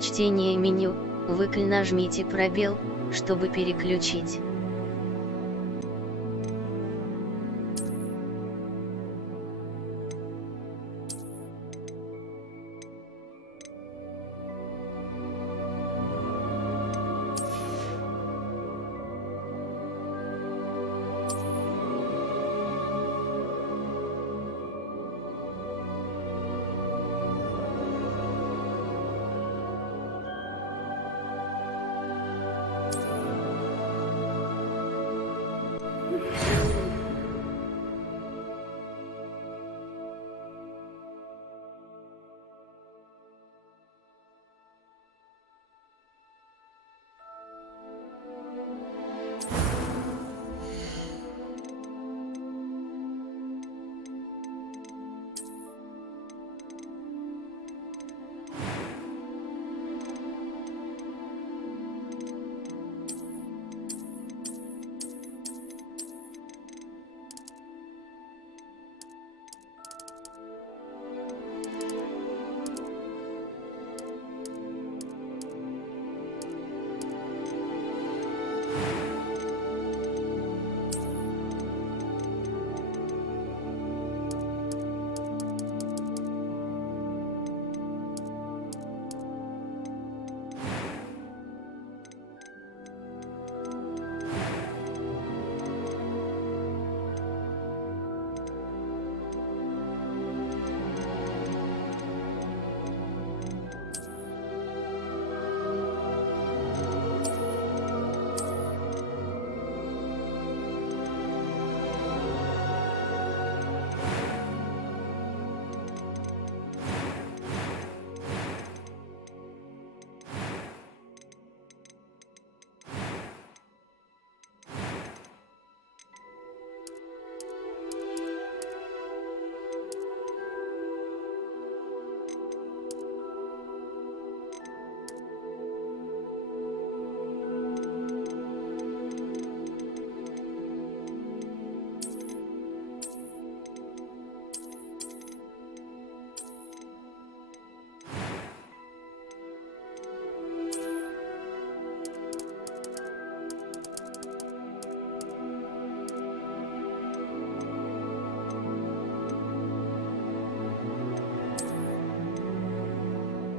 Чтение меню. Нажмите пробел, чтобы переключить.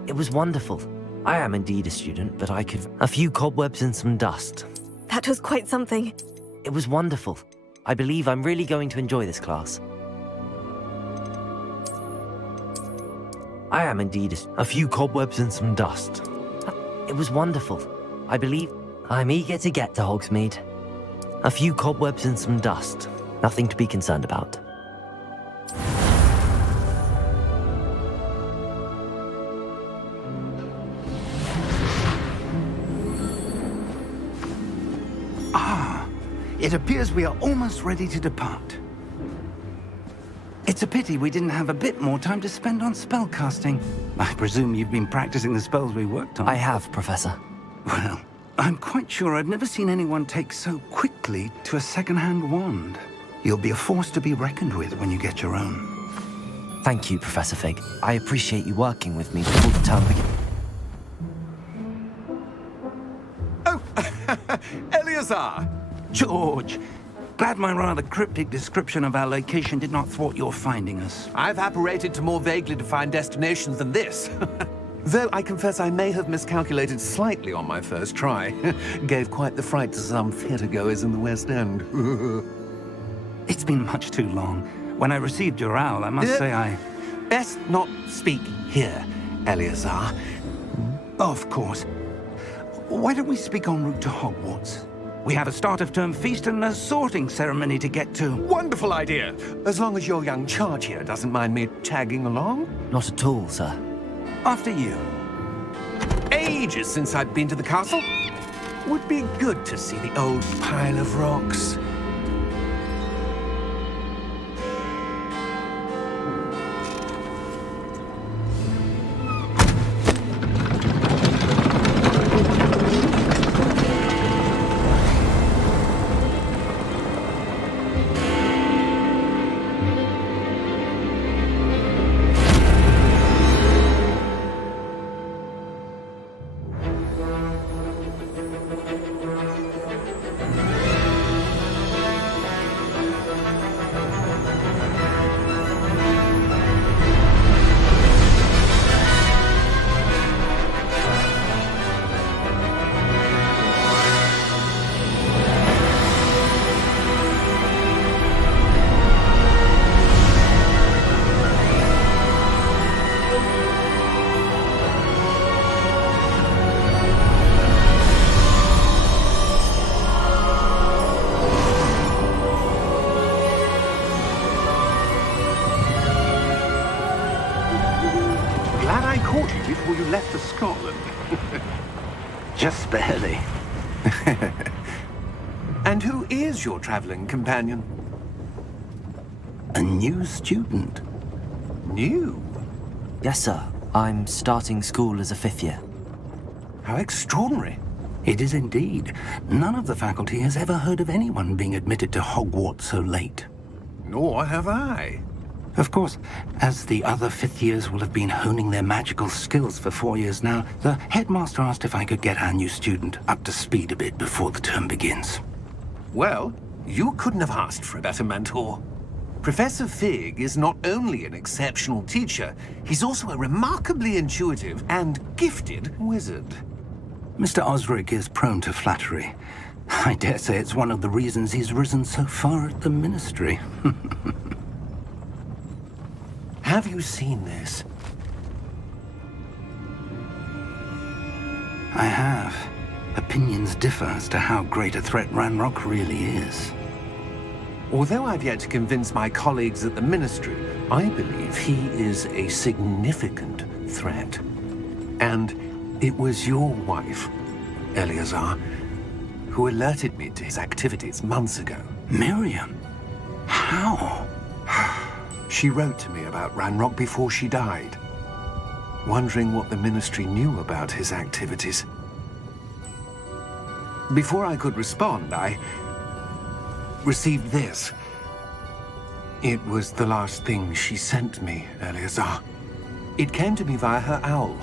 It was wonderful. I am indeed a student, but I could... A few cobwebs and some dust. That was quite something. It was wonderful. I believe I'm really going to enjoy this class. I am indeed a few cobwebs and some dust. It was wonderful. I believe I'm eager to get to Hogsmeade. A few cobwebs and some dust. Nothing to be concerned about. It appears we are almost ready to depart. It's a pity we didn't have a bit more time to spend on spellcasting. I presume you've been practicing the spells we worked on. I have, Professor. Well, I'm quite sure I've never seen anyone take so quickly to a second-hand wand. You'll be a force to be reckoned with when you get your own. Thank you, Professor Fig. I appreciate you working with me before the term begins. Oh, Eleazar! George, glad my rather cryptic description of our location did not thwart your finding us. I've apparated to more vaguely defined destinations than this. Though I confess I may have miscalculated slightly on my first try. Gave quite the fright to some theatre-goers in the West End. It's been much too long. When I received your owl, I must say I... Best not speak here, Eleazar. Of course. Why don't we speak en route to Hogwarts? We have a start-of-term feast and a sorting ceremony to get to. Wonderful idea! As long as your young charge here doesn't mind me tagging along. Not at all, sir. After you. Ages since I've been to the castle. Would be good to see the old pile of rocks. glad I caught you before you left for Scotland. Just barely. And who is your traveling companion? A new student. New? Yes, sir. I'm starting school as a 5th year. How extraordinary. It is indeed. None of the faculty has ever heard of anyone being admitted to Hogwarts so late. Nor have I. Of course, as the other 5th years will have been honing their magical skills for 4 years now, the headmaster asked if I could get our new student up to speed a bit before the term begins. Well, you couldn't have asked for a better mentor. Professor Fig is not only an exceptional teacher, he's also a remarkably intuitive and gifted wizard. Mr. Osric is prone to flattery. I dare say it's one of the reasons he's risen so far at the Ministry. Have you seen this? I have. Opinions differ as to how great a threat Ranrock really is. Although I've yet to convince my colleagues at the Ministry, I believe he is a significant threat. And it was your wife, Eleazar, who alerted me to his activities months ago. Miriam? How? She wrote to me about Ranrock before she died, wondering what the Ministry knew about his activities. Before I could respond, I received this. It was the last thing she sent me, Eleazar. It came to me via her owl,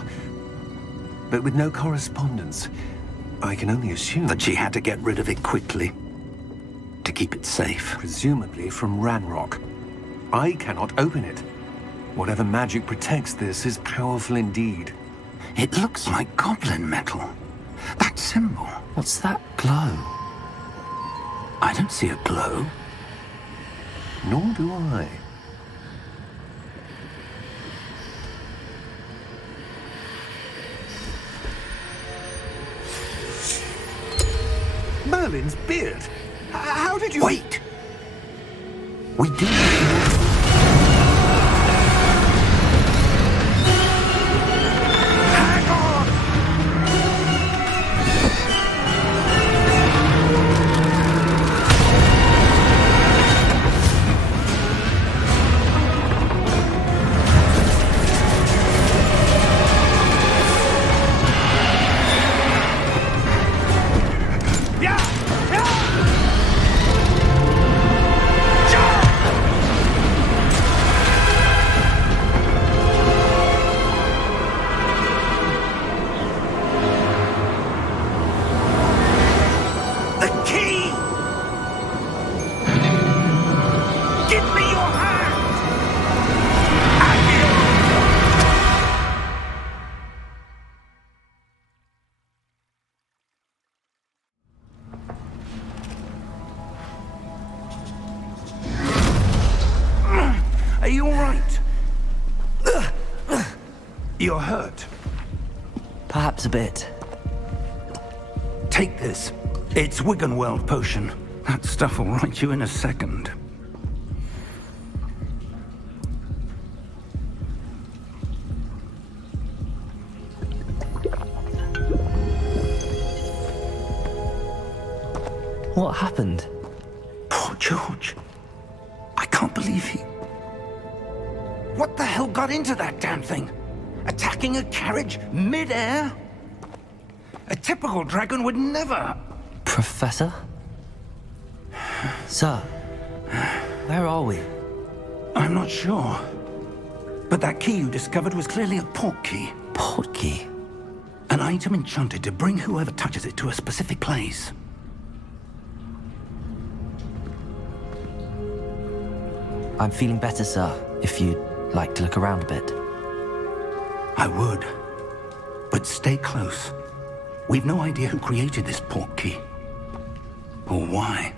but with no correspondence. I can only assume That she had to get rid of it quickly, to keep it safe. presumably from Ranrock. I cannot open it. Whatever magic protects this is powerful indeed. It looks like goblin metal. That symbol. What's that glow? I don't see a glow. Nor do I. Merlin's beard. How did you... Wait! We do... Hang on! The key! Give me your hand! Are you all right? You're hurt. Perhaps a bit. Take this. It's Wiggenweld potion. That stuff will right you in a second. What happened? Poor George. I can't believe he... What the hell got into that damn thing? Attacking a carriage mid-air? A typical dragon would never... Professor? Sir, where are we? I'm not sure. But that key you discovered was clearly a port key. Port key? An item enchanted to bring whoever touches it to a specific place. I'm feeling better, sir, if you'd like to look around a bit. I would. But stay close. We've no idea who created this port key. Or why.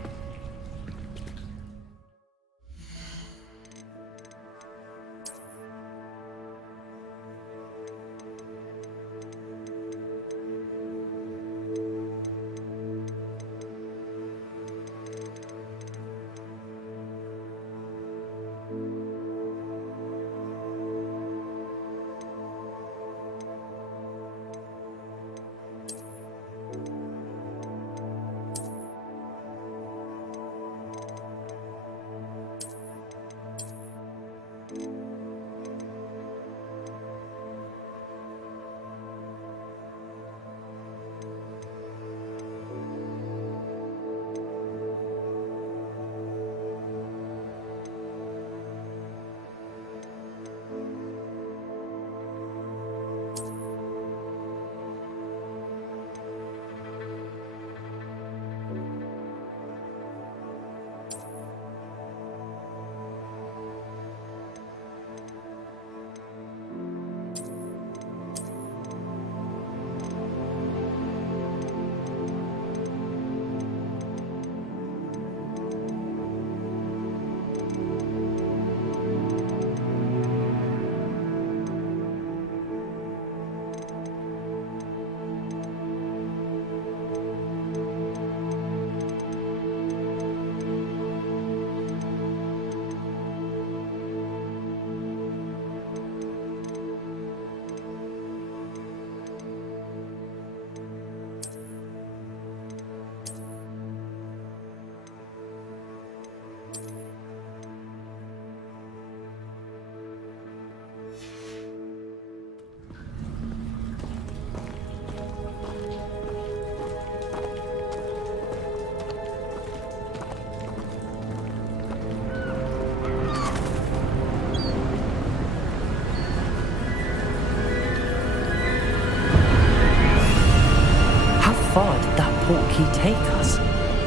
portkey take us?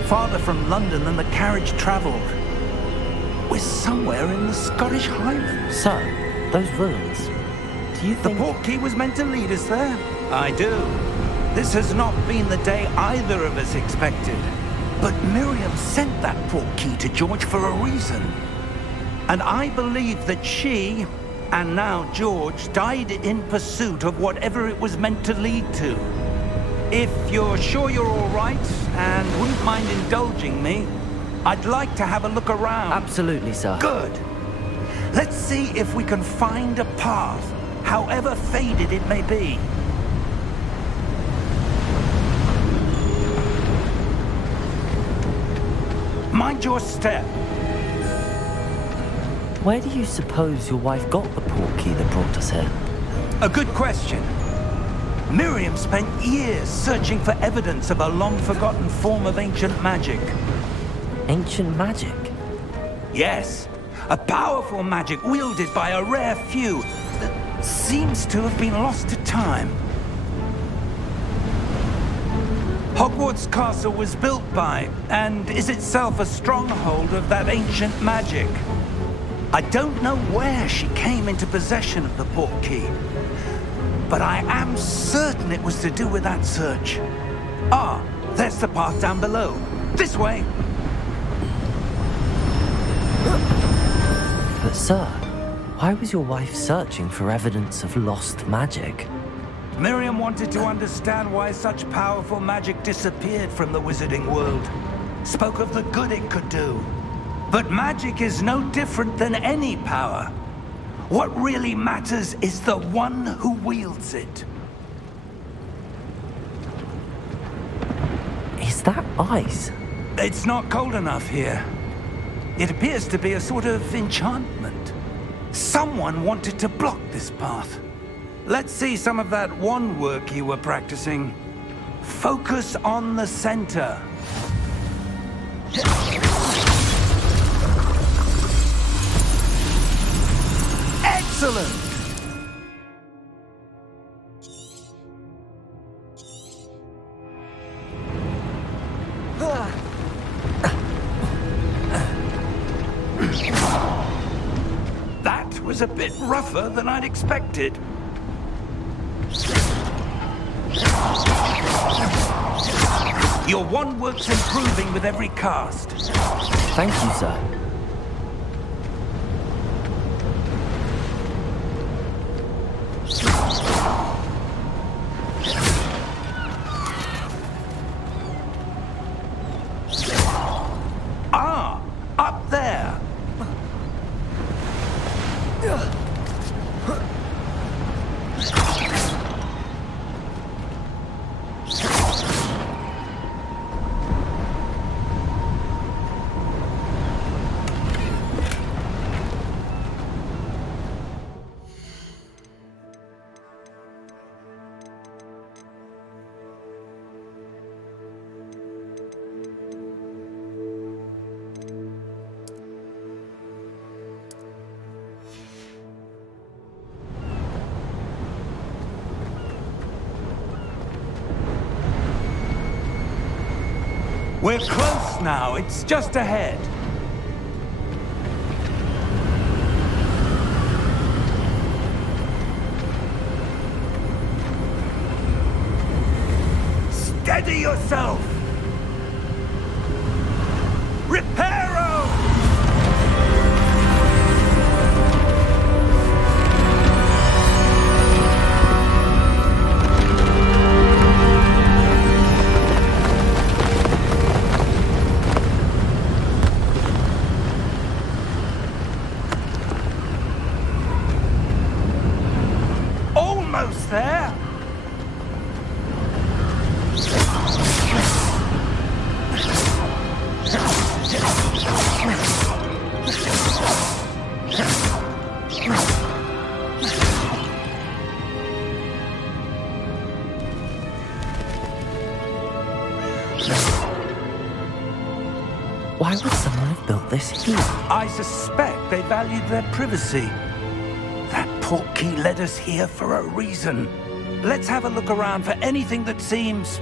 Farther from London than the carriage travelled. We're somewhere in the Scottish Highlands. Sir, those ruins. Do you The think... portkey was meant to lead us there? I do. This has not been the day either of us expected. But Miriam sent that portkey to George for a reason. And I believe that she, and now George, died in pursuit of whatever it was meant to lead to. If you're sure you're all right, and wouldn't mind indulging me, I'd like to have a look around. Absolutely, sir. Good. Let's see if we can find a path, however faded it may be. Mind your step. Where do you suppose your wife got the portkey that brought us here? A good question. Miriam spent years searching for evidence of a long-forgotten form of ancient magic. Ancient magic? Yes, a powerful magic wielded by a rare few that seems to have been lost to time. Hogwarts Castle was built by, and is itself a stronghold of that ancient magic. I don't know where she came into possession of the portkey, but I am certain it was to do with that search. Ah, there's the path down below. This way! But sir, why was your wife searching for evidence of lost magic? Miriam wanted to understand why such powerful magic disappeared from the wizarding world. Spoke of the good it could do. But magic is no different than any power. What really matters is the one who wields it. Is that ice? It's not cold enough here. It appears to be a sort of enchantment. Someone wanted to block this path. Let's see some of that wand work you were practicing. Focus on the center. Excellent! That was a bit rougher than I'd expected. Your wand work's improving with every cast. Thank you, sir. Ah, up there. We're close now. It's just ahead. Steady yourself! Reparo! Almost there! Why would someone have built this here? I suspect they valued their privacy. That portkey led us here for a reason. Let's have a look around for anything that seems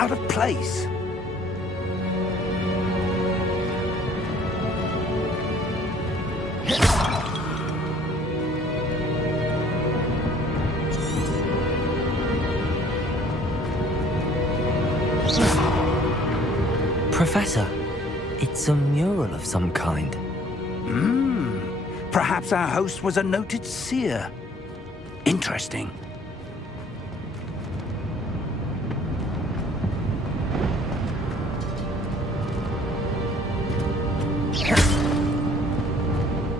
out of place. Professor, it's a mural of some kind. Perhaps our host was a noted seer. Interesting.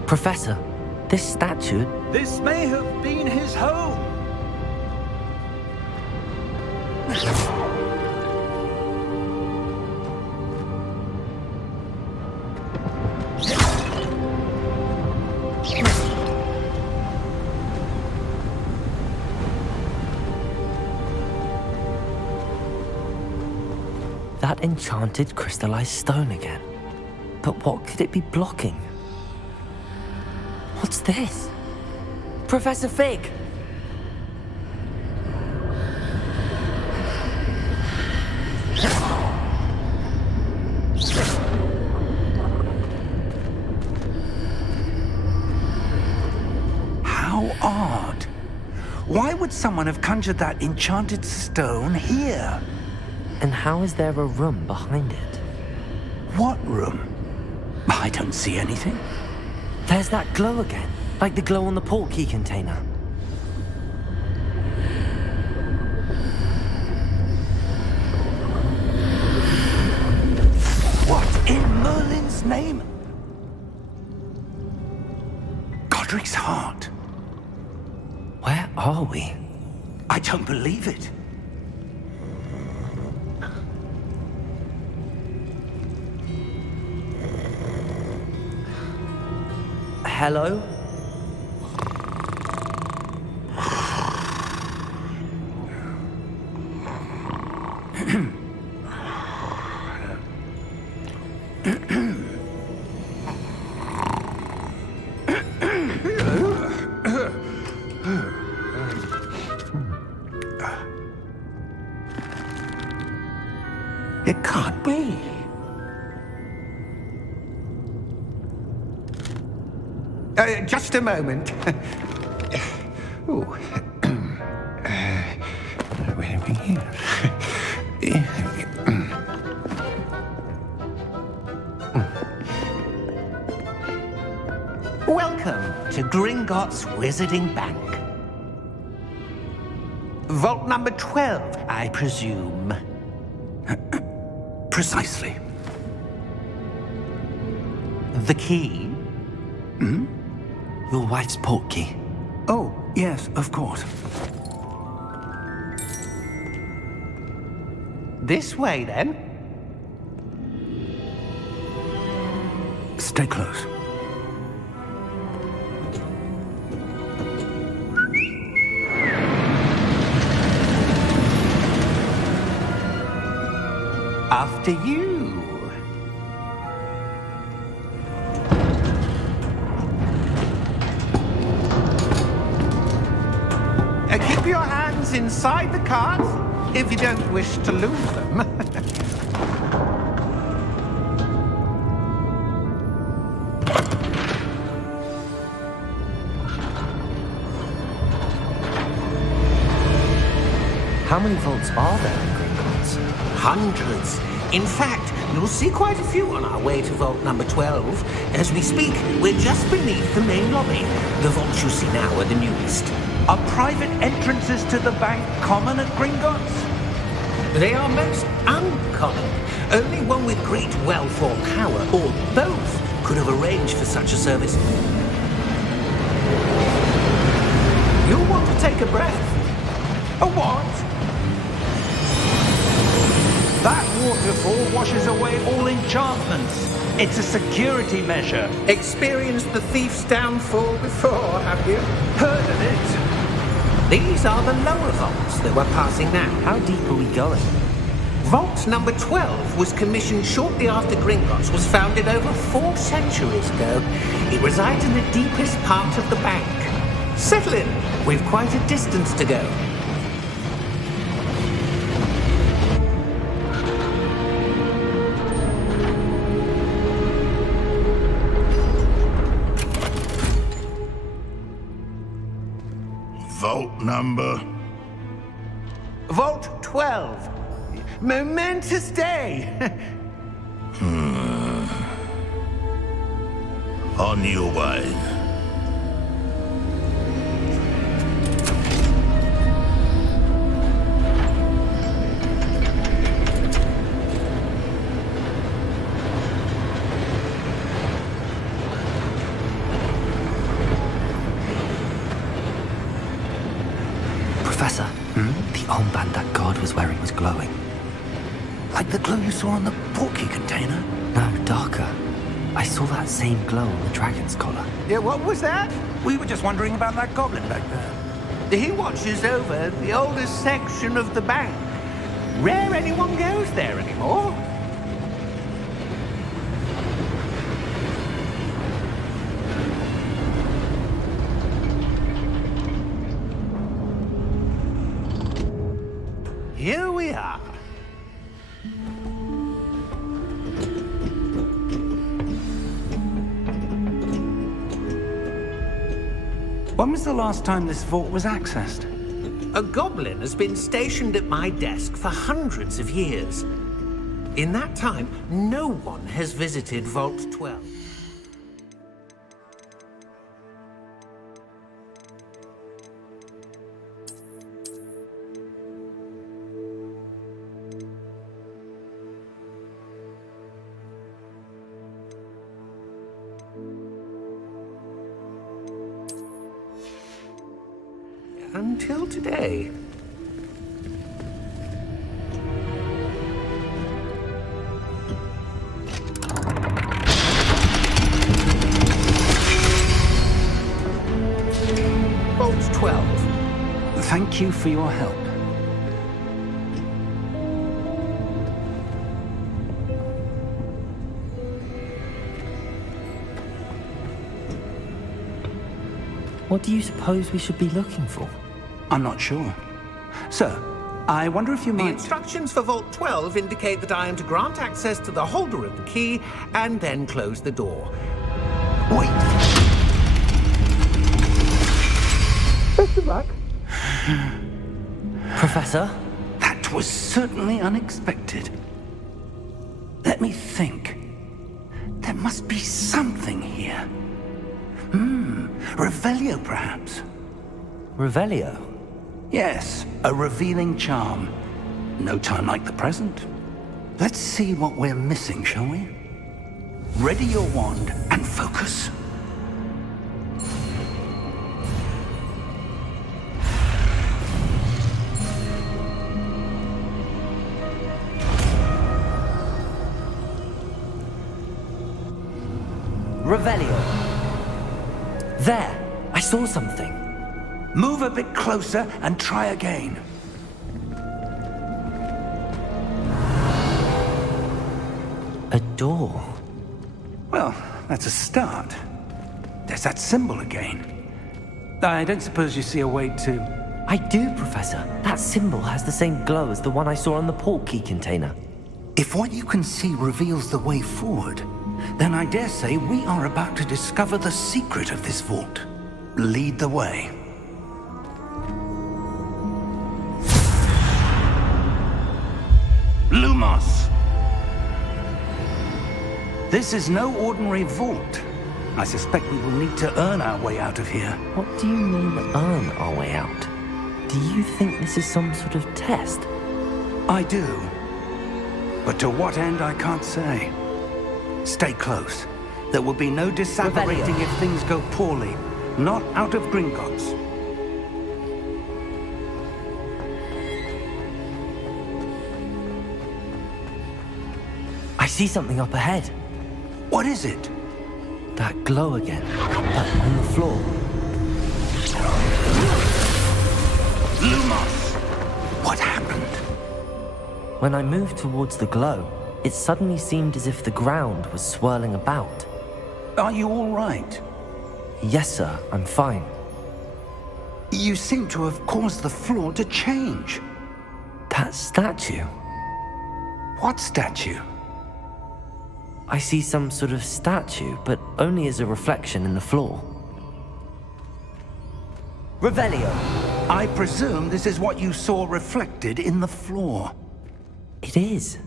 Professor, this statue... This may have been his home. That enchanted crystallized stone again. But what could it be blocking? What's this? Professor Fig! How odd. Why would someone have conjured that enchanted stone here? And how is there a room behind it? What room? I don't see anything. There's that glow again, like the glow on the portkey container. What in Merlin's name? Godric's heart. Where are we? I don't believe it. Hello? It can't be. Just a moment. Ooh. Where are we here? Welcome to Gringotts Wizarding Bank. Vault number 12, I presume. Precisely. The key? Your wife's portkey. Oh, yes, of course. This way, then. Stay close. After you. Keep your hands inside the cart if you don't wish to lose them. How many vaults are there in Gringotts? Hundreds. In fact, you'll see quite a few on our way to vault number 12. As we speak, we're just beneath the main lobby. The vaults you see now are the newest. Are private entrances to the bank common at Gringotts? They are most uncommon. Only one with great wealth or power, or both, could have arranged for such a service. You'll want to take a breath. A what? That waterfall washes away all enchantments. It's a security measure. Experienced the thief's downfall before, have you? Heard of it? These are the lower vaults that we're passing now. How deep are we going? Vault number 12 was commissioned shortly after Gringotts was founded over 4 centuries ago. It resides in the deepest part of the bank. Settle in. We've quite a distance to go. Vault number? Vault 12. Momentous day. On your way. Professor, the armband that guard was wearing was glowing. Like the glow you saw on the porky container? No, darker. I saw that same glow on the dragon's collar. Yeah, what was that? We were just wondering about that goblin back there. He watches over the oldest section of the bank. Rare anyone goes there anymore. Here we are. When was the last time this vault was accessed? A goblin has been stationed at my desk for hundreds of years. In that time, no one has visited Vault 12. Until today. Vault 12. Thank you for your help. What do you suppose we should be looking for? I'm not sure. Sir, I wonder if you The might... instructions for Vault 12 indicate that I am to grant access to the holder of the key and then close the door. Wait! Best of luck. Professor? That was certainly unexpected. Let me think. There must be something here. Revelio, perhaps? Revelio? Yes, a revealing charm. No time like the present. Let's see what we're missing, shall we? Ready your wand and focus. Revelio. There! I saw something. Move a bit closer and try again. A door. Well, that's a start. There's that symbol again. I don't suppose you see a way to... I do, Professor. That symbol has the same glow as the one I saw on the port key container. If what you can see reveals the way forward, then I dare say we are about to discover the secret of this vault. Lead the way. Lumos! This is no ordinary vault. I suspect we will need to earn our way out of here. What do you mean, earn our way out? Do you think this is some sort of test? I do. But to what end, I can't say. Stay close. There will be no disapparating Revelio. if things go poorly. Not out of Gringotts. I see something up ahead. What is it? That glow again, but on the floor. Lumos! What happened? When I moved towards the glow, it suddenly seemed as if the ground was swirling about. Are you all right? Yes, sir, I'm fine. You seem to have caused the floor to change. That statue. What statue? I see some sort of statue, but only as a reflection in the floor. Revelio! I presume this is what you saw reflected in the floor. It is.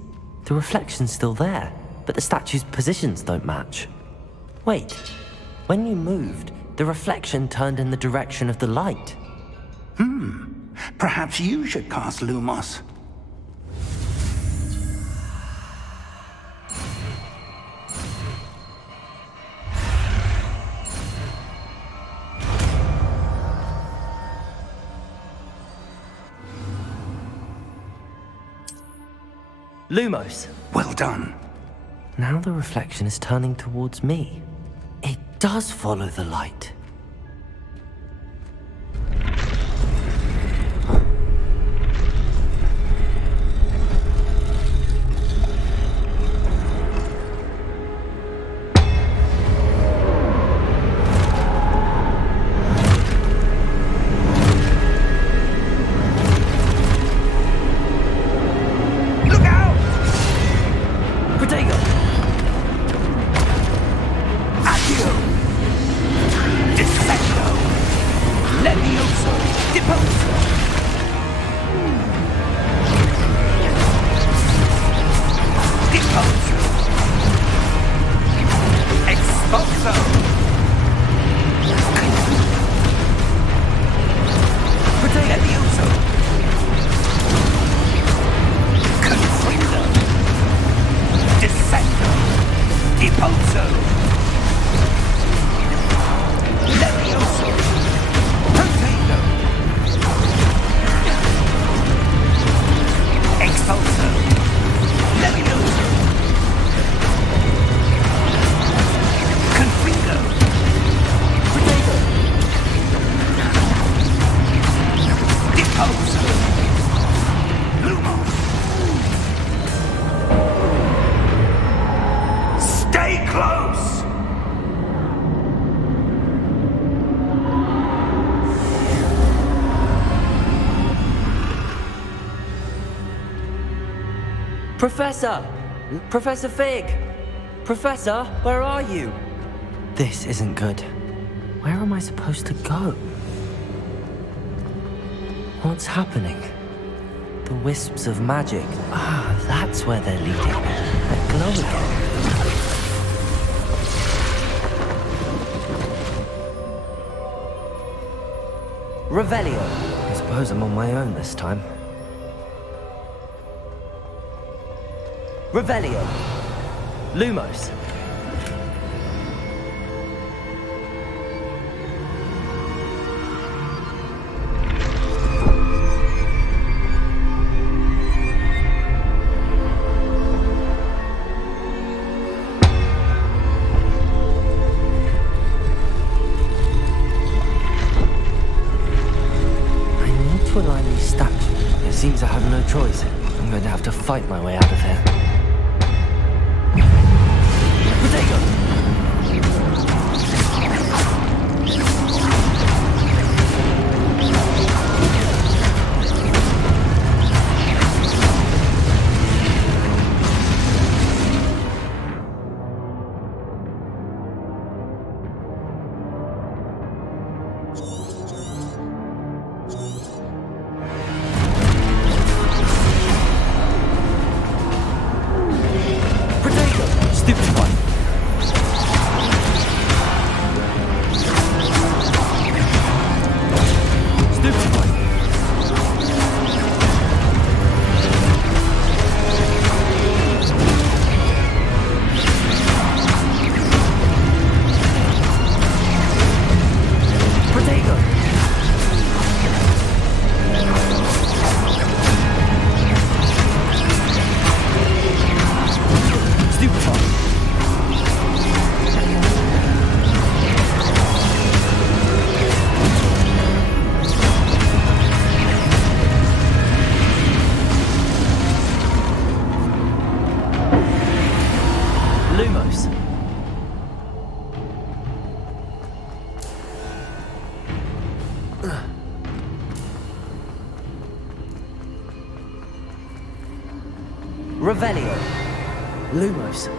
The reflection's still there, but the statue's positions don't match. Wait, when you moved, the reflection turned in the direction of the light. Perhaps you should cast Lumos. Lumos! Well done. Now the reflection is turning towards me. It does follow the light. Professor! Professor Fig! Professor, where are you? This isn't good. Where am I supposed to go? What's happening? The wisps of magic. Ah, that's where they're leading. That glow again. Revelio. I suppose I'm on my own this time. Revelio. Lumos. I need to align these stacks. It seems I have no choice. I'm going to have to fight my way out of here. Lumos. Revelio. Lumos.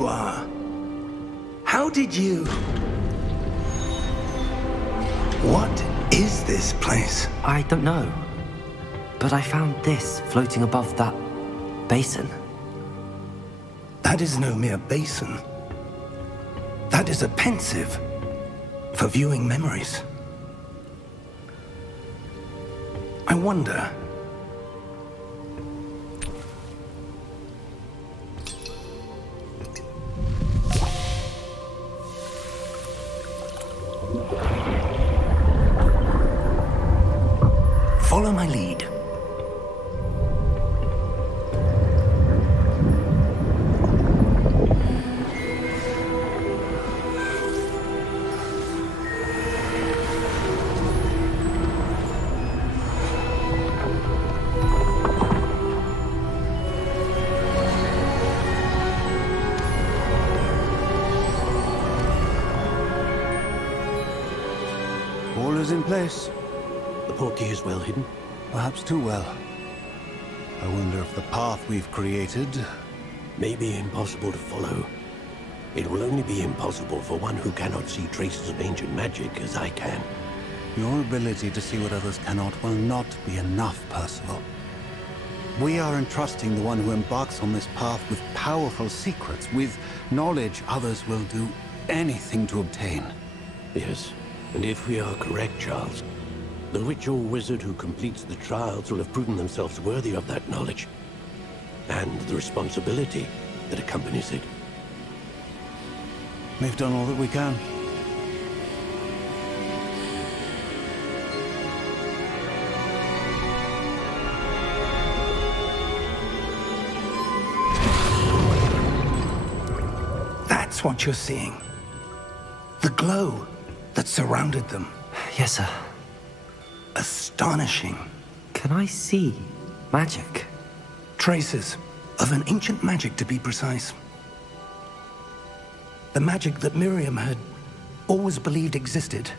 you are. How did you... What is this place? I don't know. But I found this floating above that basin. That is no mere basin. That is a pensive for viewing memories. I wonder... Follow my lead. All is in place. The portkey is well hidden. Perhaps too well. I wonder if the path we've created... May be impossible to follow. It will only be impossible for one who cannot see traces of ancient magic as I can. Your ability to see what others cannot will not be enough, Percival. We are entrusting the one who embarks on this path with powerful secrets, with knowledge others will do anything to obtain. Yes, and if we are correct, Charles, the witch or wizard who completes the trials will have proven themselves worthy of that knowledge, and the responsibility that accompanies it. We've done all that we can. That's what you're seeing. The glow that surrounded them. Yes, sir. Astonishing. Can I see magic? Traces of an ancient magic, to be precise. The magic that Miriam had always believed existed,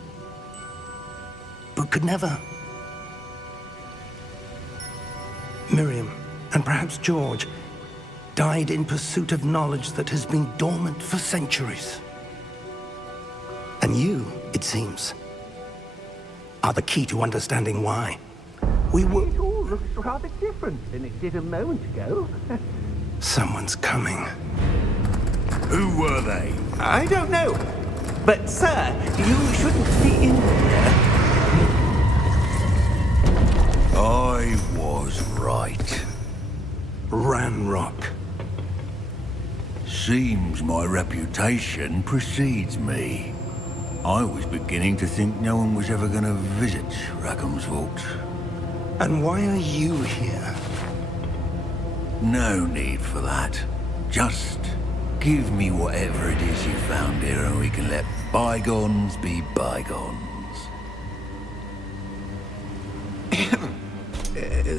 but could never. Miriam, and perhaps George, died in pursuit of knowledge that has been dormant for centuries. And you, it seems, are the key to understanding why. We were... It all looks rather different than it did a moment ago. Someone's coming. Who were they? I don't know. But, sir, you shouldn't be in here. I was right. Ranrock. Seems my reputation precedes me. I was beginning to think no one was ever going to visit Rackham's vault. And why are you here? No need for that. Just give me whatever it is you found here and we can let bygones be bygones.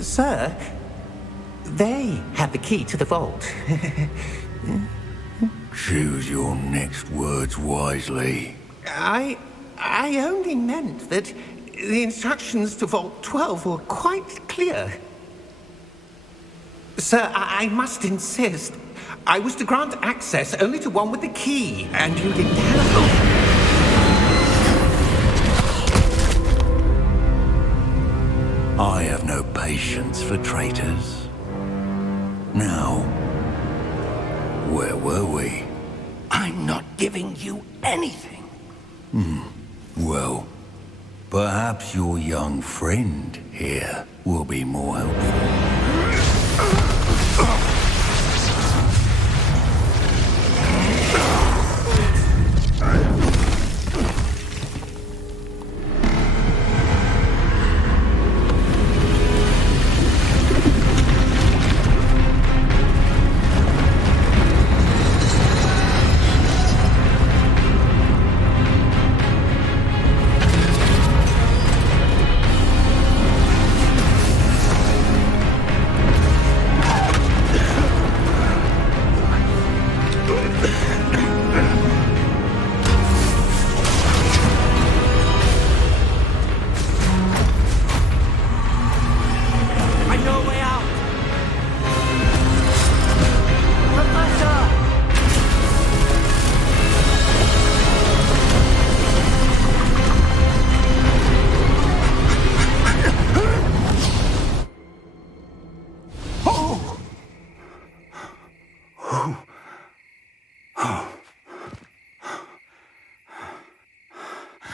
Sir, they have the key to the vault. Choose your next words wisely. I only meant that the instructions to Vault 12 were quite clear. Sir, I must insist. I was to grant access only to one with the key, and you didn't have I have no patience for traitors. Now, where were we? I'm not giving you anything. Well, perhaps your young friend here will be more helpful.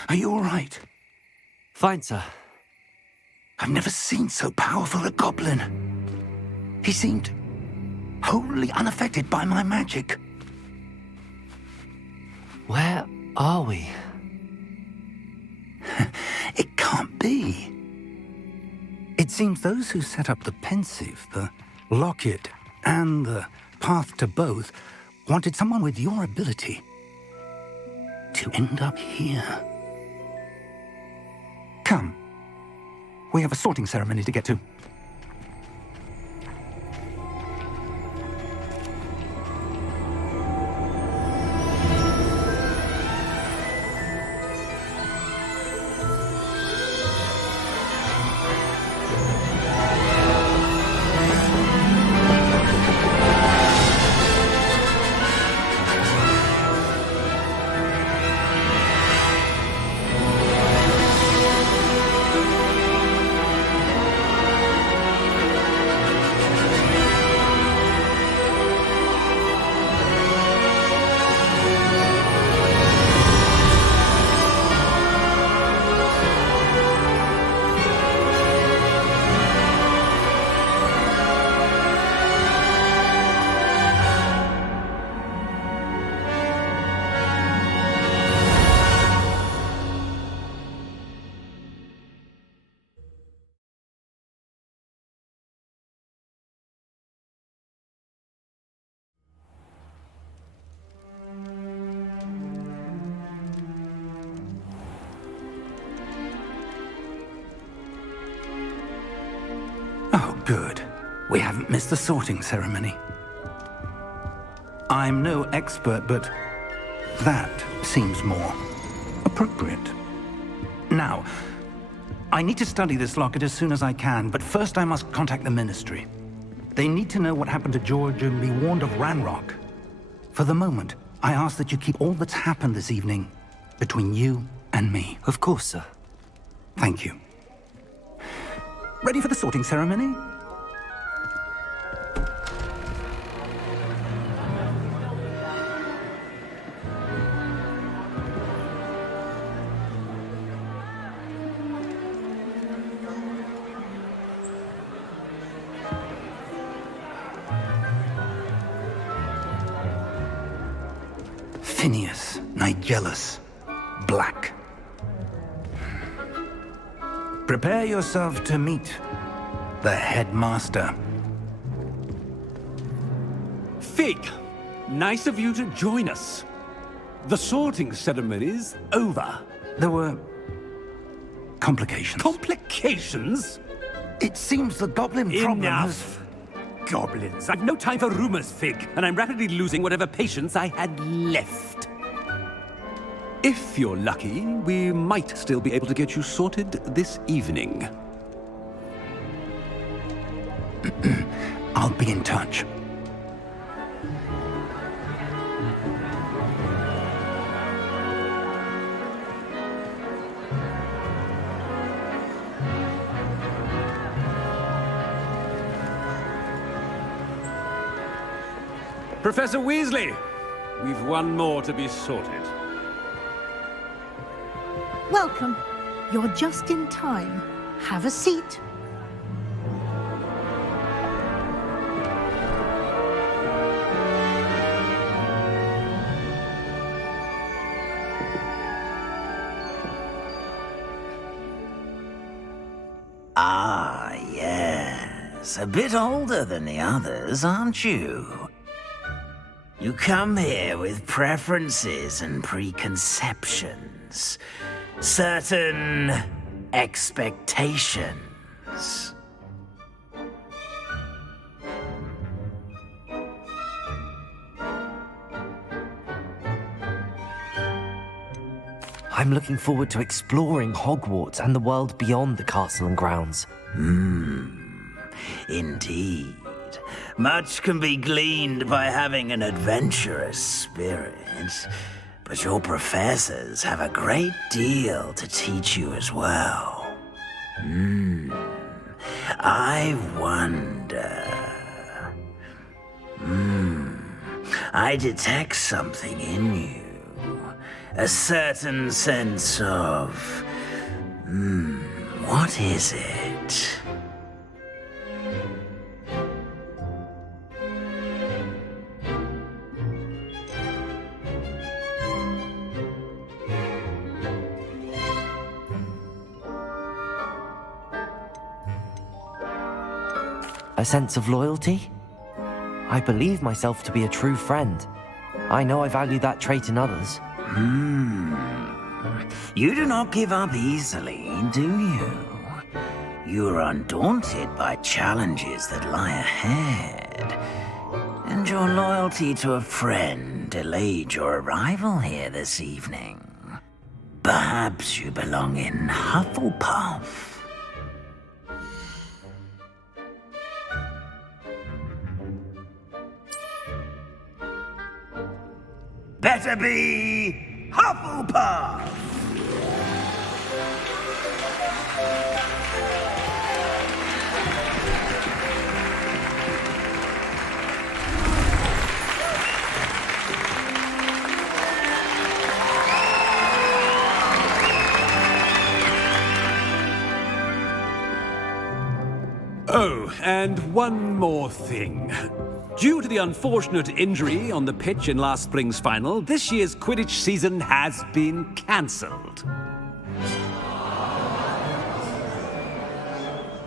Are you all right? Fine, sir. I've never seen so powerful a goblin. He seemed wholly unaffected by my magic. Where are we? It can't be. It seems those who set up the pensive, the locket, and the path to both wanted someone with your ability to end up here. Come. We have a sorting ceremony to get to. Oh, good. We haven't missed the sorting ceremony. I'm no expert, but that seems more appropriate. Now, I need to study this locket as soon as I can, but first I must contact the Ministry. They need to know what happened to George and be warned of Ranrock. For the moment, I ask that you keep all that's happened this evening between you and me. Of course, sir. Thank you. Ready for the sorting ceremony? Phineas, Nigellus, Black. Prepare yourself to meet the headmaster. Fig, nice of you to join us. The sorting ceremony's over. There were complications. Complications? It seems the goblin problem has... Enough! Goblins. I've no time for rumors, Fig, and I'm rapidly losing whatever patience I had left. If you're lucky, we might still be able to get you sorted this evening. I'll be in touch. Professor Weasley, we've one more to be sorted. Welcome. You're just in time. Have a seat. Ah, yes. A bit older than the others, aren't you? You come here with preferences and preconceptions. Certain expectations. I'm looking forward to exploring Hogwarts and the world beyond the castle and grounds. Indeed. Much can be gleaned by having an adventurous spirit. But your professors have a great deal to teach you as well. I wonder... I detect something in you. A certain sense of... what is it? A sense of loyalty? I believe myself to be a true friend. I know I value that trait in others. You do not give up easily, do you? You are undaunted by challenges that lie ahead. And your loyalty to a friend delayed your arrival here this evening. Perhaps you belong in Hufflepuff. Better be Hufflepuff! Oh, and one more thing. Due to the unfortunate injury on the pitch in last spring's final, this year's Quidditch season has been cancelled.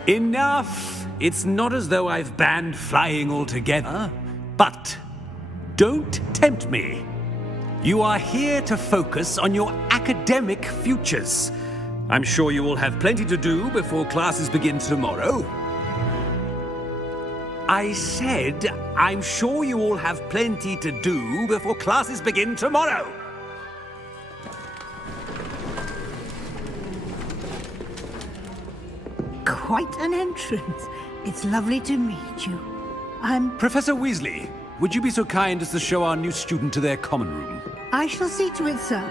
Enough! It's not as though I've banned flying altogether, but don't tempt me. You are here to focus on your academic futures. I'm sure you will have plenty to do before classes begin tomorrow. I said, I'm sure you all have plenty to do before classes begin tomorrow. Quite an entrance. It's lovely to meet you. I'm... Professor Weasley, would you be so kind as to show our new student to their common room? I shall see to it, sir.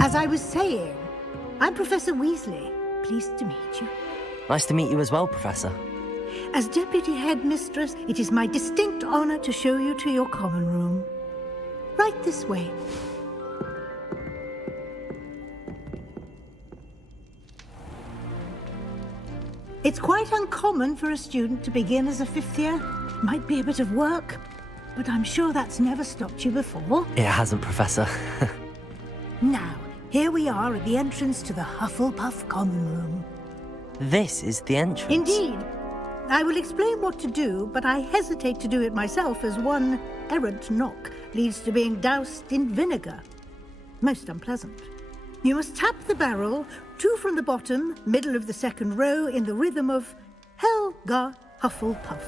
As I was saying, I'm Professor Weasley. Pleased to meet you. Nice to meet you as well, Professor. As Deputy Headmistress, it is my distinct honor to show you to your common room. Right this way. It's quite uncommon for a student to begin as a fifth year. Might be a bit of work, but I'm sure that's never stopped you before. It hasn't, Professor. Now, here we are at the entrance to the Hufflepuff common room. This is the entrance. Indeed. I will explain what to do, but I hesitate to do it myself as one errant knock leads to being doused in vinegar. Most unpleasant. You must tap the barrel, 2 from the bottom, middle of the second row, in the rhythm of Helga Hufflepuff.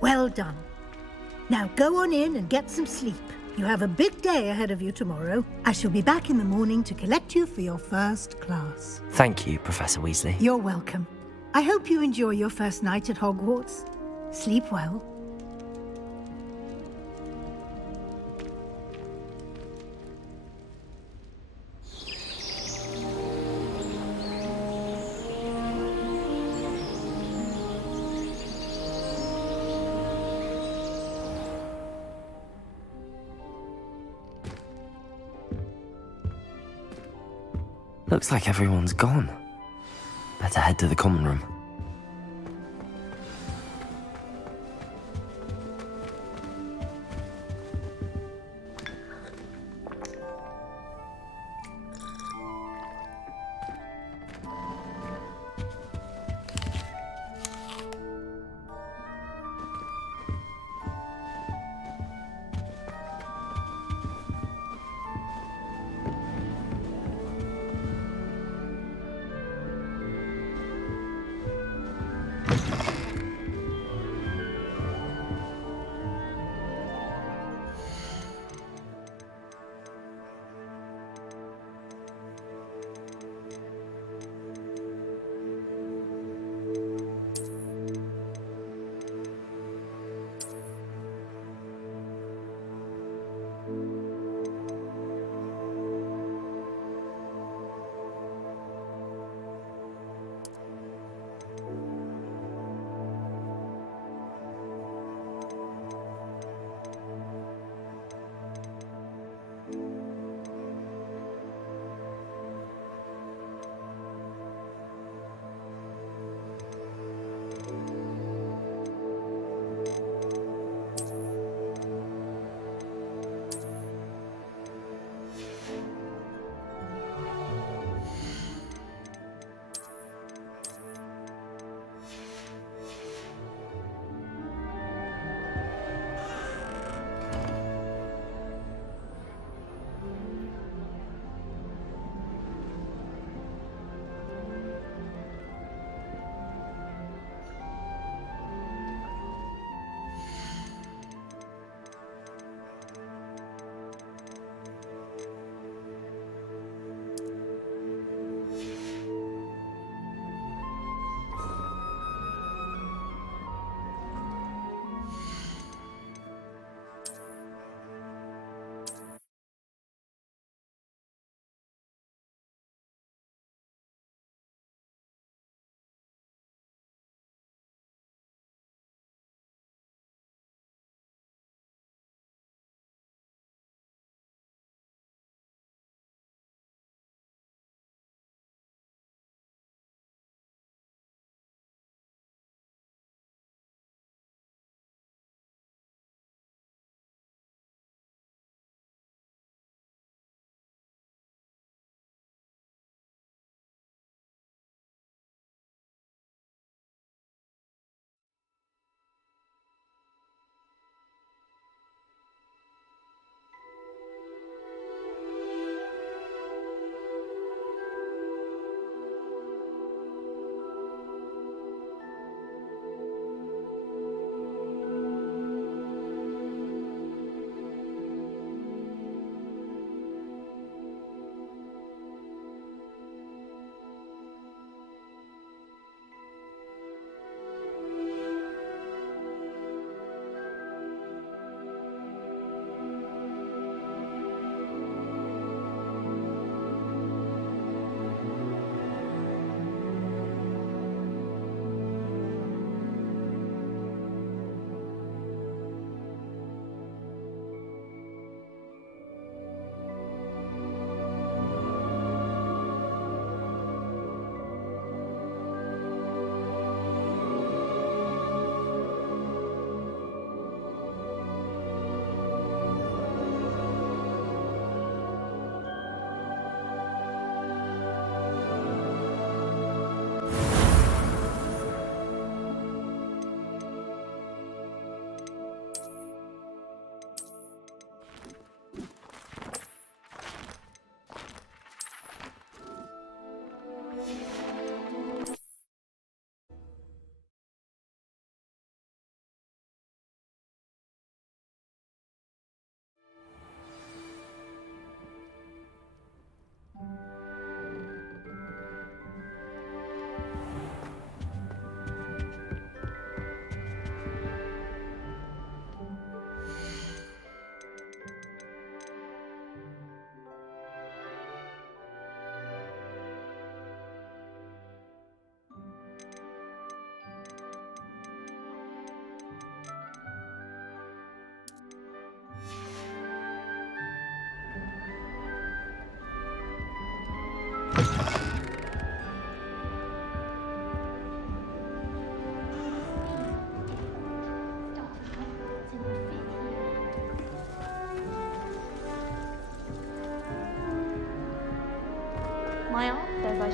Well done. Now go on in and get some sleep. You have a big day ahead of you tomorrow. I shall be back in the morning to collect you for your first class. Thank you, Professor Weasley. You're welcome. I hope you enjoy your first night at Hogwarts. Sleep well. Looks like everyone's gone. Better head to the common room.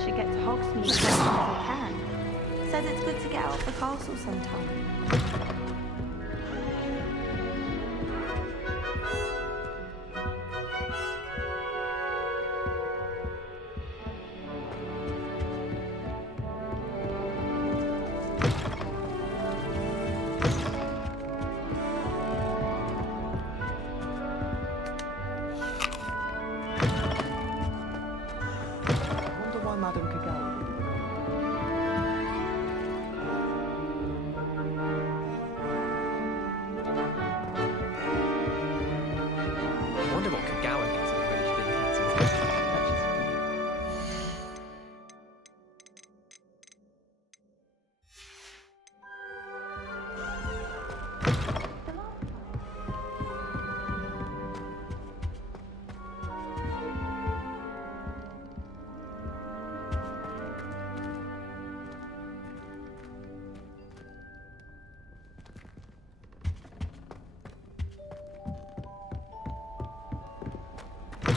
should get to Hogsmeade as soon as they can. Says it's good to get out of the castle sometime.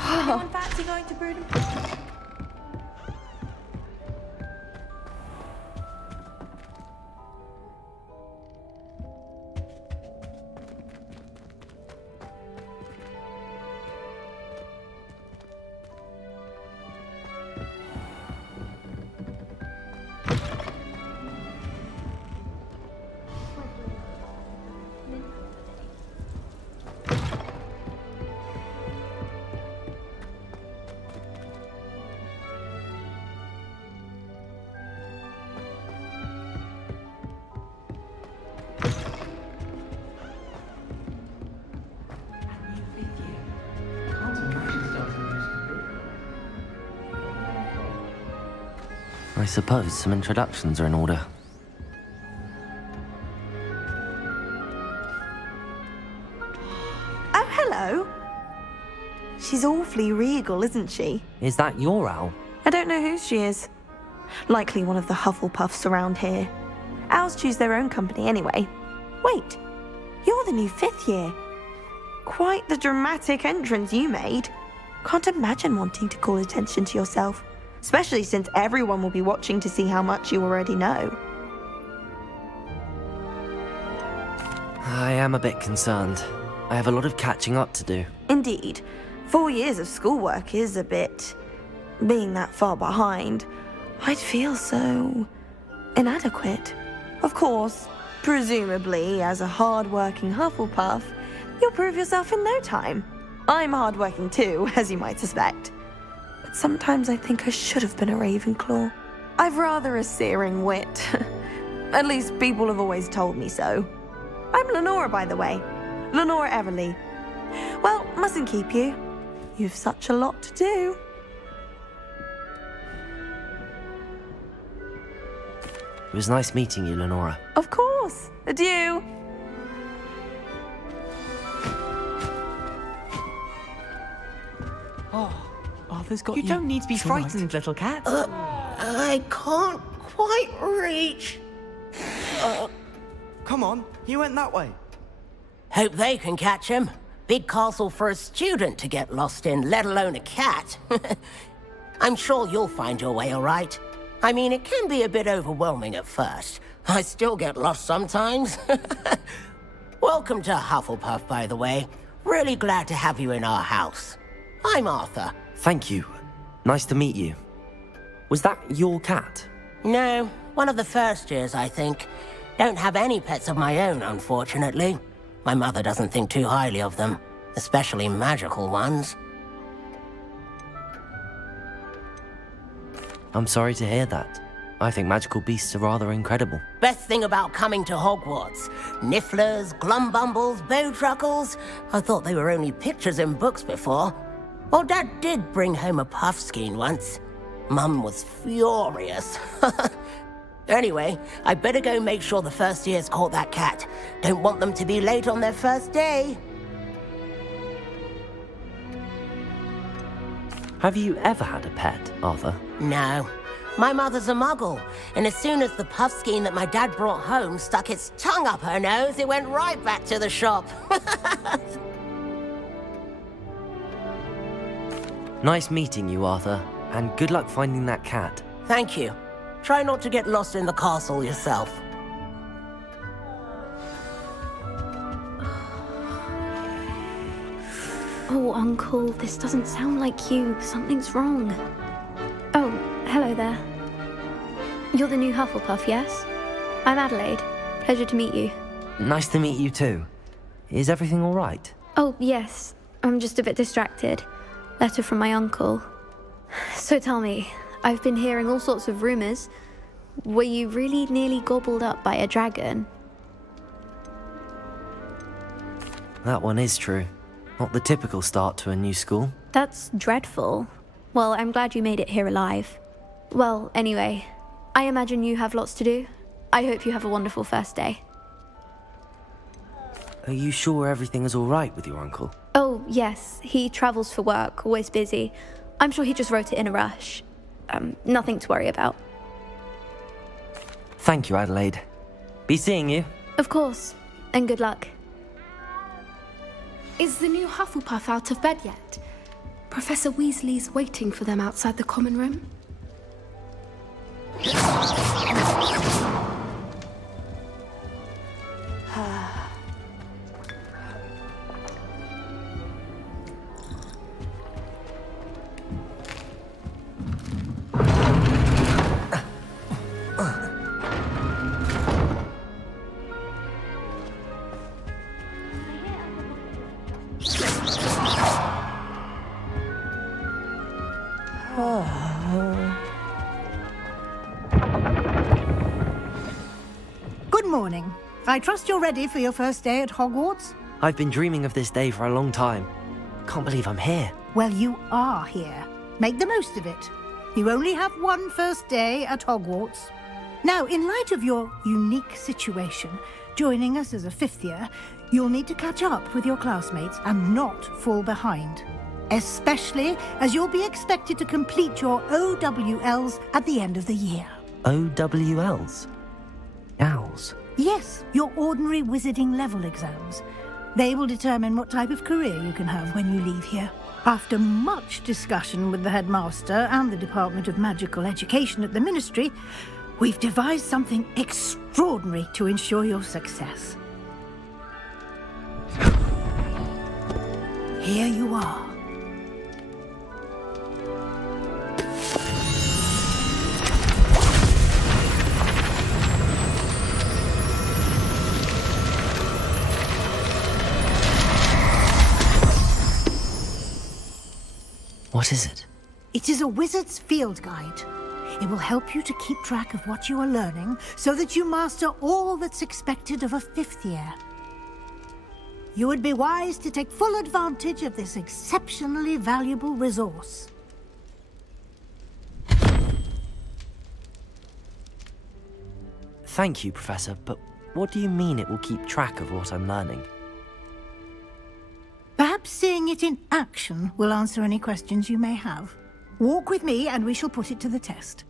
Anyone fancy going to Broodham? I suppose some introductions are in order. Oh, hello. She's awfully regal, isn't she? Is that your owl? I don't know whose she is. Likely one of the Hufflepuffs around here. Owls choose their own company anyway. Wait, you're the new 5th year. Quite the dramatic entrance you made. Can't imagine wanting to call attention to yourself, especially since everyone will be watching to see how much you already know. I am a bit concerned. I have a lot of catching up to do. Indeed. 4 years of schoolwork is a bit... being that far behind, I'd feel so... inadequate. Of course, presumably, as a hard-working Hufflepuff, you'll prove yourself in no time. I'm hard-working too, as you might suspect. But sometimes I think I should have been a Ravenclaw. I've rather a searing wit. At least people have always told me so. I'm Lenora, by the way. Lenora Everly. Well, mustn't keep you. You've such a lot to do. It was nice meeting you, Lenora. Of course. Adieu. Arthur's got you. You don't need to be It's all right. frightened, little cat. I can't quite reach. Come on, you went that way. Hope they can catch him. Big castle for a student to get lost in, let alone a cat. I'm sure you'll find your way all right. I mean, it can be a bit overwhelming at first. I still get lost sometimes. Welcome to Hufflepuff, by the way. Really glad to have you in our house. I'm Arthur. Thank you. Nice to meet you. Was that your cat? No, one of the first years, I think. Don't have any pets of my own, unfortunately. My mother doesn't think too highly of them, especially magical ones. I'm sorry to hear that. I think magical beasts are rather incredible. Best thing about coming to Hogwarts. Nifflers, glumbumbles, bowtruckles. I thought they were only pictures in books before. Well, Dad did bring home a puffskein once. Mum was furious. Anyway, I better go make sure the first years caught that cat. Don't want them to be late on their first day. Have you ever had a pet, Arthur? No. My mother's a muggle, and as soon as the puffskein that my dad brought home stuck its tongue up her nose, it went right back to the shop. Nice meeting you, Arthur, and good luck finding that cat. Thank you. Try not to get lost in the castle yourself. Oh, Uncle, this doesn't sound like you. Something's wrong. Oh, hello there. You're the new Hufflepuff, yes? I'm Adelaide. Pleasure to meet you. Nice to meet you too. Is everything all right? Oh, yes. I'm just a bit distracted. Letter from my uncle. So tell me, I've been hearing all sorts of rumors. Were you really nearly gobbled up by a dragon? That one is true. Not the typical start to a new school. That's dreadful. Well, I'm glad you made it here alive. Well, anyway, I imagine you have lots to do. I hope you have a wonderful first day. Are you sure everything is all right with your uncle? Oh, yes. He travels for work, always busy. I'm sure he just wrote it in a rush. Nothing to worry about. Thank you, Adelaide. Be seeing you. Of course. And good luck. Is the new Hufflepuff out of bed yet? Professor Weasley's waiting for them outside the common room. Good morning. I trust you're ready for your first day at Hogwarts? I've been dreaming of this day for a long time. Can't believe I'm here. Well, you are here. Make the most of it. You only have one first day at Hogwarts. Now, in light of your unique situation, joining us as a fifth year, you'll need to catch up with your classmates and not fall behind. Especially as you'll be expected to complete your OWLs at the end of the year. OWLs? Owls? Yes, your ordinary wizarding level exams. They will determine what type of career you can have when you leave here. After much discussion with the headmaster and the Department of Magical Education at the Ministry, we've devised something extraordinary to ensure your success. Here you are. What is it? It is a wizard's field guide. It will help you to keep track of what you are learning so that you master all that's expected of a fifth year. You would be wise to take full advantage of this exceptionally valuable resource. Thank you, Professor, but what do you mean it will keep track of what I'm learning? Perhaps seeing it in action will answer any questions you may have. Walk with me and we shall put it to the test.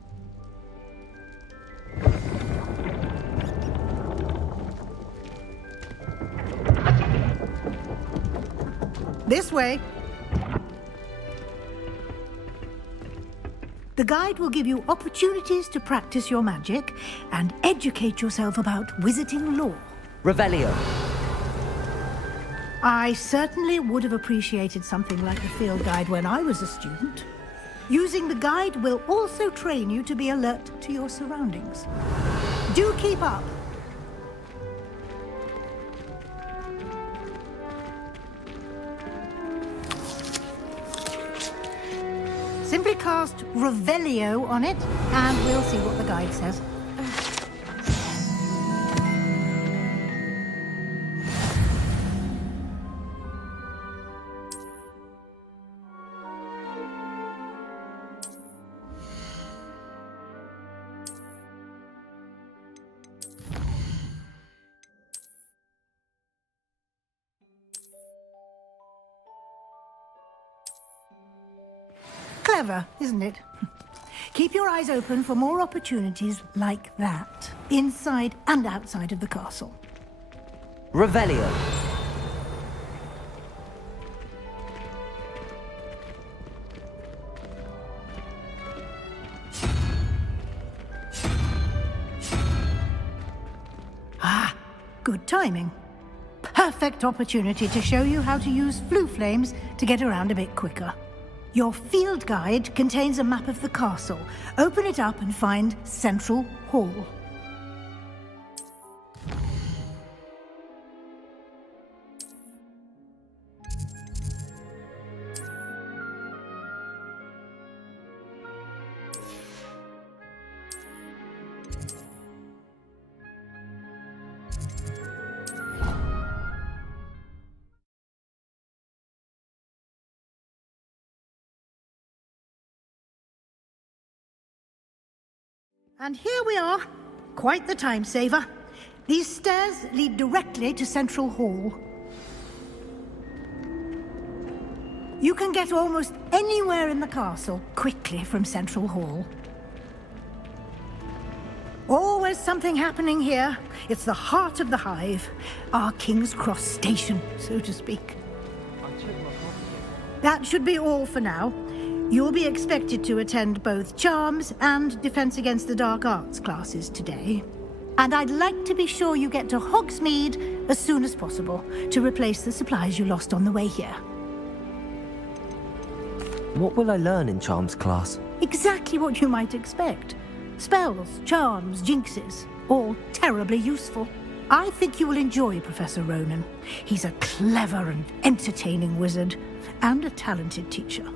This way. The guide will give you opportunities to practice your magic and educate yourself about wizarding lore. Revelio. I certainly would have appreciated something like the field guide when I was a student. Using the guide will also train you to be alert to your surroundings. Do keep up. Simply cast Revelio on it, and we'll see what the guide says. Clever, isn't it? Keep your eyes open for more opportunities like that, inside and outside of the castle. Revelio. Good timing. Perfect opportunity to show you how to use flue flames to get around a bit quicker. Your field guide contains a map of the castle. Open it up and find Central Hall. And here we are. Quite the time saver. These stairs lead directly to Central Hall. You can get almost anywhere in the castle quickly from Central Hall. Always something happening here. It's the heart of the hive. Our King's Cross station, so to speak. That should be all for now. You'll be expected to attend both Charms and Defense Against the Dark Arts classes today. And I'd like to be sure you get to Hogsmeade as soon as possible to replace the supplies you lost on the way here. What will I learn in Charms class? Exactly what you might expect. Spells, charms, jinxes, all terribly useful. I think you will enjoy Professor Ronan. He's a clever and entertaining wizard, and a talented teacher.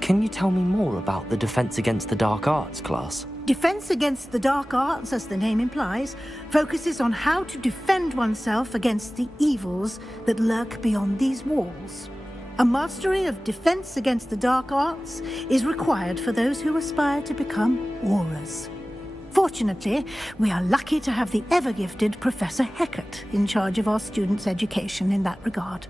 Can you tell me more about the Defense Against the Dark Arts class? Defense Against the Dark Arts, as the name implies, focuses on how to defend oneself against the evils that lurk beyond these walls. A mastery of Defense Against the Dark Arts is required for those who aspire to become Auras. Fortunately, we are lucky to have the ever-gifted Professor Hecat in charge of our students' education in that regard.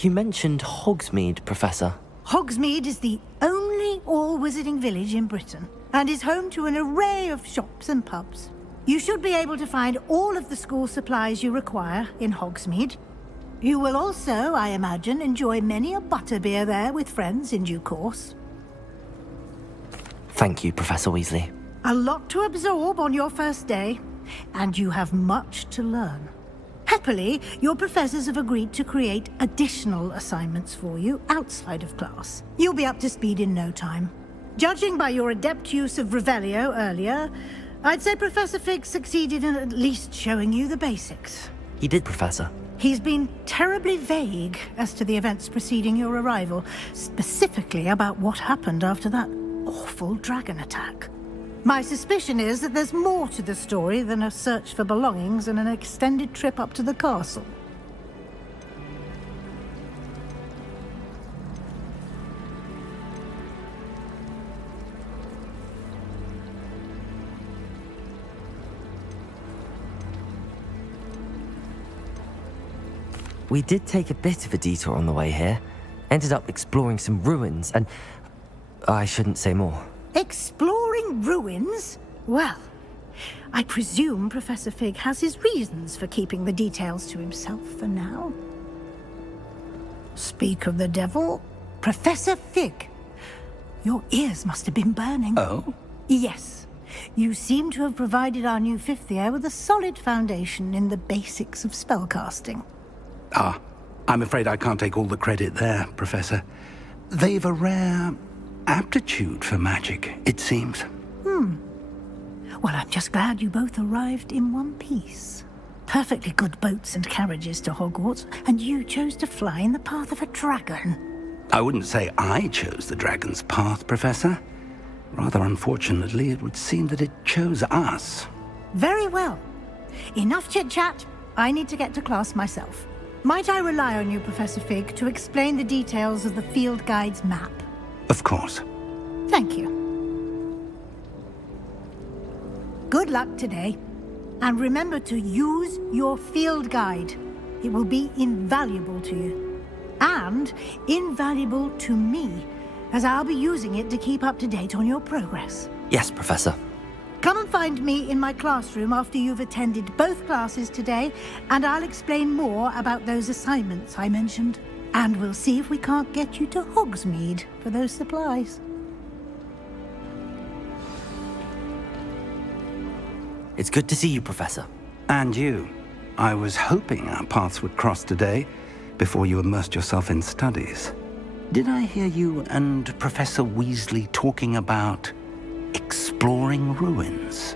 You mentioned Hogsmeade, Professor. Hogsmeade is the only all-wizarding village in Britain, and is home to an array of shops and pubs. You should be able to find all of the school supplies you require in Hogsmeade. You will also, I imagine, enjoy many a butterbeer there with friends in due course. Thank you, Professor Weasley. A lot to absorb on your first day, and you have much to learn. Happily, your professors have agreed to create additional assignments for you outside of class. You'll be up to speed in no time. Judging by your adept use of Revelio earlier, I'd say Professor Fig succeeded in at least showing you the basics. He did, Professor. He's been terribly vague as to the events preceding your arrival, specifically about what happened after that awful dragon attack. My suspicion is that there's more to the story than a search for belongings and an extended trip up to the castle. We did take a bit of a detour on the way here. Ended up exploring some ruins and... I shouldn't say more. Exploring ruins? Well, I presume Professor Fig has his reasons for keeping the details to himself for now. Speak of the devil, Professor Fig. Your ears must have been burning. Oh? Yes. You seem to have provided our new fifth year with a solid foundation in the basics of spellcasting. Ah, I'm afraid I can't take all the credit there, Professor. They've a rare aptitude for magic, it seems. Well, I'm just glad you both arrived in one piece. Perfectly good boats and carriages to Hogwarts, and you chose to fly in the path of a dragon. I wouldn't say I chose the dragon's path, Professor. Rather unfortunately, it would seem that it chose us. Very well. Enough chit-chat. I need to get to class myself. Might I rely on you, Professor Fig, to explain the details of the field guide's map? Of course. Thank you. Good luck today. And remember to use your field guide. It will be invaluable to you. And invaluable to me, as I'll be using it to keep up to date on your progress. Yes, Professor. Come and find me in my classroom after you've attended both classes today, and I'll explain more about those assignments I mentioned. And we'll see if we can't get you to Hogsmeade for those supplies. It's good to see you, Professor. And you. I was hoping our paths would cross today, before you immersed yourself in studies. Did I hear you and Professor Weasley talking about exploring ruins?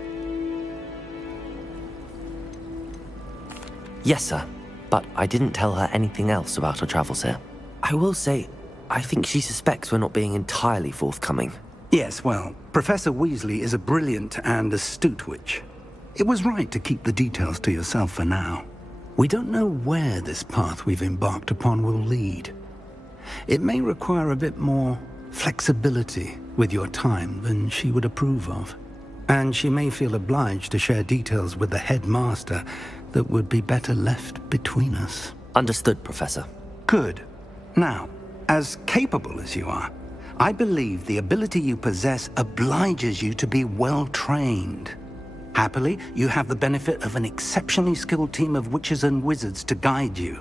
Yes, sir. But I didn't tell her anything else about our travels here. I will say, I think she suspects we're not being entirely forthcoming. Yes, well, Professor Weasley is a brilliant and astute witch. It was right to keep the details to yourself for now. We don't know where this path we've embarked upon will lead. It may require a bit more flexibility with your time than she would approve of. And she may feel obliged to share details with the headmaster that would be better left between us. Understood, Professor. Good. Now, as capable as you are, I believe the ability you possess obliges you to be well trained. Happily, you have the benefit of an exceptionally skilled team of witches and wizards to guide you.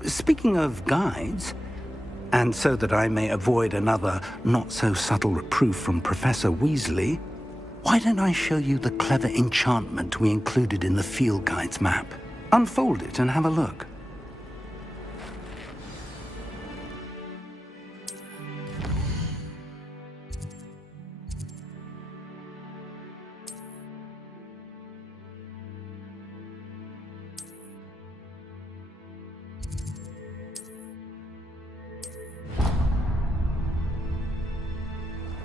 Speaking of guides, and so that I may avoid another not-so-subtle reproof from Professor Weasley, why don't I show you the clever enchantment we included in the field guide's map? Unfold it and have a look.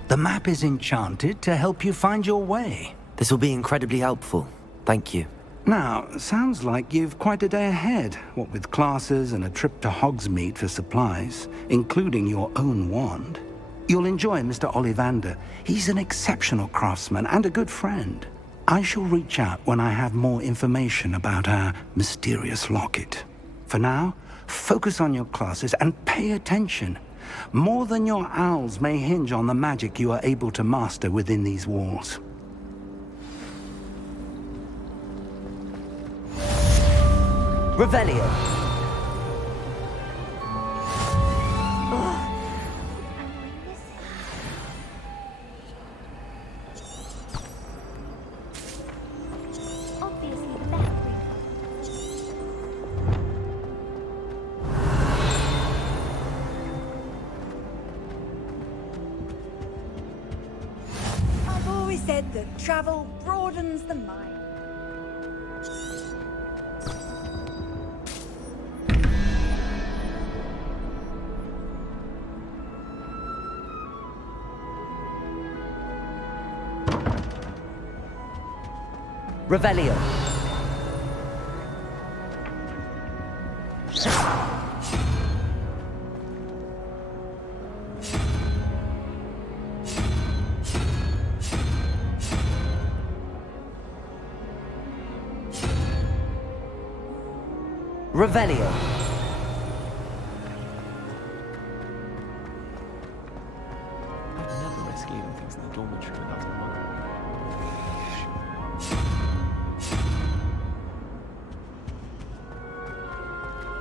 The map is enchanted to help you find your way. This will be incredibly helpful. Thank you. Now, sounds like you've quite a day ahead, what with classes and a trip to Hogsmeade for supplies, including your own wand. You'll enjoy Mr. Ollivander. He's an exceptional craftsman and a good friend. I shall reach out when I have more information about our mysterious locket. For now, focus on your classes and pay attention. More than your owls may hinge on the magic you are able to master within these walls. Revelio. I've always said that travel broadens the mind. Revelio. Revelio. I'd never risk leaving things in the dormitory without a mother.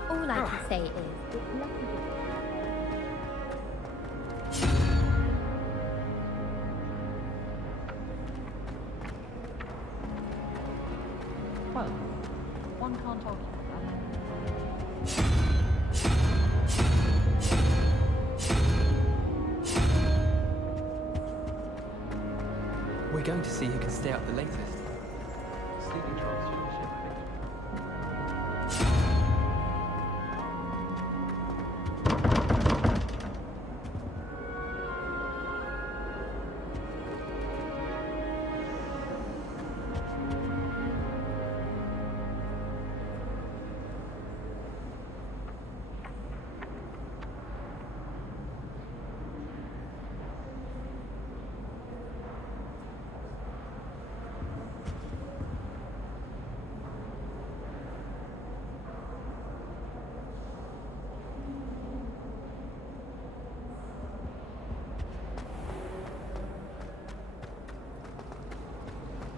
All I can say is, it's lucky. Well, one can't argue with that. We're going to see who can stay up the latest. Sleeping trolls usually ship.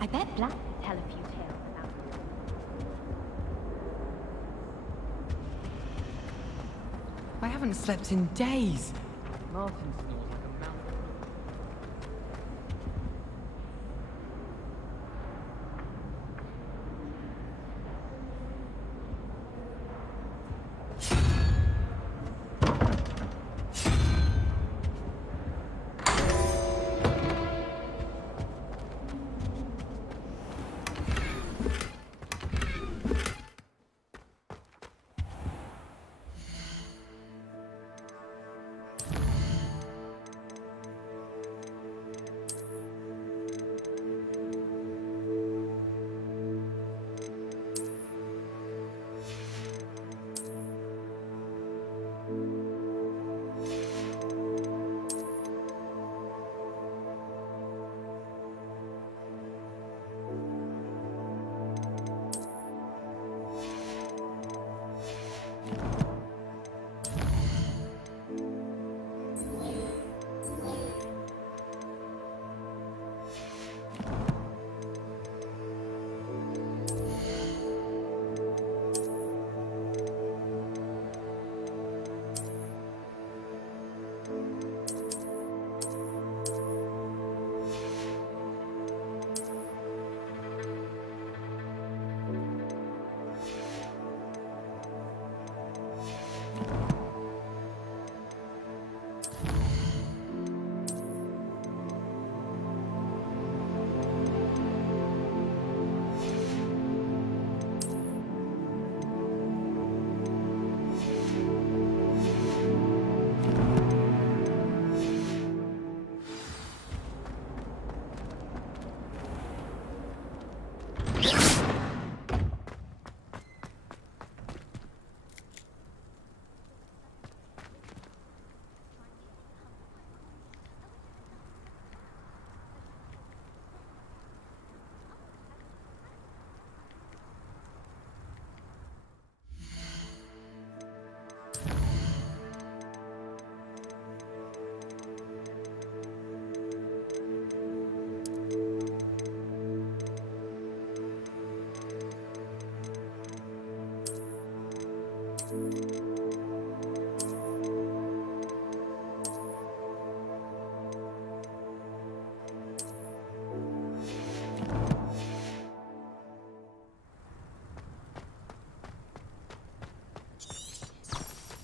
I bet Black could tell a few tales about it. I haven't slept in days. Martin snores like a mountain.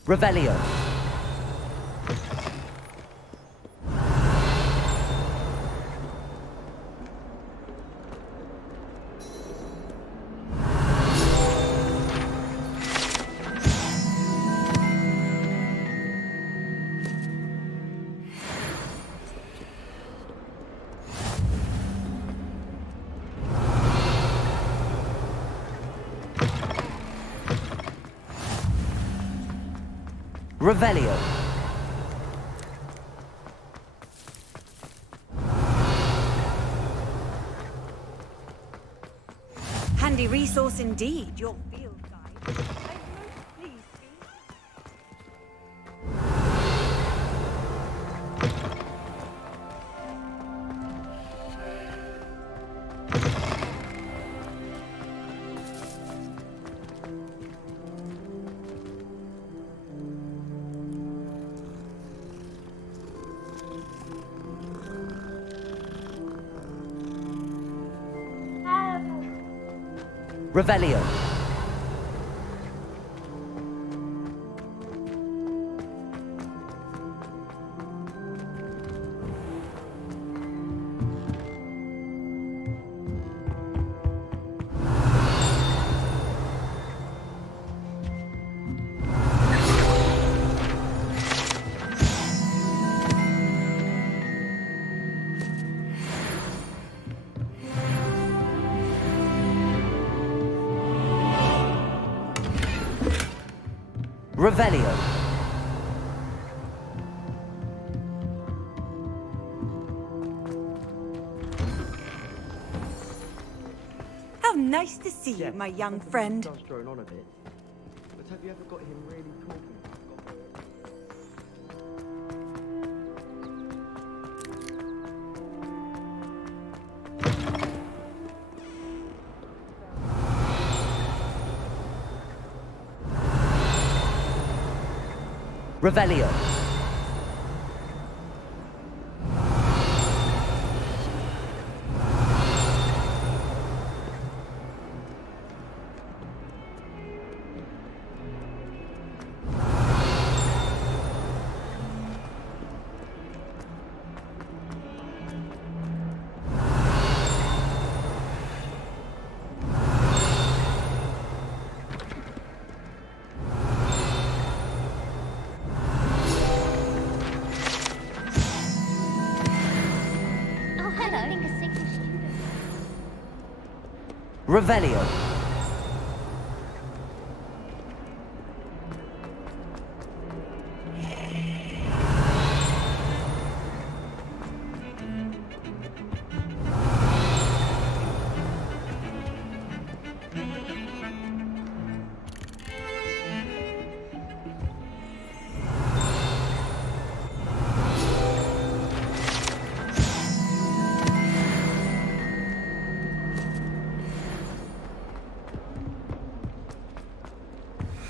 Revelio. Revelio. Handy resource indeed, your field guide. I'm most pleased. Revelio. Revelio. How nice to see you, my young friend. Drone on a bit. But have you ever got him really talking? Revelio. Revelio.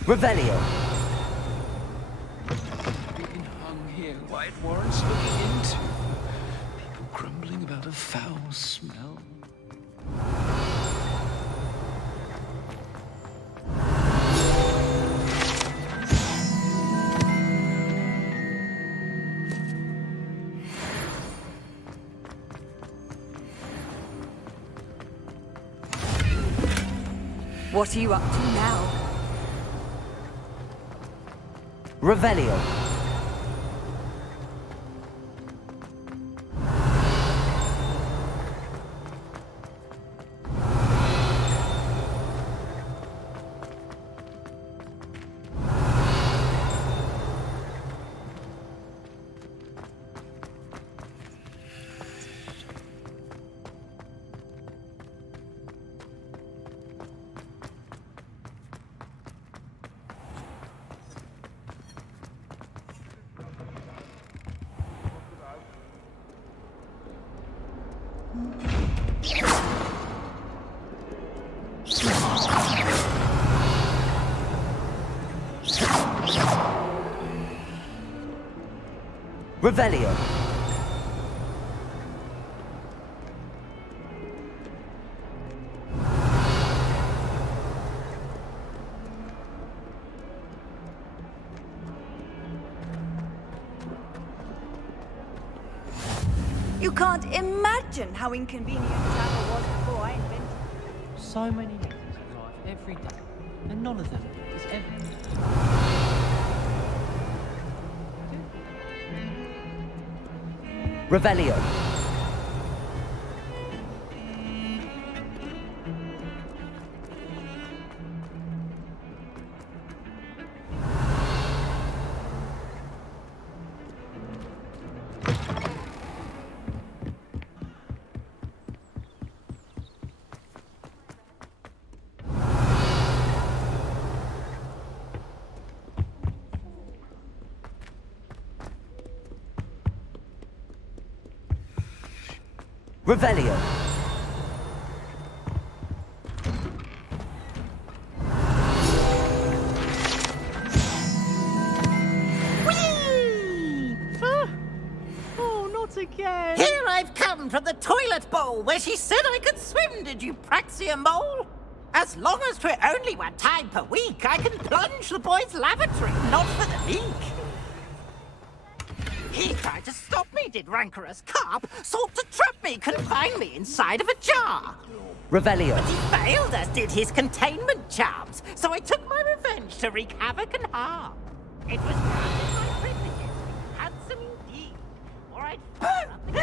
Revelio. Being hung here, why it warrants looking into. People grumbling about a foul smell. What are you up to now? Revelio. Revelio. You can't imagine how inconvenient travel was before I invented it. So many letters arrive every day, and none of them is ever. Revelio. Revelio. Oh, not again. Here I've come from the toilet bowl where she said I could swim, did you praxia mole? As long as 'twere only one time per week, I can plunge the boy's lavatory, not for the leak. He tried to stop me, did rancorous carp, sought to trap me, confine me inside of a jar. Revelio. But he failed, as did his containment charms, so I took my revenge to wreak havoc and harm. It was granted my privileges, handsome indeed, or I'd fire up the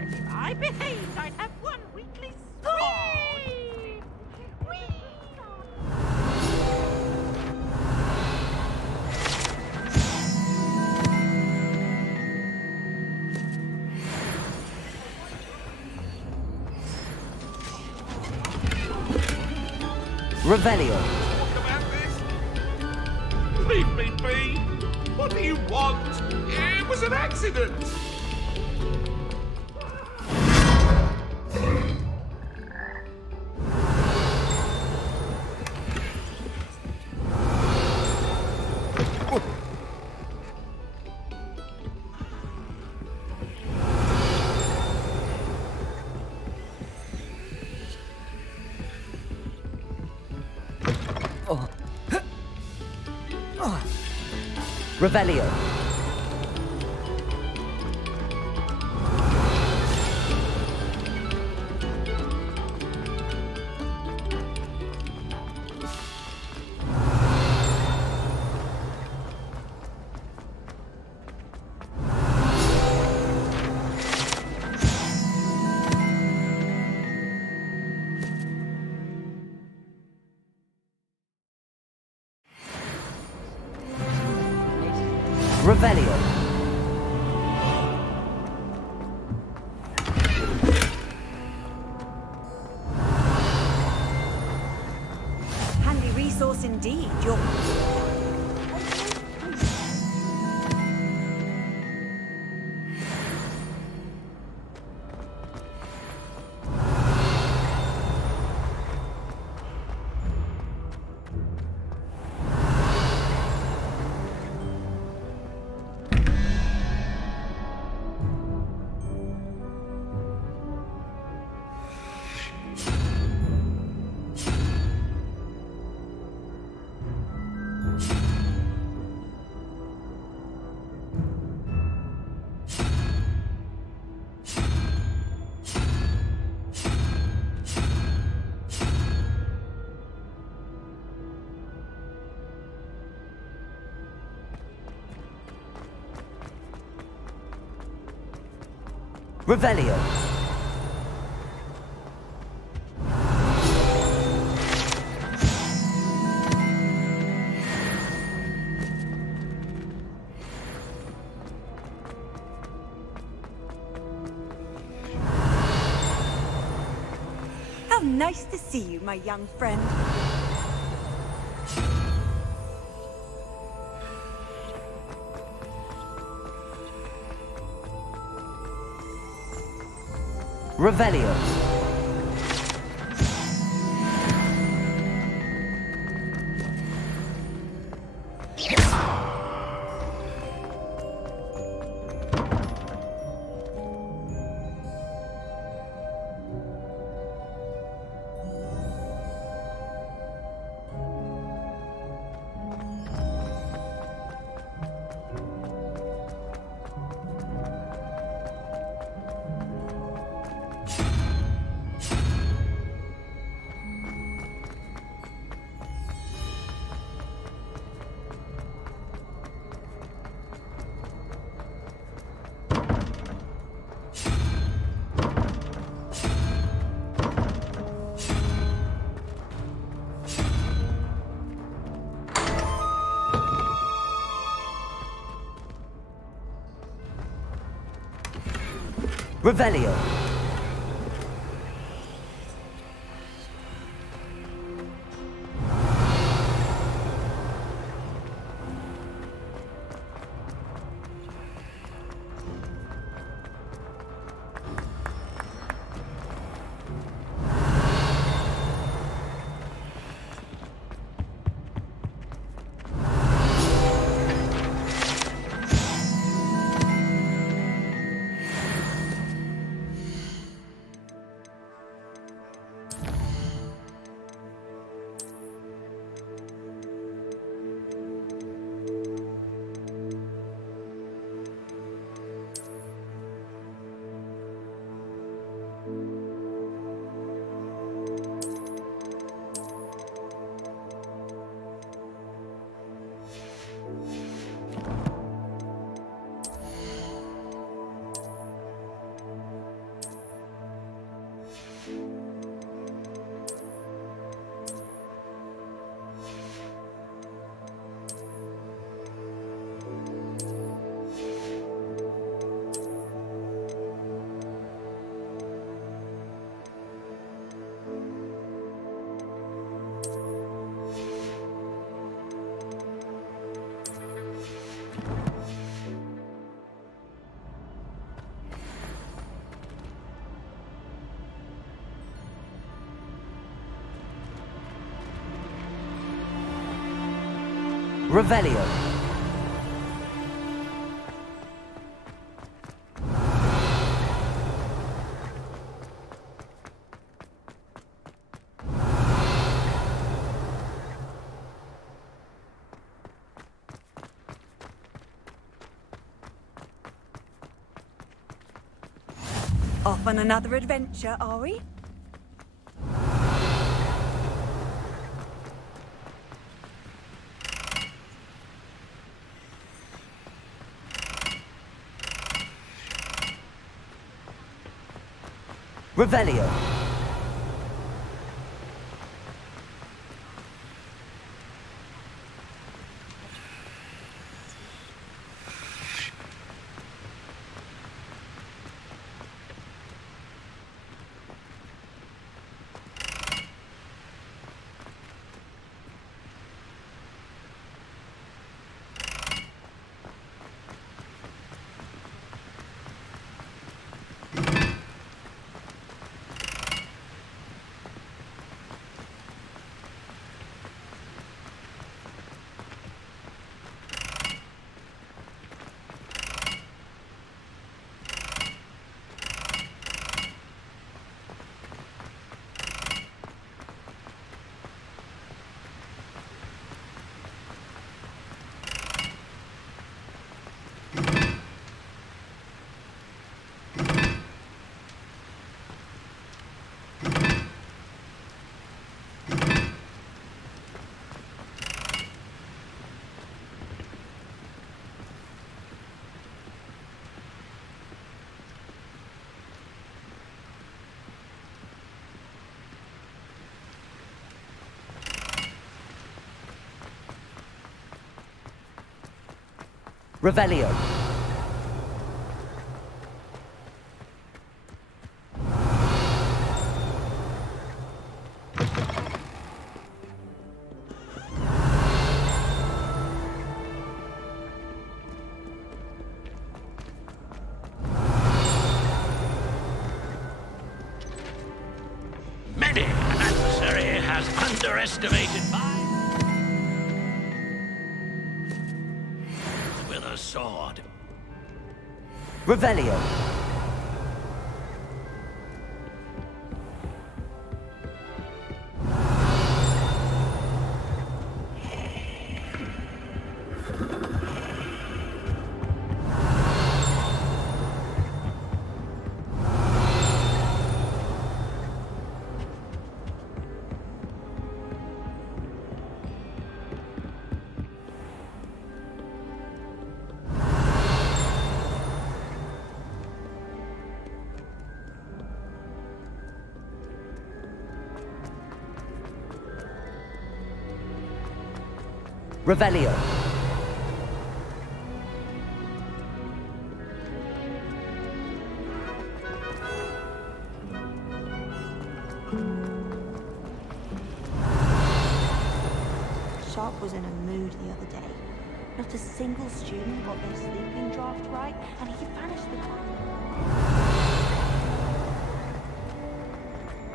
And if I behaved, I'd have one weekly swing. Revelio. Leave me be! What do you want? It was an accident! Revelio. Revelio. Handy resource indeed. You're... Revelio. How nice to see you, my young friend. Revelio. Revelio. Revelio. Off on another adventure, are we? Revelio. Revelio. Many an adversary has underestimated with a sword. Revelio. Revelio. was in a mood the other day. Not a single student got their sleeping draft right, and he vanished the class.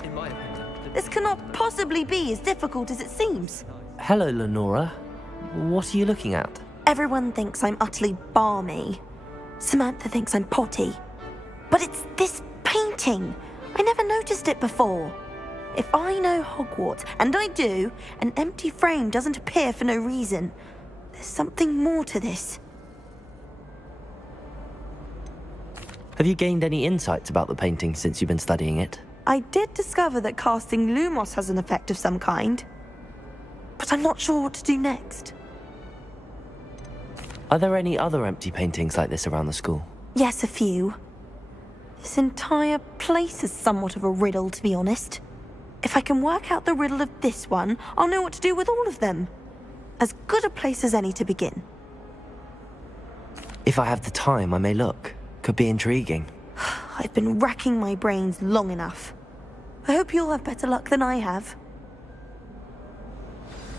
In my opinion, This cannot possibly be as difficult as it seems. Hello, Lenora. What are you looking at? Everyone thinks I'm utterly balmy. Samantha thinks I'm potty. But it's this painting. I never noticed it before. If I know Hogwarts, and I do, an empty frame doesn't appear for no reason. There's something more to this. Have you gained any insights about the painting since you've been studying it? I did discover that casting Lumos has an effect of some kind. But I'm not sure what to do next. Are there any other empty paintings like this around the school? Yes, a few. This entire place is somewhat of a riddle, to be honest. If I can work out the riddle of this one, I'll know what to do with all of them. As good a place as any to begin. If I have the time, I may look. Could be intriguing. I've been racking my brains long enough. I hope you'll have better luck than I have.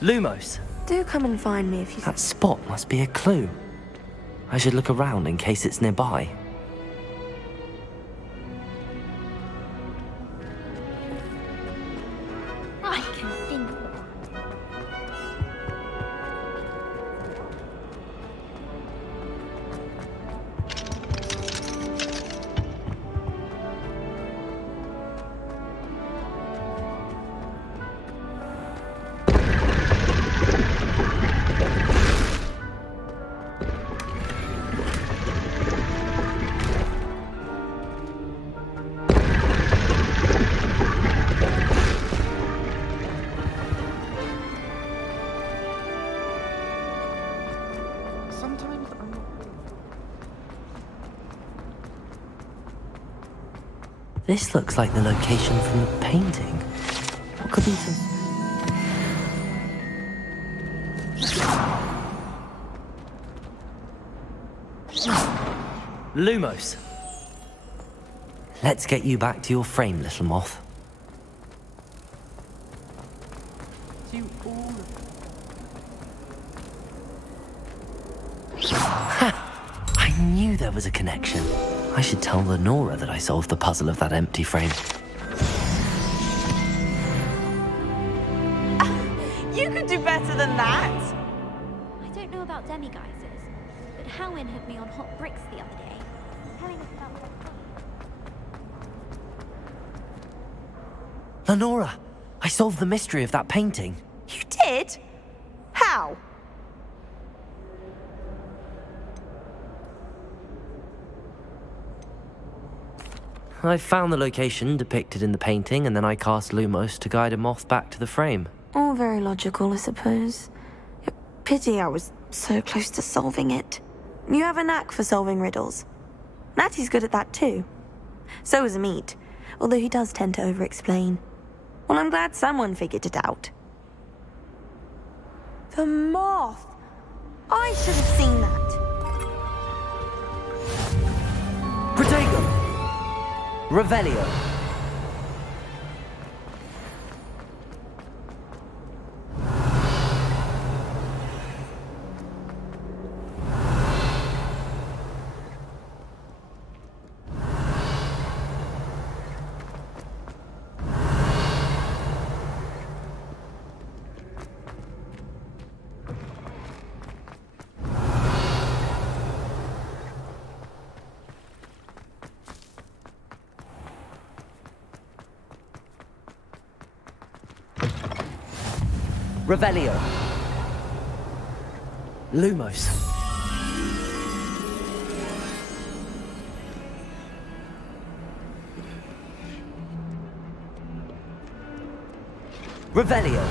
Lumos! Do come and find me if you... That spot must be a clue. I should look around in case it's nearby. I can think. Sometimes I'm not. This looks like the location from the painting. What could be some... Lumos! Let's get you back to your frame, little moth. You all. Ha! I knew there was a connection. I should tell Lenora that I solved the puzzle of that empty frame. You could do better than that! I don't know about demiguises, but Howin had me on hot bricks the other day, telling us about what... Lenora! I solved the mystery of that painting. You did? How? I found the location depicted in the painting, and then I cast Lumos to guide a moth back to the frame. All very logical, I suppose. Pity I was so close to solving it. You have a knack for solving riddles. Natty's good at that too. So is Amit, although he does tend to over-explain. Well, I'm glad someone figured it out. The moth! I should have seen that. Protego! Revelio! Revelio. Lumos. Revelio.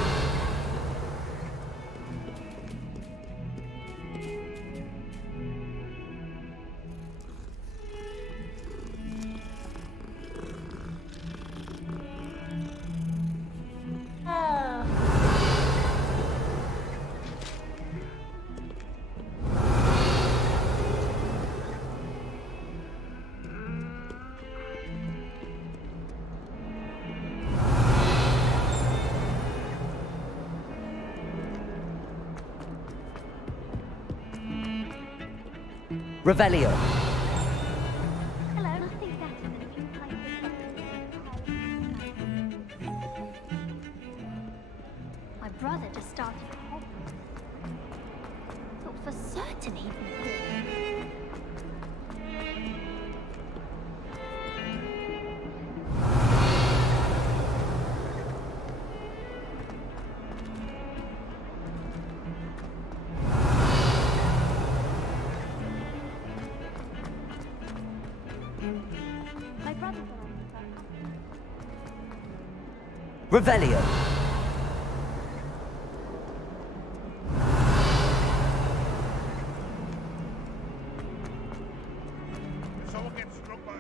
Revelio. Hello, nothing better than a few My brother just started at Hogwarts. Thought for certain he'd be good. My brother Revelio. Someone gets struck by...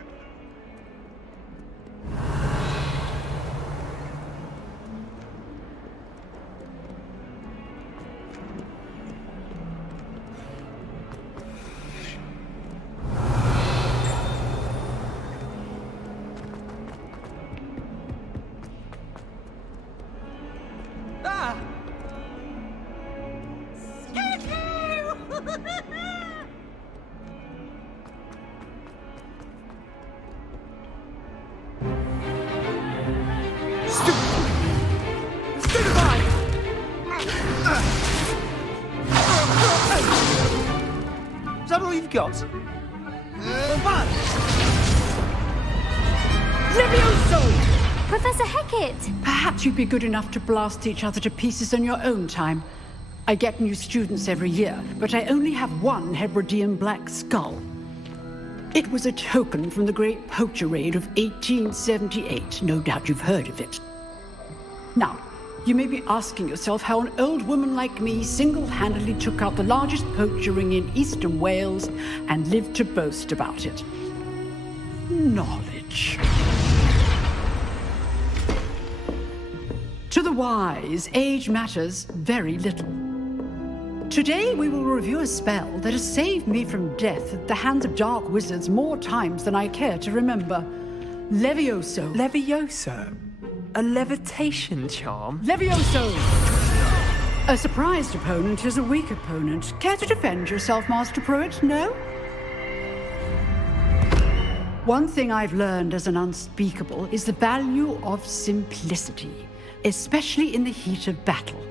Ah! Is that all you've got? Professor Hecat! Perhaps you'd be good enough to blast each other to pieces on your own time. I get new students every year, but I only have one Hebridean black skull. It was a token from the Great Poacher Raid of 1878. No doubt you've heard of it. Now, you may be asking yourself how an old woman like me single-handedly took out the largest poacher ring in eastern Wales and lived to boast about it. Knowledge. To the wise, age matters very little. Today we will review a spell that has saved me from death at the hands of dark wizards more times than I care to remember. Levioso. Levioso? A levitation charm? Levioso! A surprised opponent is a weak opponent. Care to defend yourself, Master Pruitt? No? One thing I've learned as an unspeakable is the value of simplicity, especially in the heat of battle.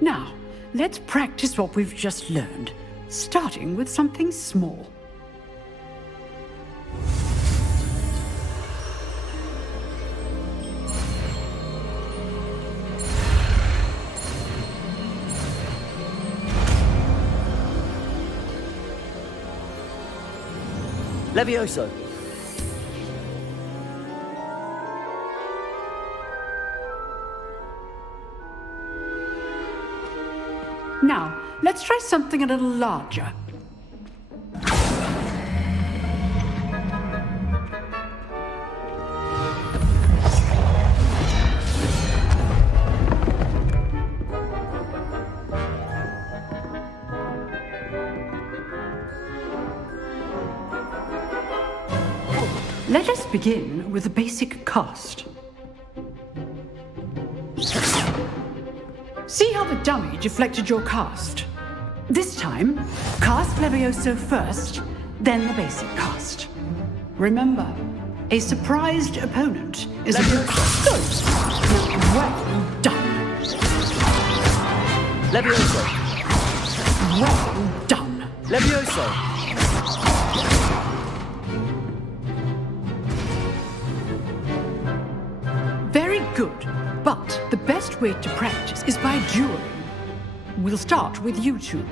Now, let's practice what we've just learned, starting with something small. Levioso. Now, let's try something a little larger. Let us begin with a basic cast. See how the dummy deflected your cast? This time, cast Levioso first, then the basic cast. Remember, a surprised opponent is a good cast. Well done. Levioso. Well done. Levioso. Very good, but the best way to practice is by dueling. We'll start with you two.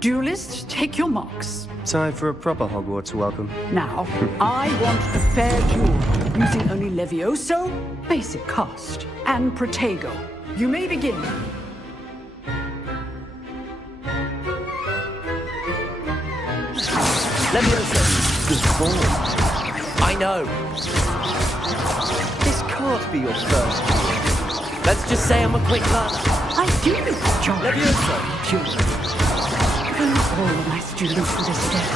Duelists, take your marks. Time for a proper Hogwarts welcome. Now, I want a fair duel, using only Levioso, basic cast, and Protego. You may begin. Levioso. Good form. I know. This can't be your first duel. Let's just say I'm a quick learner. I do, John. Levioso. Duel. All of my students for this day.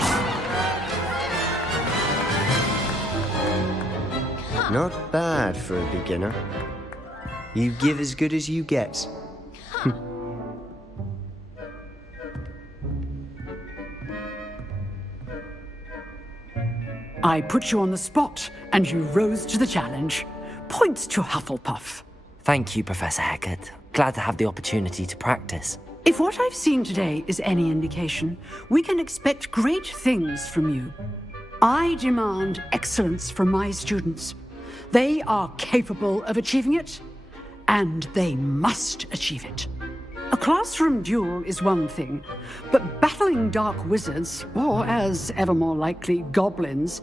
Not bad for a beginner. You give as good as you get. I put you on the spot, and you rose to the challenge. Points to Hufflepuff. Thank you, Professor Hecat. Glad to have the opportunity to practice. If what I've seen today is any indication, we can expect great things from you. I demand excellence from my students. They are capable of achieving it, and they must achieve it. A classroom duel is one thing, but battling dark wizards, or as ever more likely, goblins,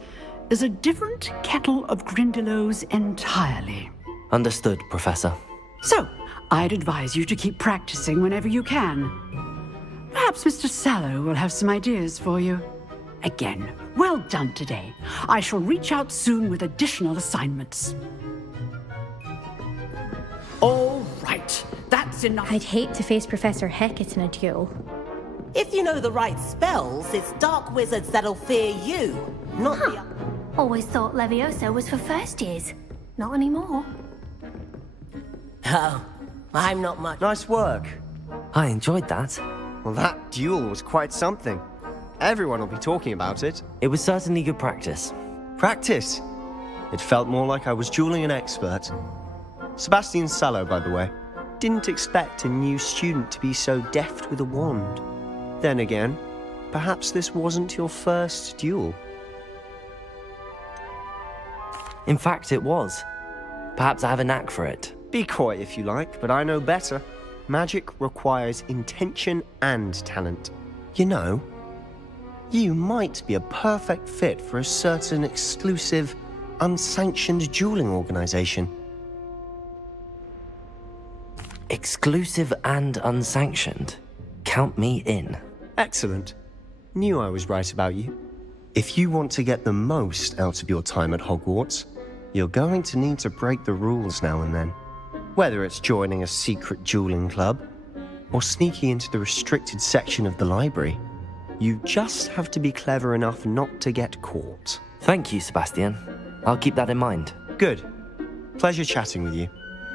is a different kettle of Grindylows entirely. Understood, Professor. So, I'd advise you to keep practicing whenever you can. Perhaps Mr. Sallow will have some ideas for you. Again, well done today. I shall reach out soon with additional assignments. All right, that's enough. I'd hate to face Professor Hecat in a duel. If you know the right spells, it's dark wizards that'll fear you, not the... Always thought Leviosa was for first years. Not anymore. Oh, I'm not much... Nice work. I enjoyed that. Well, that duel was quite something. Everyone will be talking about it. It was certainly good practice. Practice? It felt more like I was dueling an expert. Sebastian Sallow, by the way. Didn't expect a new student to be so deft with a wand. Then again, perhaps this wasn't your first duel. In fact, it was. Perhaps I have a knack for it. Be coy if you like, but I know better. Magic requires intention and talent. You know, you might be a perfect fit for a certain exclusive, unsanctioned dueling organization. Exclusive and unsanctioned? Count me in. Excellent. Knew I was right about you. If you want to get the most out of your time at Hogwarts, you're going to need to break the rules now and then. Whether it's joining a secret dueling club, or sneaking into the restricted section of the library, you just have to be clever enough not to get caught. Thank you, Sebastian. I'll keep that in mind. Good. Pleasure chatting with you.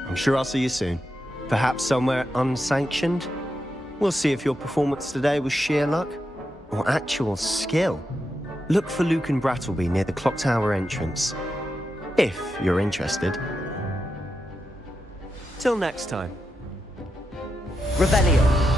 I'm sure I'll see you soon. Perhaps somewhere unsanctioned? We'll see if your performance today was sheer luck, or actual skill. Look for Luke and Brattleby near the clock tower entrance. If you're interested. Till next time. Revelio.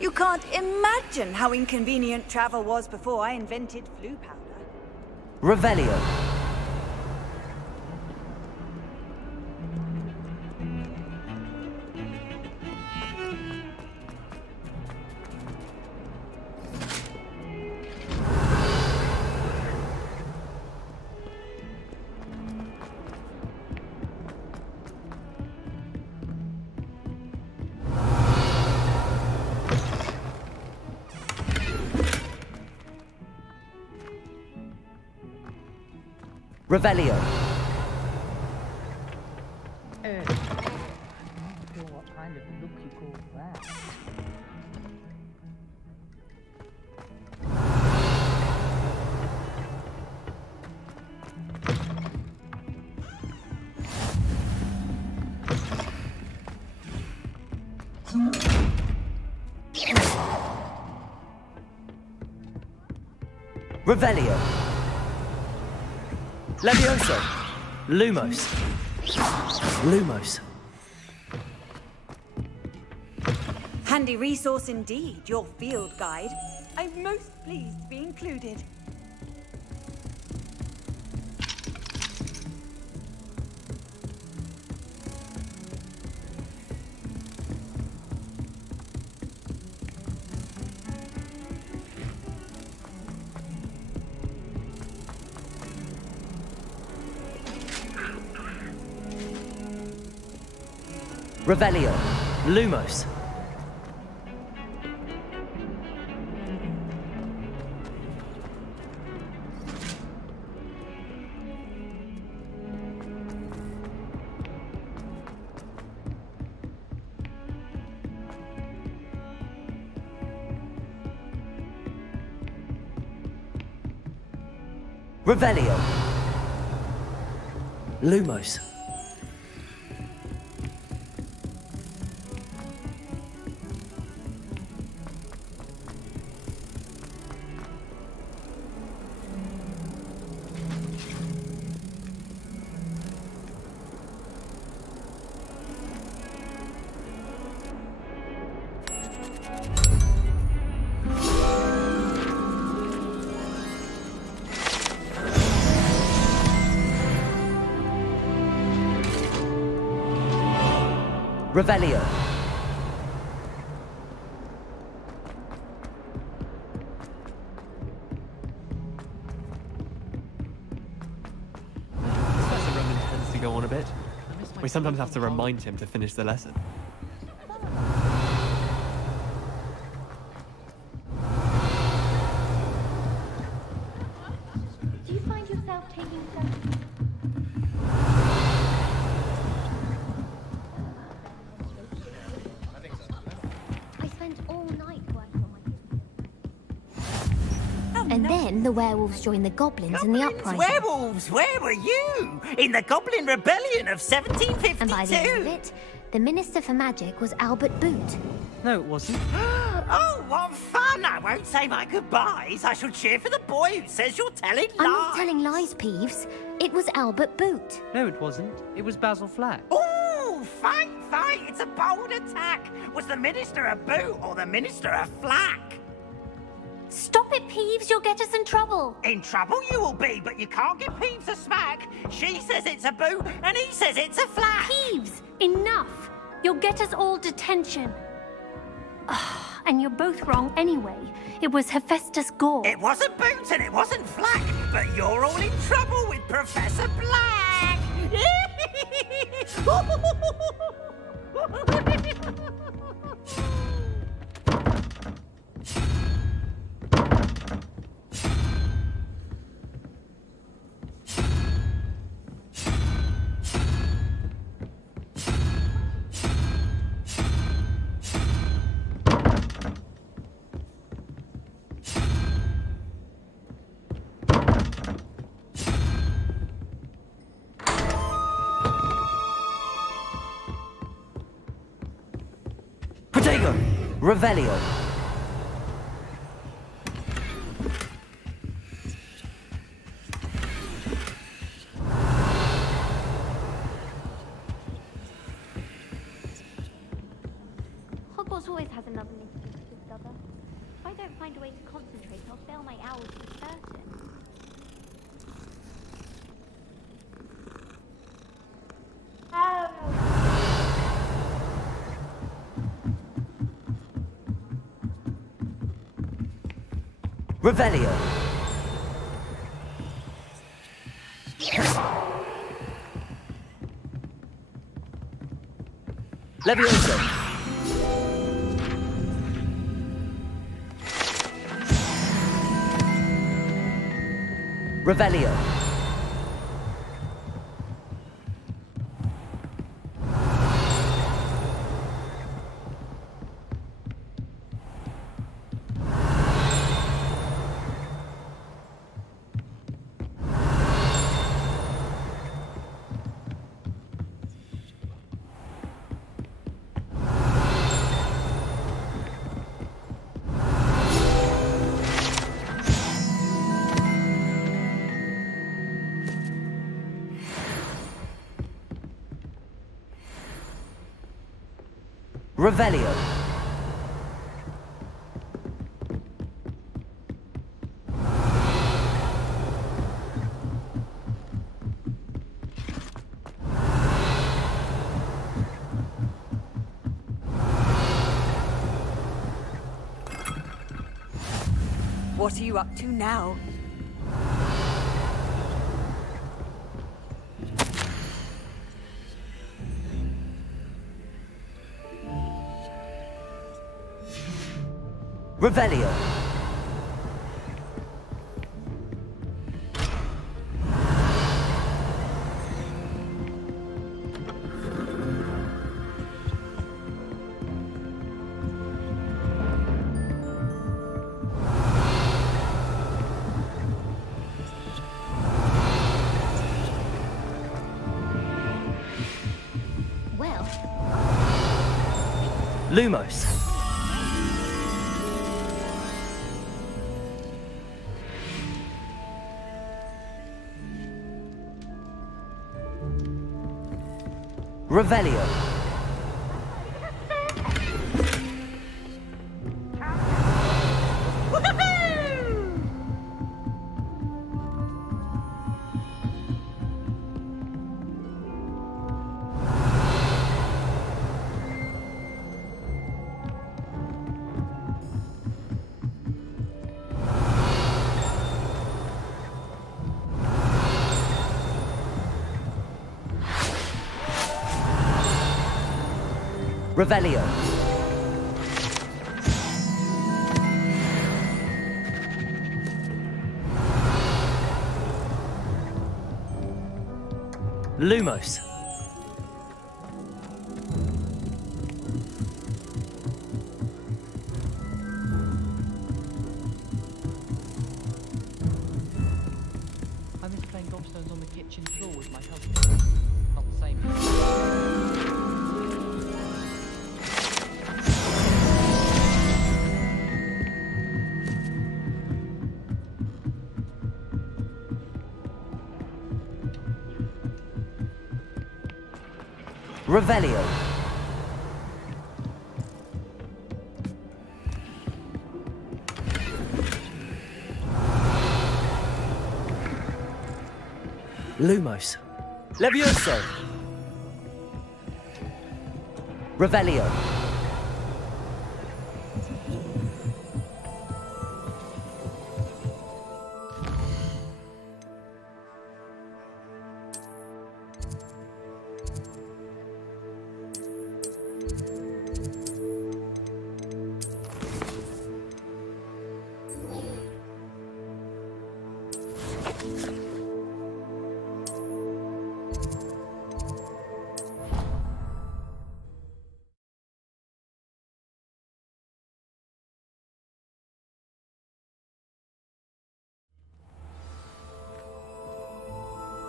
You can't imagine how inconvenient travel was before I invented flu powder. Revelio. Revelio. I'm not sure what kind of look you call that. Revelio. Levioso. Lumos. Lumos. Handy resource indeed, your field guide. I'm most pleased to be included. Revelio. Lumos. Revelio. Lumos. Revelio. Professor Roman tends to go on a bit. We sometimes have to remind him to finish the lesson. Do you find yourself taking some... I spent all night working on my... And then the werewolves joined the goblins in the uprising. Werewolves, where were you? In the Goblin Rebellion of 1752. And by the end of it, the Minister for Magic was Albert Boot. No, it wasn't. Oh, what fun! I won't say my goodbyes. I shall cheer for the boy who says you're telling lies. I'm not telling lies, Peeves. It was Albert Boot. No, it wasn't. It was Basil Flack. Oh, fight! It's a bold attack. Was the Minister a boot or the Minister a flack? Stop it, Peeves. You'll get us in trouble. In trouble you will be, but you can't give Peeves a smack. She says it's a boot, and he says it's a flack. Peeves, enough. You'll get us all detention. And you're both wrong anyway. It was Hephaestus Gore. It wasn't boot and it wasn't flack, but you're all in trouble with Professor Black. Protego. Revelio. Hogwarts always has another mystery to discover. If I don't find a way to concentrate, I'll fail my hours for certain. Revelio. Levioso. Revelio. Revelio. What are you up to now? Revelio. Lumos. Revelio. Revelio. Lumos. I miss playing gobstones on the kitchen floor with my cousins. Not the same. Revelio. Lumos. Levioso. Revelio.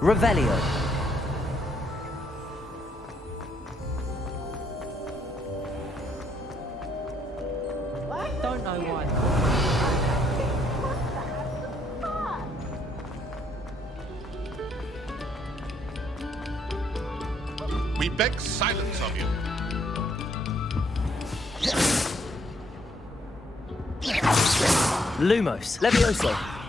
Revelio. I don't know why. We beg silence of you. Lumos. Levioso.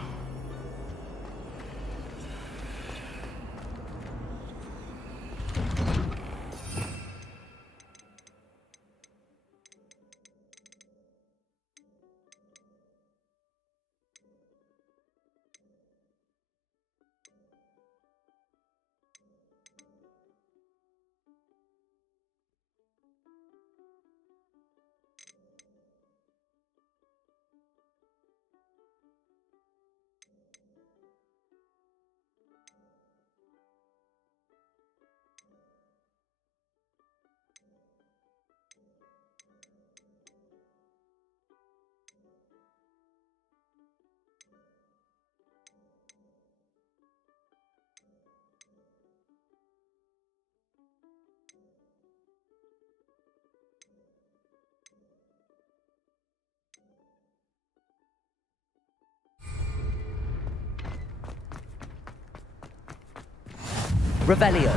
Revelio.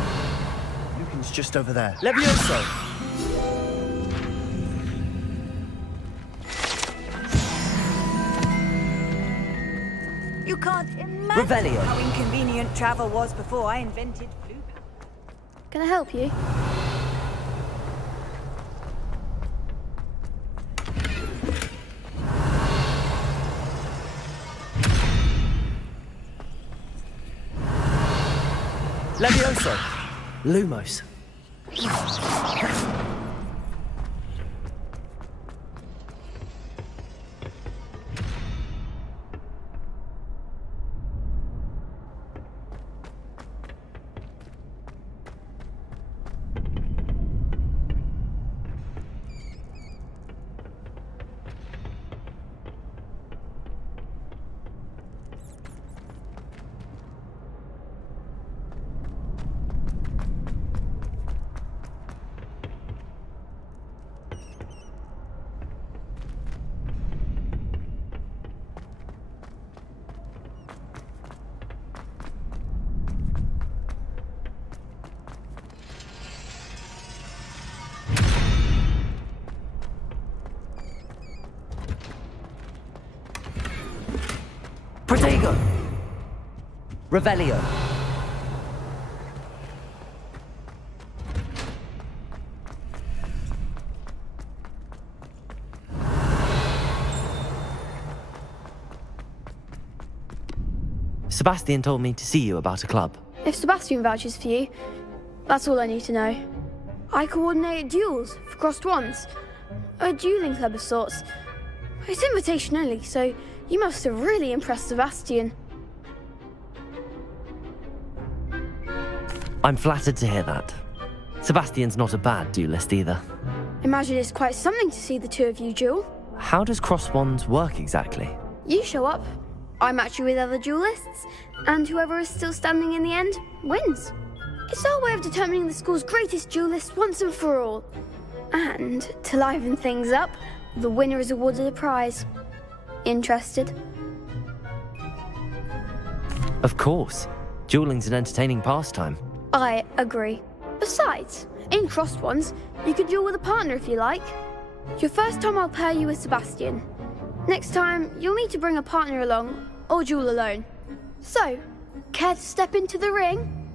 Lucan's just over there. Levioso. You can't imagine Revelio. how inconvenient travel was before I invented flu powder. Can I help you? Levioso. Lumos. Revelio. Sebastian told me to see you about a club. If Sebastian vouches for you, that's all I need to know. I coordinate duels for crossed wands. A dueling club of sorts. It's invitation only, so you must have really impressed Sebastian. I'm flattered to hear that. Sebastian's not a bad duelist either. Imagine it's quite something to see the two of you duel. How does cross wands work exactly? You show up, I match you with other duelists, and whoever is still standing in the end wins. It's our way of determining the school's greatest duelist once and for all. And to liven things up, the winner is awarded a prize. Interested? Of course. Dueling's an entertaining pastime. I agree. Besides, in crossed ones, you could duel with a partner if you like. Your first time I'll pair you with Sebastian. Next time, you'll need to bring a partner along, or duel alone. So, care to step into the ring?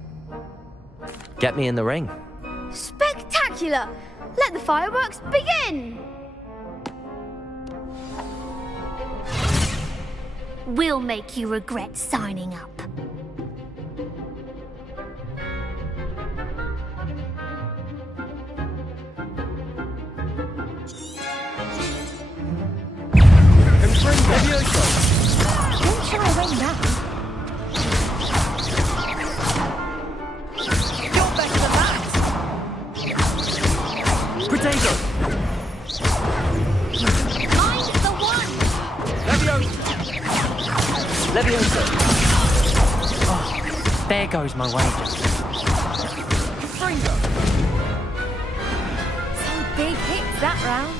Get me in the ring. Spectacular! Let the fireworks begin! We'll make you regret signing up. Don't try ring now. You're better than that! Potato! Mind the one! Leviosa! Oh, there goes my wager. Some big hits that round.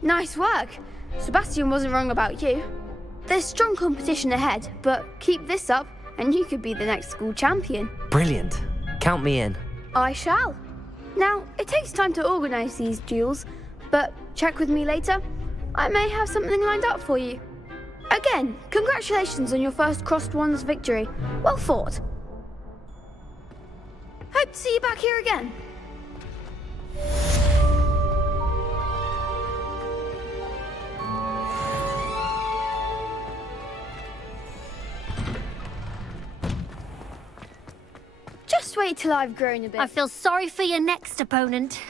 Nice work. Sebastian wasn't wrong about you. There's strong competition ahead, but keep this up and you could be the next school champion. Brilliant. Count me in. I shall. Now, it takes time to organise these duels, but check with me later. I may have something lined up for you. Again, congratulations on your first crossed wands victory. Well fought. Hope to see you back here again. Just wait till I've grown a bit. I feel sorry for your next opponent.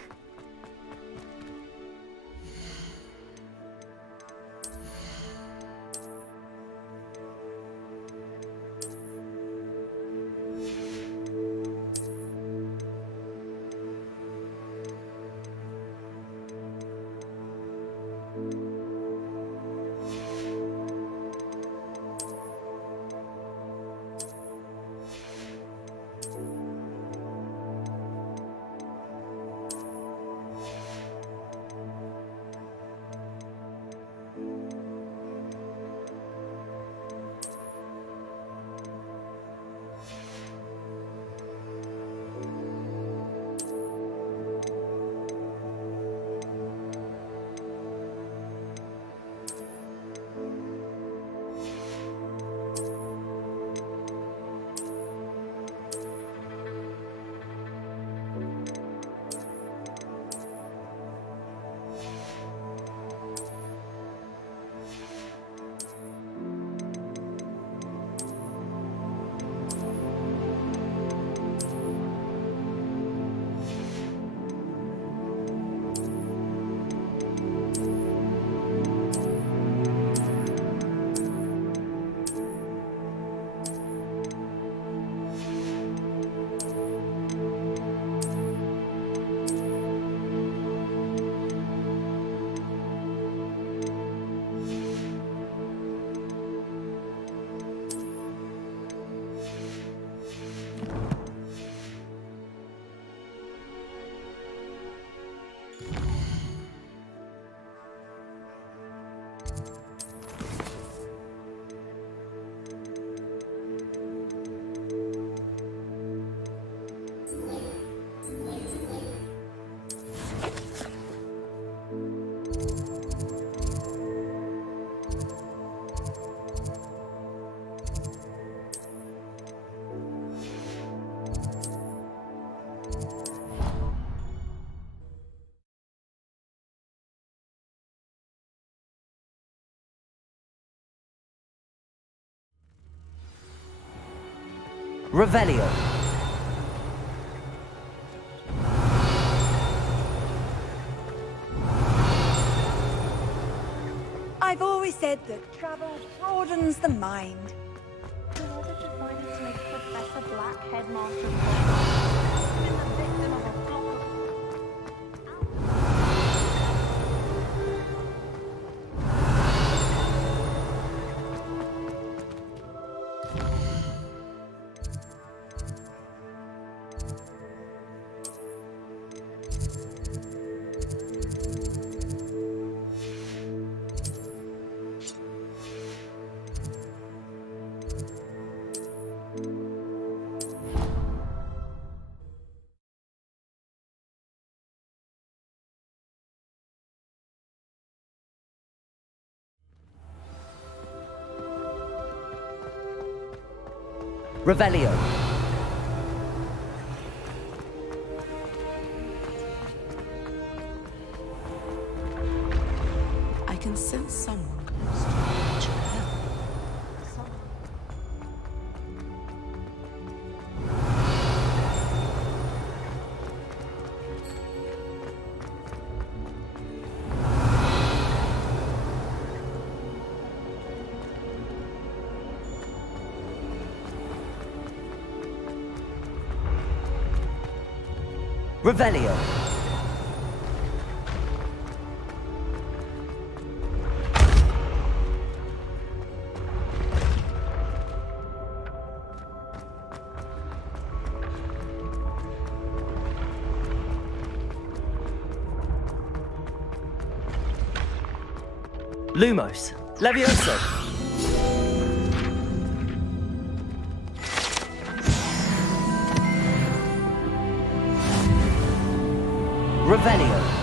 Revelio. I've always said that travel broadens the mind. In order to find us make Professor Black headmaster of Hogwarts, been the victim of a flock of... Revelio. I can sense someone close to you. Need your help. Revelio. Lumos. Levioso. Revelio.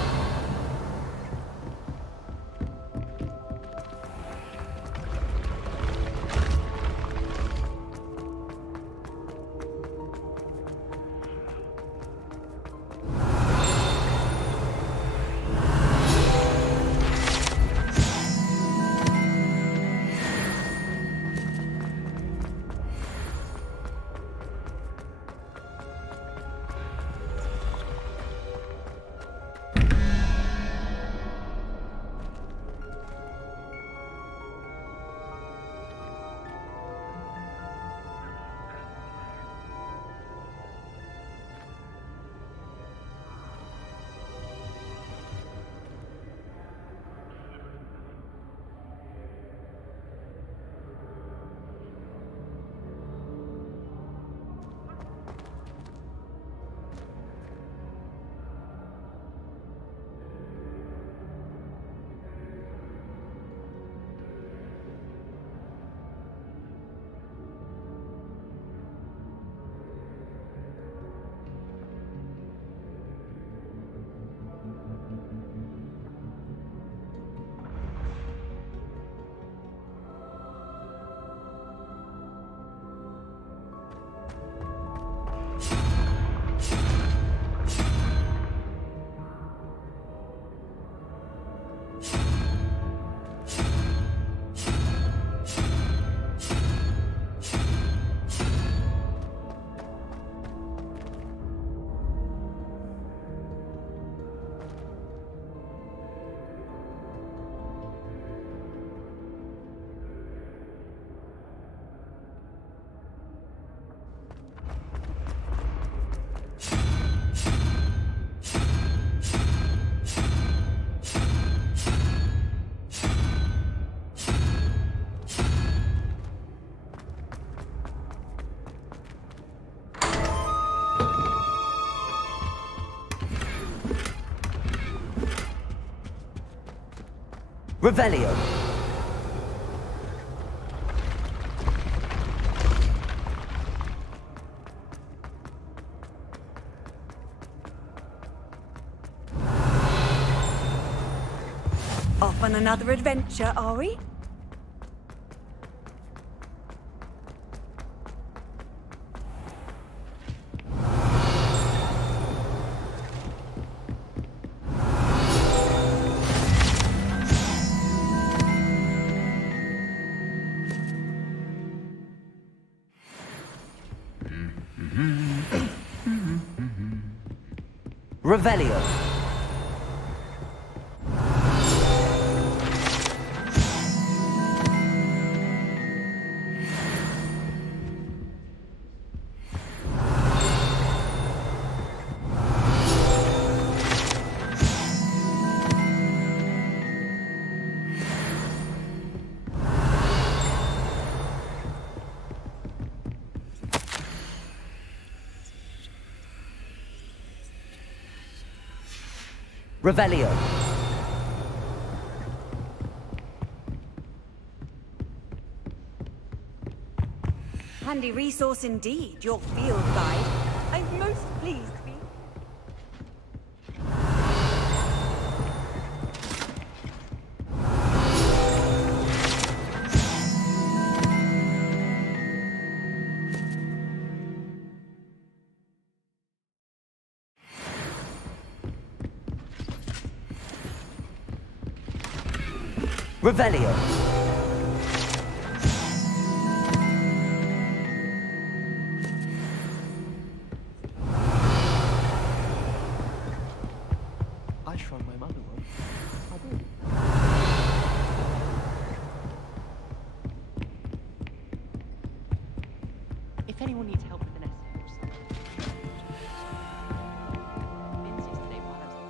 Revelio. Off on another adventure, are we? Revelio. Revelio. Handy resource indeed, your field guide. I'm most pleased to be... Revelio. I shrunk my mother once. I did. If anyone needs help with an essay or something. Lindsay's today while I was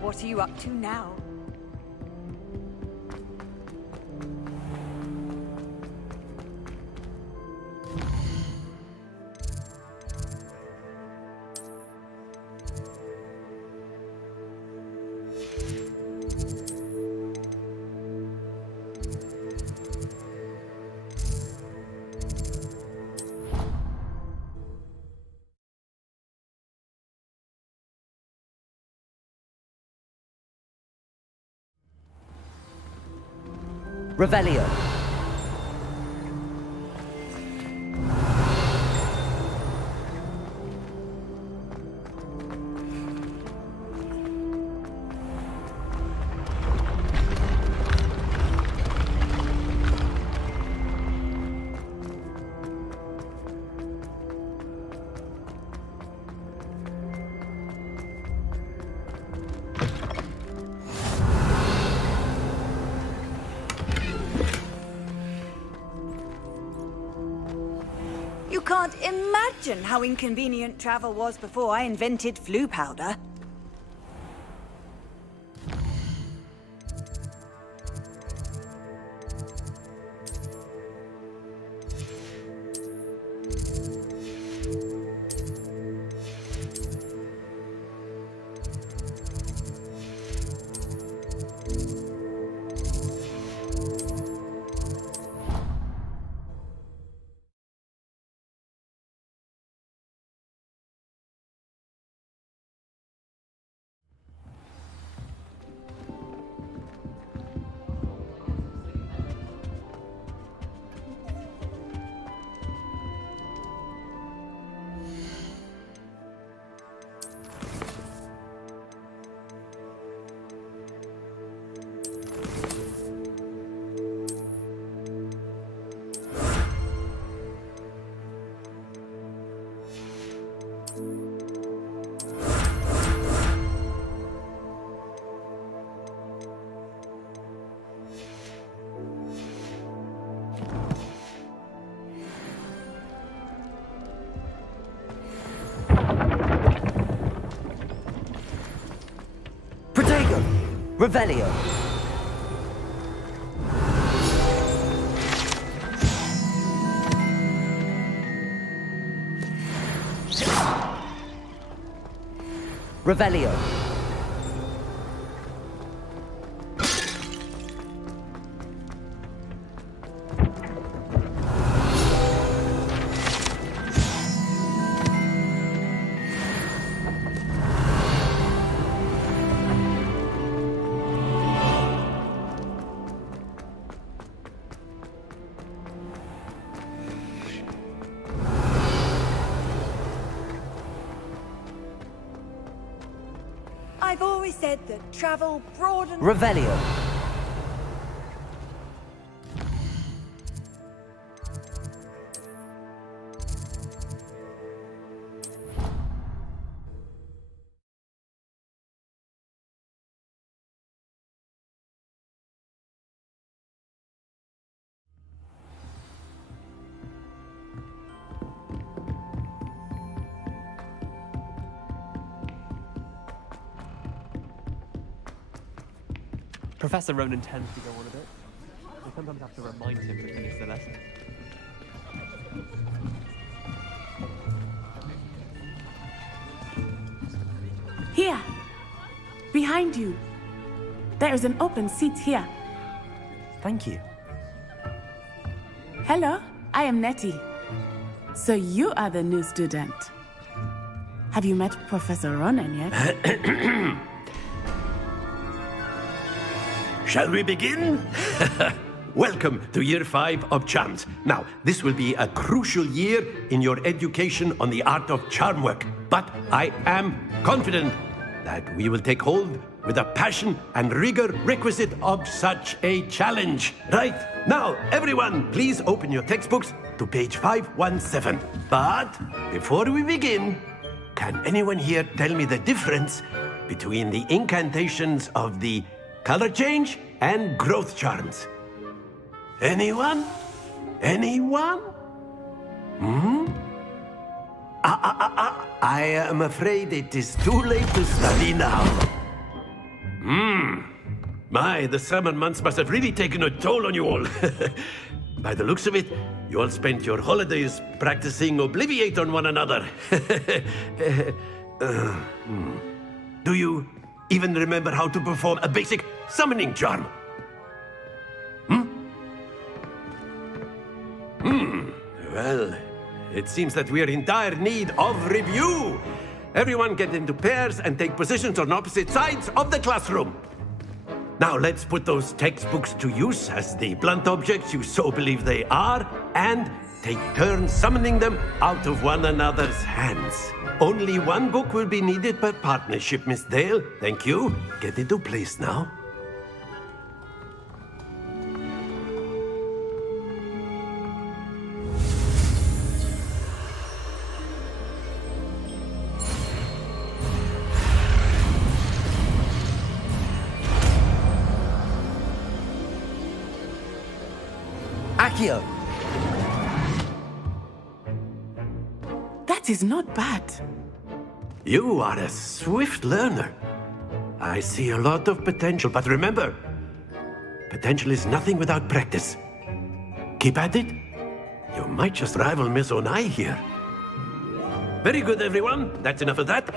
What are you up to now? Revelio. You can't imagine how inconvenient travel was before I invented flu powder. Revelio. Revelio. I've always said that travel broadens... Revelio. Professor Ronan tends to go on a bit. I sometimes have to remind him to finish the lesson. Here! Behind you! There is an open seat here. Thank you. Hello, I am Nettie. So you are the new student. Have you met Professor Ronan yet? Shall we begin? Welcome to Year 5 of Charms. Now, this will be a crucial year in your education on the art of charm work. But I am confident that we will take hold with the passion and rigor requisite of such a challenge. Right, now, everyone, please open your textbooks to page 517. But before we begin, can anyone here tell me the difference between the incantations of the color change and growth charms? Anyone? Anyone? I am afraid it is too late to study now. My, the summer months must have really taken a toll on you all. By the looks of it, you all spent your holidays practicing Obliviate on one another. Do you even remember how to perform a basic summoning charm? Well, it seems that we are in dire need of review. Everyone get into pairs and take positions on opposite sides of the classroom. Now let's put those textbooks to use as the blunt objects you so believe they are, and take turns summoning them out of one another's hands. Only one book will be needed per partnership, Miss Dale. Thank you. Get into place now. Accio. That is not bad. You are a swift learner. I see a lot of potential, but remember, potential is nothing without practice. Keep at it. You might just rival Miss Onai here. Very good, everyone. That's enough of that.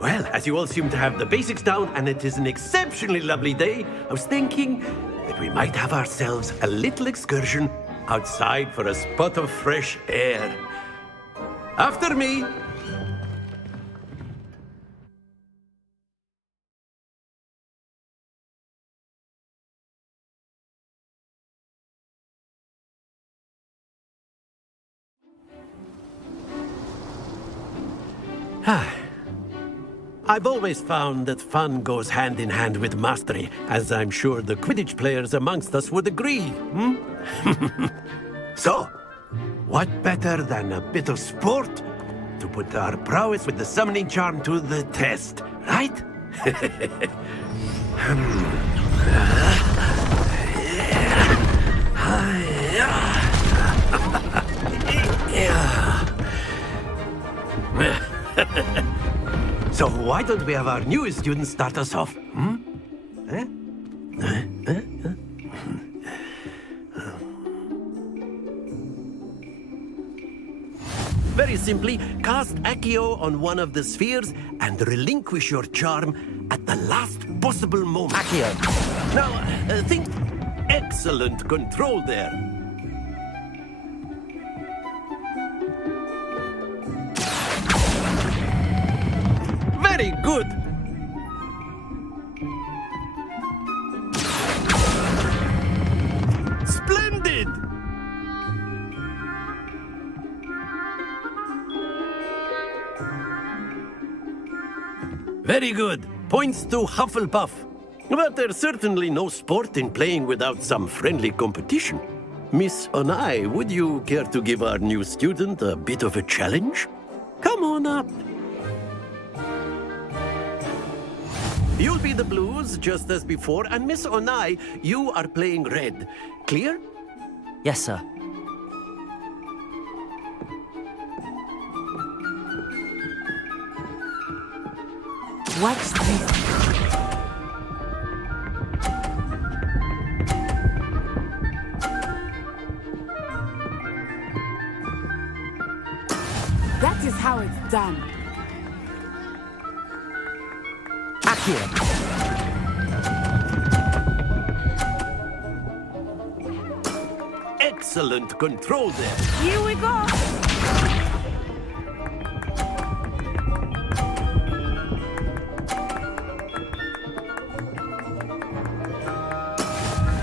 Well, as you all seem to have the basics down, and it is an exceptionally lovely day, I was thinking that we might have ourselves a little excursion outside for a spot of fresh air. After me. I've always found that fun goes hand in hand with mastery, as I'm sure the Quidditch players amongst us would agree. So, what better than a bit of sport to put our prowess with the summoning charm to the test, right? So why don't we have our newest student start us off? Very simply, cast Accio on one of the spheres and relinquish your charm at the last possible moment. Accio. Now, think... Excellent control there. Very good. Splendid! Very good. Points to Hufflepuff. But there's certainly no sport in playing without some friendly competition. Miss Onai, would you care to give our new student a bit of a challenge? Come on up. You'll be the blues, just as before, and Miss Onai, you are playing red. Clear? Yes, sir. Watch this. That is how it's done. Accio. Excellent control there. Here we go.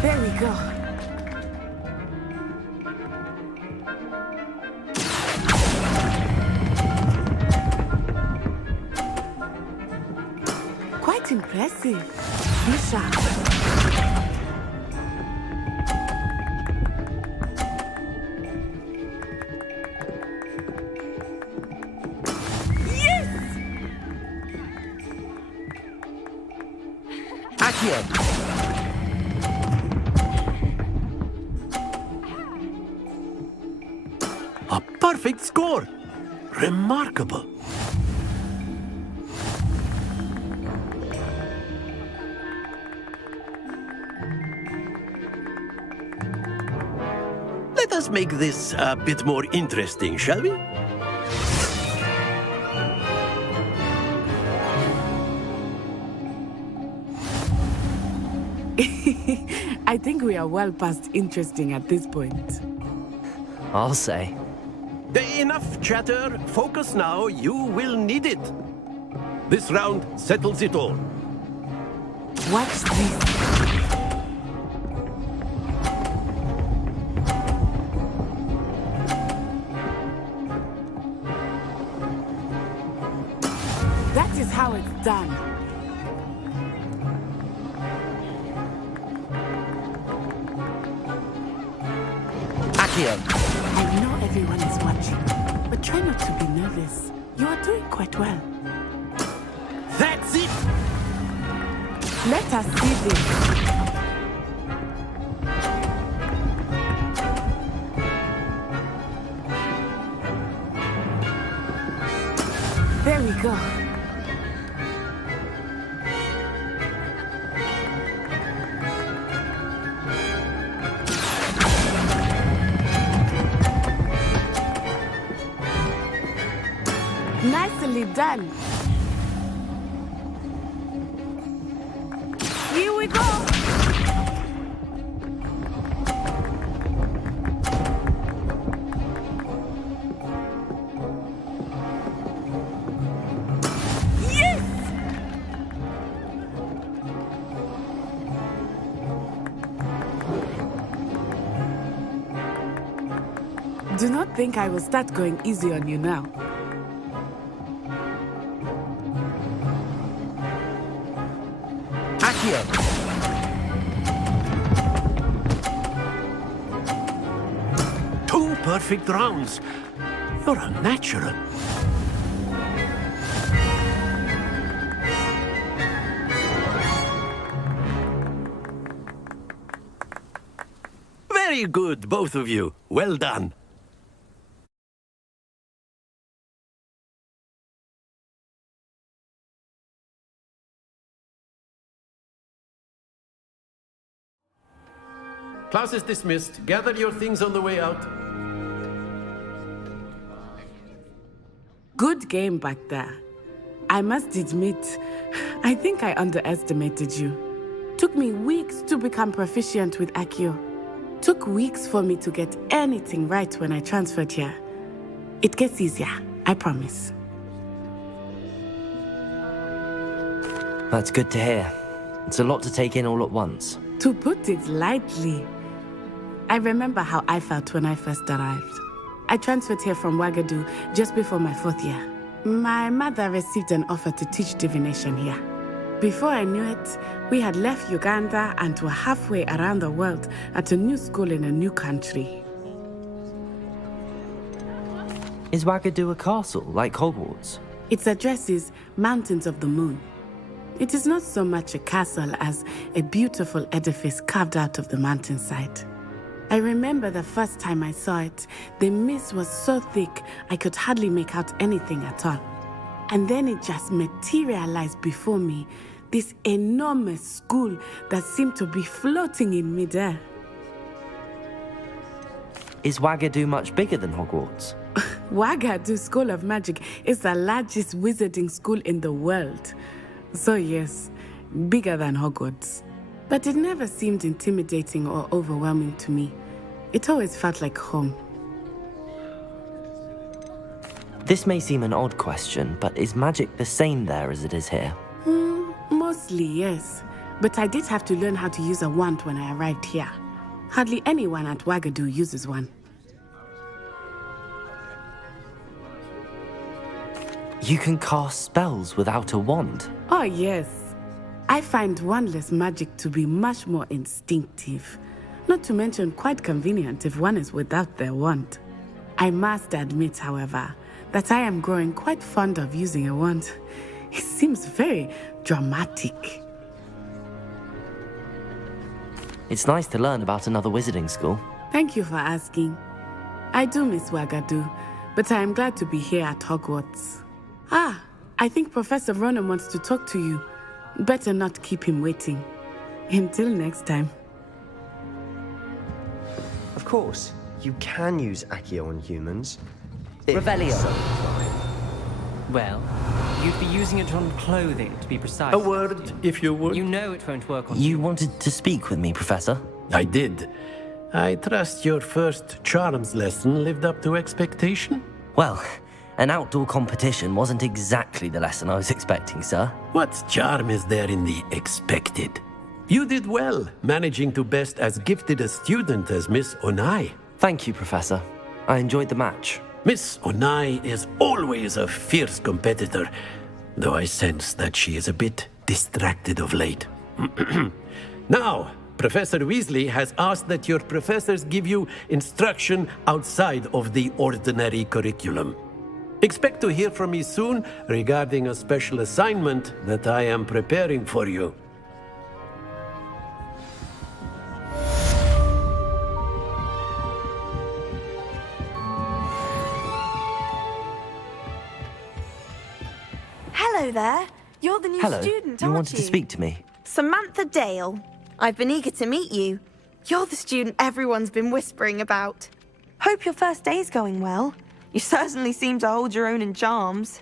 There we go. Quite impressive. Be sharp. Yes! Accio. A perfect score. Remarkable. Let us make this a bit more interesting, shall we? I think we are well past interesting at this point. I'll say. Enough chatter. Focus now. You will need it. This round settles it all. Watch this. That is how it's done. Accio. I know everyone is watching, but try not to be nervous. You are doing quite well. That's it! Let us see this. There we go. Nicely done. Here we go. Yes! Do not think I will start going easy on you now. Two perfect rounds. You're a natural. Very good, both of you. Well done. Class is dismissed. Gather your things on the way out. Good game back there. I must admit, I think I underestimated you. Took me weeks to become proficient with Accio. Took weeks for me to get anything right when I transferred here. It gets easier, I promise. That's good to hear. It's a lot to take in all at once. To put it lightly, I remember how I felt when I first arrived. I transferred here from Wagadu just before my 4th year. My mother received an offer to teach divination here. Before I knew it, we had left Uganda and were halfway around the world at a new school in a new country. Is Wagadu a castle, like Hogwarts? Its address is Mountains of the Moon. It is not so much a castle as a beautiful edifice carved out of the mountainside. I remember the first time I saw it, the mist was so thick I could hardly make out anything at all. And then it just materialized before me, this enormous school that seemed to be floating in midair. Is Wagadu much bigger than Hogwarts? Wagadu School of Magic is the largest wizarding school in the world. So yes, bigger than Hogwarts. But it never seemed intimidating or overwhelming to me. It always felt like home. This may seem an odd question, but is magic the same there as it is here? Mostly, yes. But I did have to learn how to use a wand when I arrived here. Hardly anyone at Wagadu uses one. You can cast spells without a wand? Oh, yes. I find wandless magic to be much more instinctive. Not to mention quite convenient if one is without their wand. I must admit, however, that I am growing quite fond of using a wand. It seems very dramatic. It's nice to learn about another wizarding school. Thank you for asking. I do miss Wagadu, but I am glad to be here at Hogwarts. I think Professor Ronan wants to talk to you. Better not keep him waiting. Until next time. Of course, you can use Accio on humans. Revelio. Well, you'd be using it on clothing, to be precise. A word, if you would. You know it won't work on You wanted to speak with me, Professor? I did. I trust your first charms lesson lived up to expectation? Well, an outdoor competition wasn't exactly the lesson I was expecting, sir. What charm is there in the expected? You did well, managing to best as gifted a student as Miss Onai. Thank you, Professor. I enjoyed the match. Miss Onai is always a fierce competitor, though I sense that she is a bit distracted of late. Now, Professor Weasley has asked that your professors give you instruction outside of the ordinary curriculum. Expect to hear from me soon regarding a special assignment that I am preparing for you. Hello there. You're the new Hello. student, You aren't wanted to speak to me? Samantha Dale. I've been eager to meet you. You're the student everyone's been whispering about. Hope your first day's going well. You certainly seem to hold your own in charms.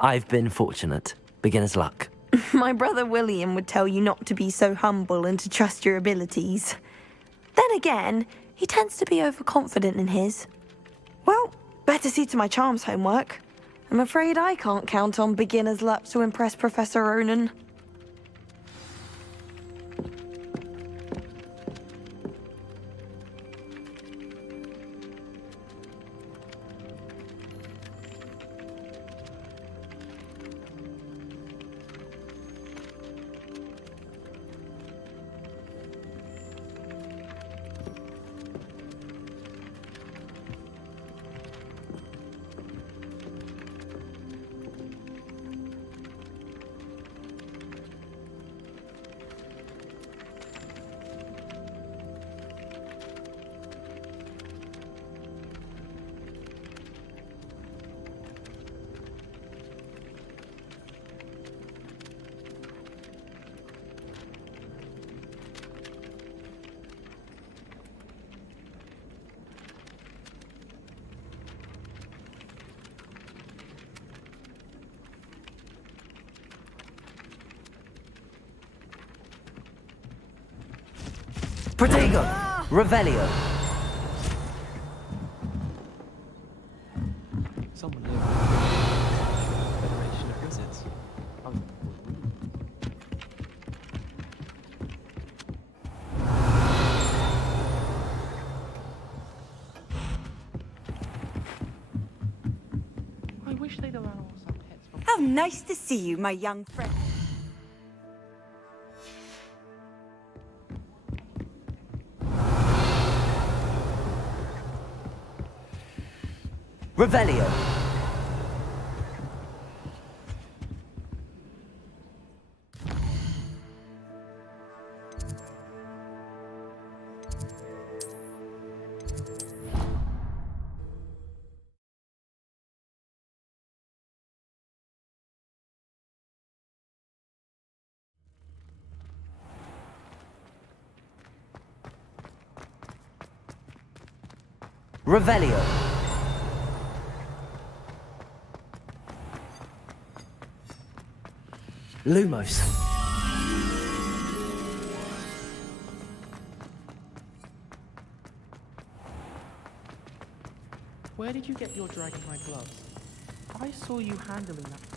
I've been fortunate. Beginner's luck. My brother William would tell you not to be so humble and to trust your abilities. Then again, he tends to be overconfident in his. Well, better see to my charms homework. I'm afraid I can't count on beginner's luck to impress Professor Ronan. Protego! Revelio! Someone lived Federation of Wizards. I wish they'd allow us our pets from... How nice to see you, my young friend. Revelio! Revelio! Lumos. Where did you get your dragonhide gloves? I saw you handling that.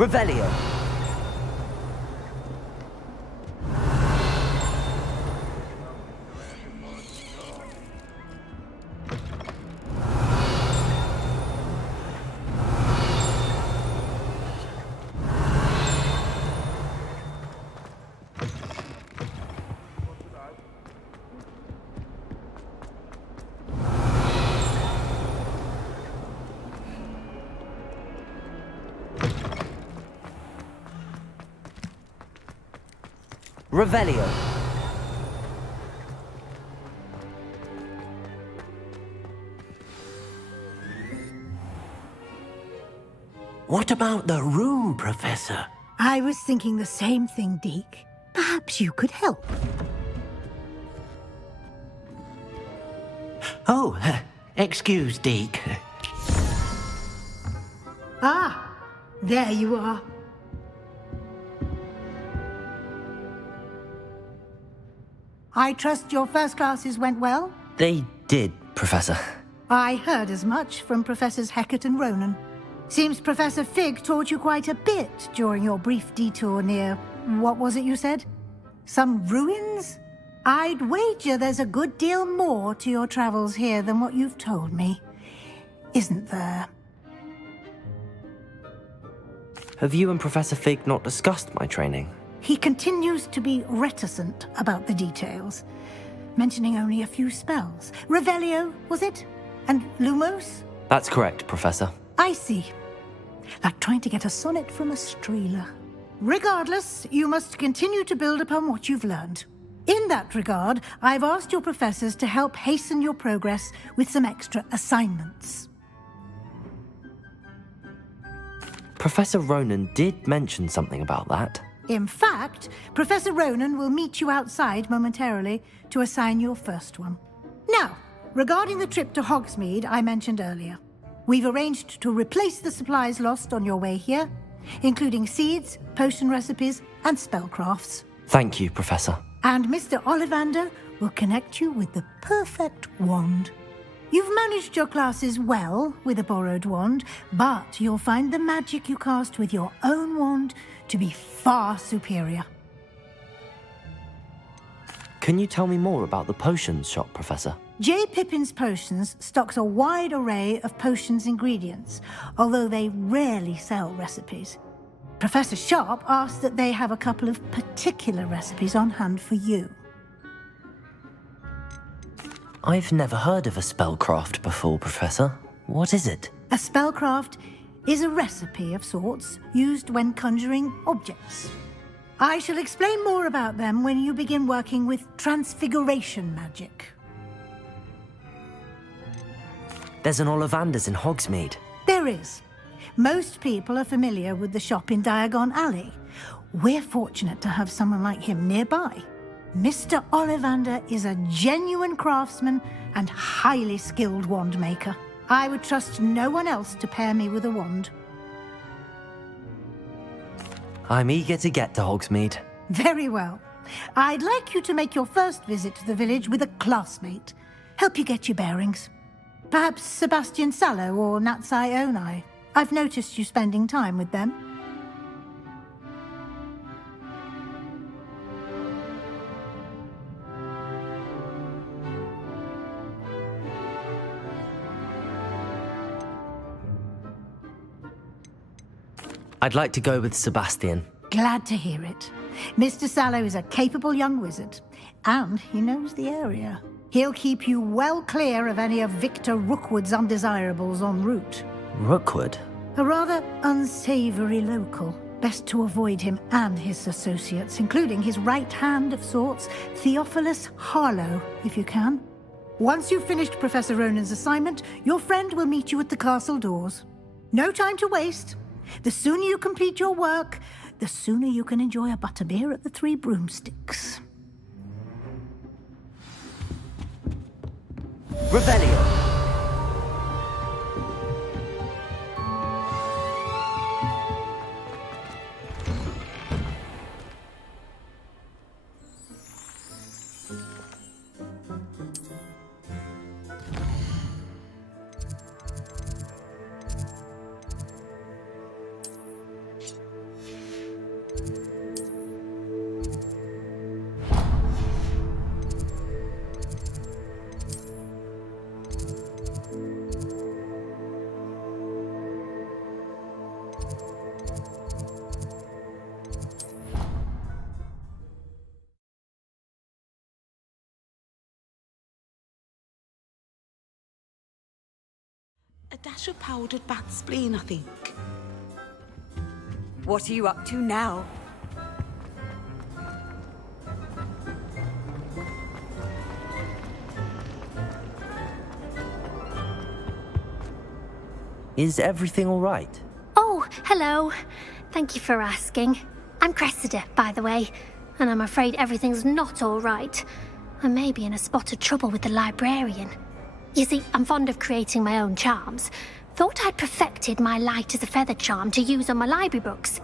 Revelio! Revelio! What about the room, Professor? I was thinking the same thing, Deke. Perhaps you could help. Oh, excuse, Deke. Ah, there you are. I trust your first classes went well? They did, Professor. I heard as much from Professors Hecat and Ronan. Seems Professor Fig taught you quite a bit during your brief detour near... what was it you said? Some ruins? I'd wager there's a good deal more to your travels here than what you've told me. Isn't there? Have you and Professor Fig not discussed my training? He continues to be reticent about the details, mentioning only a few spells. Revelio, was it? And Lumos? That's correct, Professor. I see. Like trying to get a sonnet from a streeler. Regardless, you must continue to build upon what you've learned. In that regard, I've asked your professors to help hasten your progress with some extra assignments. Professor Ronan did mention something about that. In fact, Professor Ronan will meet you outside momentarily to assign your first one. Now, regarding the trip to Hogsmeade I mentioned earlier, we've arranged to replace the supplies lost on your way here, including seeds, potion recipes, and spellcrafts. Thank you, Professor. And Mr. Ollivander will connect you with the perfect wand. You've managed your classes well with a borrowed wand, but you'll find the magic you cast with your own wand to be far superior. Can you tell me more about the potions shop, Professor? J. Pippin's Potions stocks a wide array of potions ingredients, although they rarely sell recipes. Professor Sharp asked that they have a couple of particular recipes on hand for you. I've never heard of a spellcraft before, Professor. What is it? A spellcraft is a recipe of sorts used when conjuring objects. I shall explain more about them when you begin working with transfiguration magic. There's an Ollivander's in Hogsmeade. There is. Most people are familiar with the shop in Diagon Alley. We're fortunate to have someone like him nearby. Mr. Ollivander is a genuine craftsman and highly skilled wand maker. I would trust no one else to pair me with a wand. I'm eager to get to Hogsmeade. Very well. I'd like you to make your first visit to the village with a classmate. Help you get your bearings. Perhaps Sebastian Sallow or Natsai Onai. I've noticed you spending time with them. I'd like to go with Sebastian. Glad to hear it. Mr. Sallow is a capable young wizard, and he knows the area. He'll keep you well clear of any of Victor Rookwood's undesirables en route. Rookwood? A rather unsavory local. Best to avoid him and his associates, including his right hand of sorts, Theophilus Harlow, if you can. Once you've finished Professor Ronan's assignment, your friend will meet you at the castle doors. No time to waste. The sooner you complete your work, the sooner you can enjoy a butterbeer at the Three Broomsticks. Revelio. A dash of powdered bat spleen, I think. What are you up to now? Is everything all right? Oh, hello. Thank you for asking. I'm Cressida, by the way, and I'm afraid everything's not all right. I may be in a spot of trouble with the librarian. You see, I'm fond of creating my own charms. Thought I'd perfected my light as a feather charm to use on my library books.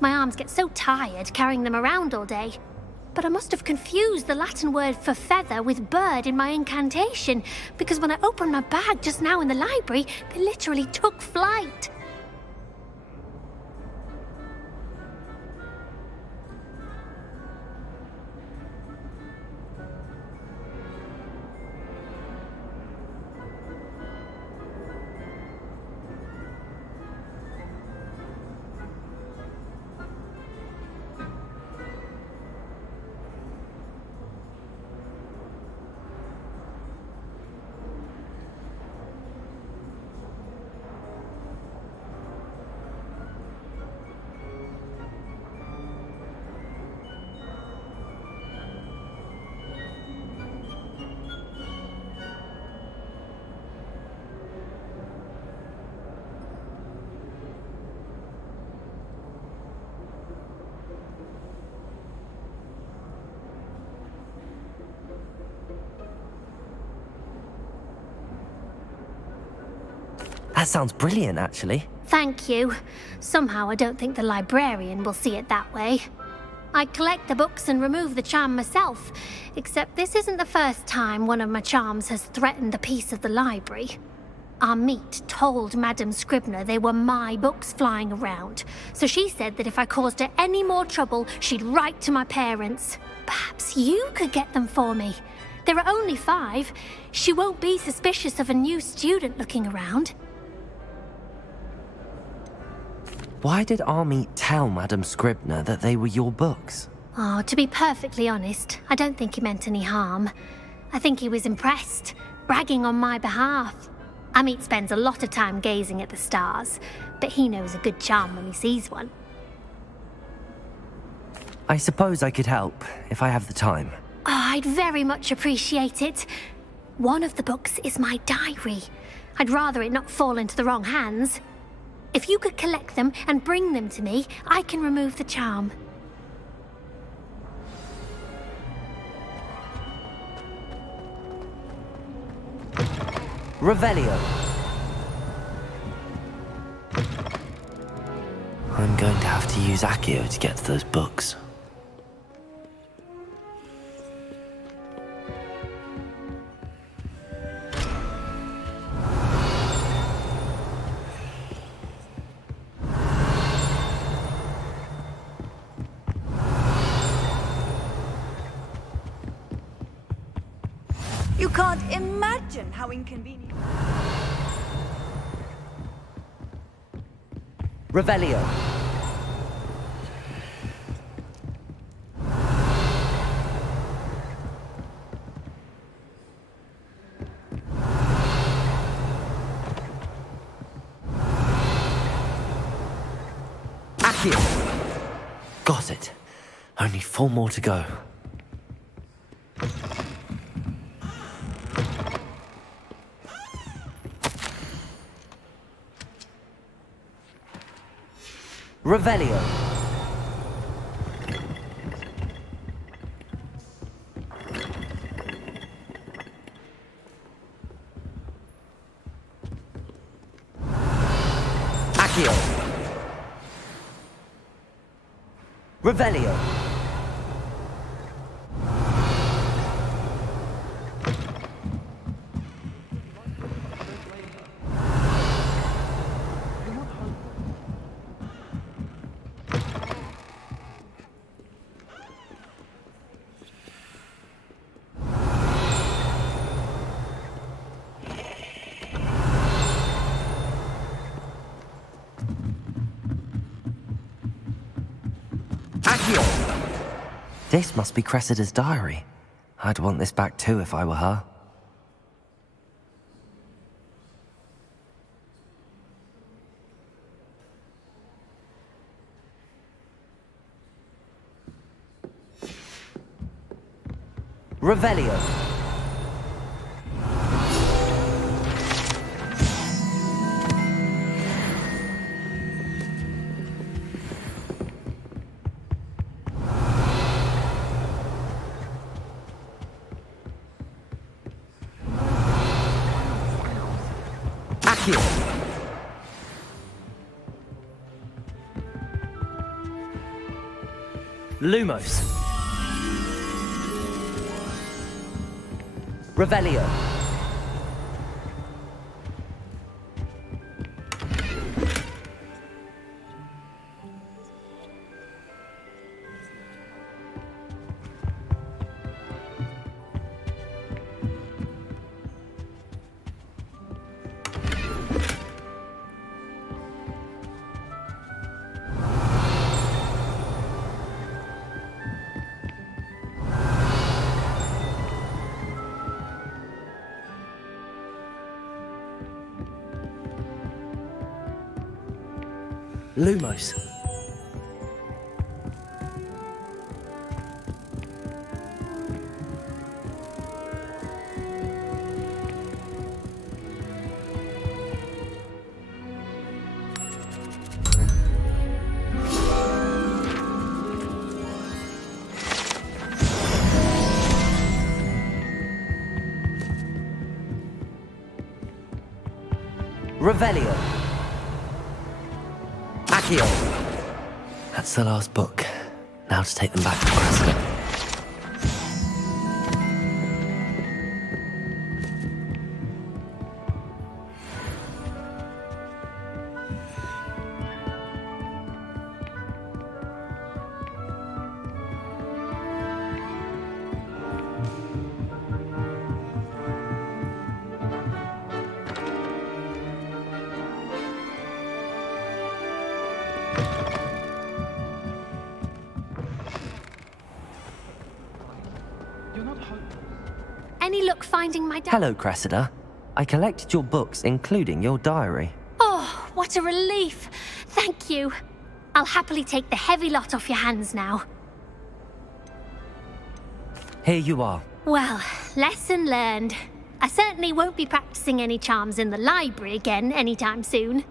My arms get so tired carrying them around all day. But I must have confused the Latin word for feather with bird in my incantation, because when I opened my bag just now in the library, they literally took flight. That sounds brilliant, actually. Thank you. Somehow I don't think the librarian will see it that way. I collect the books and remove the charm myself, except this isn't the first time one of my charms has threatened the peace of the library. Our meet told Madame Scribner they were my books flying around, so she said that if I caused her any more trouble, she'd write to my parents. Perhaps you could get them for me. There are only 5. She won't be suspicious of a new student looking around. Why did Army tell Madame Scribner that they were your books? Oh, to be perfectly honest, I don't think he meant any harm. I think he was impressed, bragging on my behalf. Amit spends a lot of time gazing at the stars. but he knows a good charm when he sees one. I suppose I could help, if I have the time. Oh, I'd very much appreciate it. One of the books is my diary. I'd rather it not fall into the wrong hands. If you could collect them and bring them to me, I can remove the charm. Revelio. I'm going to have to use Accio to get to those books. You can't imagine how inconvenient. Revelio. Accio. Got it. Only 4 more to go. Revelio. Accio. Revelio. This must be Cressida's diary. I'd want this back too if I were her. Revelio. Accio. Lumos. Revelio. Lumos. Revelio. Accio. That's the last book. Now to take them back to Cressida. Any luck finding my Hello, Cressida. I collected your books, including your diary. Oh, what a relief. Thank you. I'll happily take the heavy lot off your hands now. Here you are. Well, lesson learned. I certainly won't be practicing any charms in the library again anytime soon.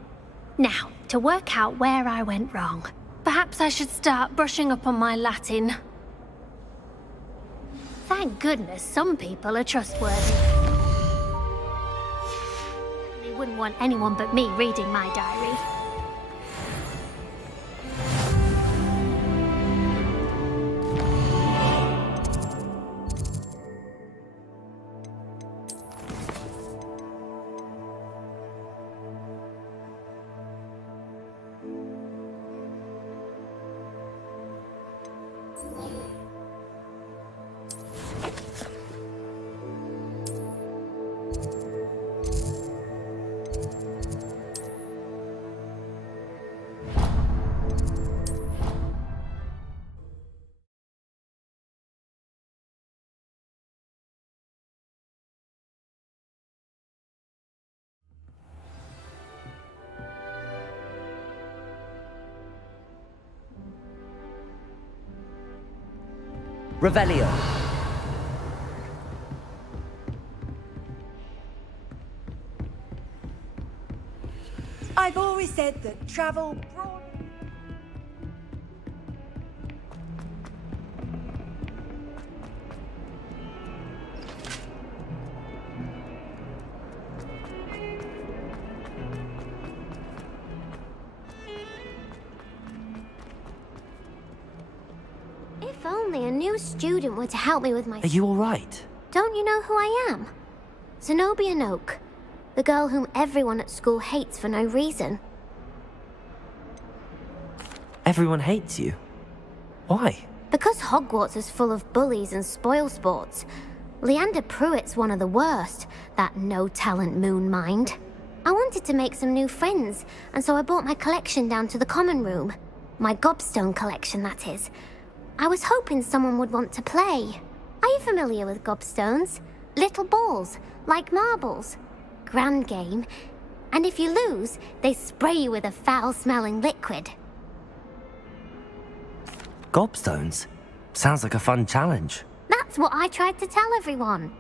Now, to work out where I went wrong. Perhaps I should start brushing up on my Latin. Thank goodness some people are trustworthy. I wouldn't want anyone but me reading my diary. Revelio. I've always said that travel brought... If only a new student were to help me with my... Are you all right? Don't you know who I am? Zenobia Noak, the girl whom everyone at school hates for no reason. Everyone hates you. Why? Because Hogwarts is full of bullies and spoilsports. Leander Pruitt's one of the worst, that no-talent moon mind. I wanted to make some new friends, and so I brought my collection down to the common room. My gobstone collection, that is. I was hoping someone would want to play. Are you familiar with gobstones? Little balls, like marbles. Grand game. And if you lose, they spray you with a foul-smelling liquid. Gobstones? Sounds like a fun challenge. That's what I tried to tell everyone.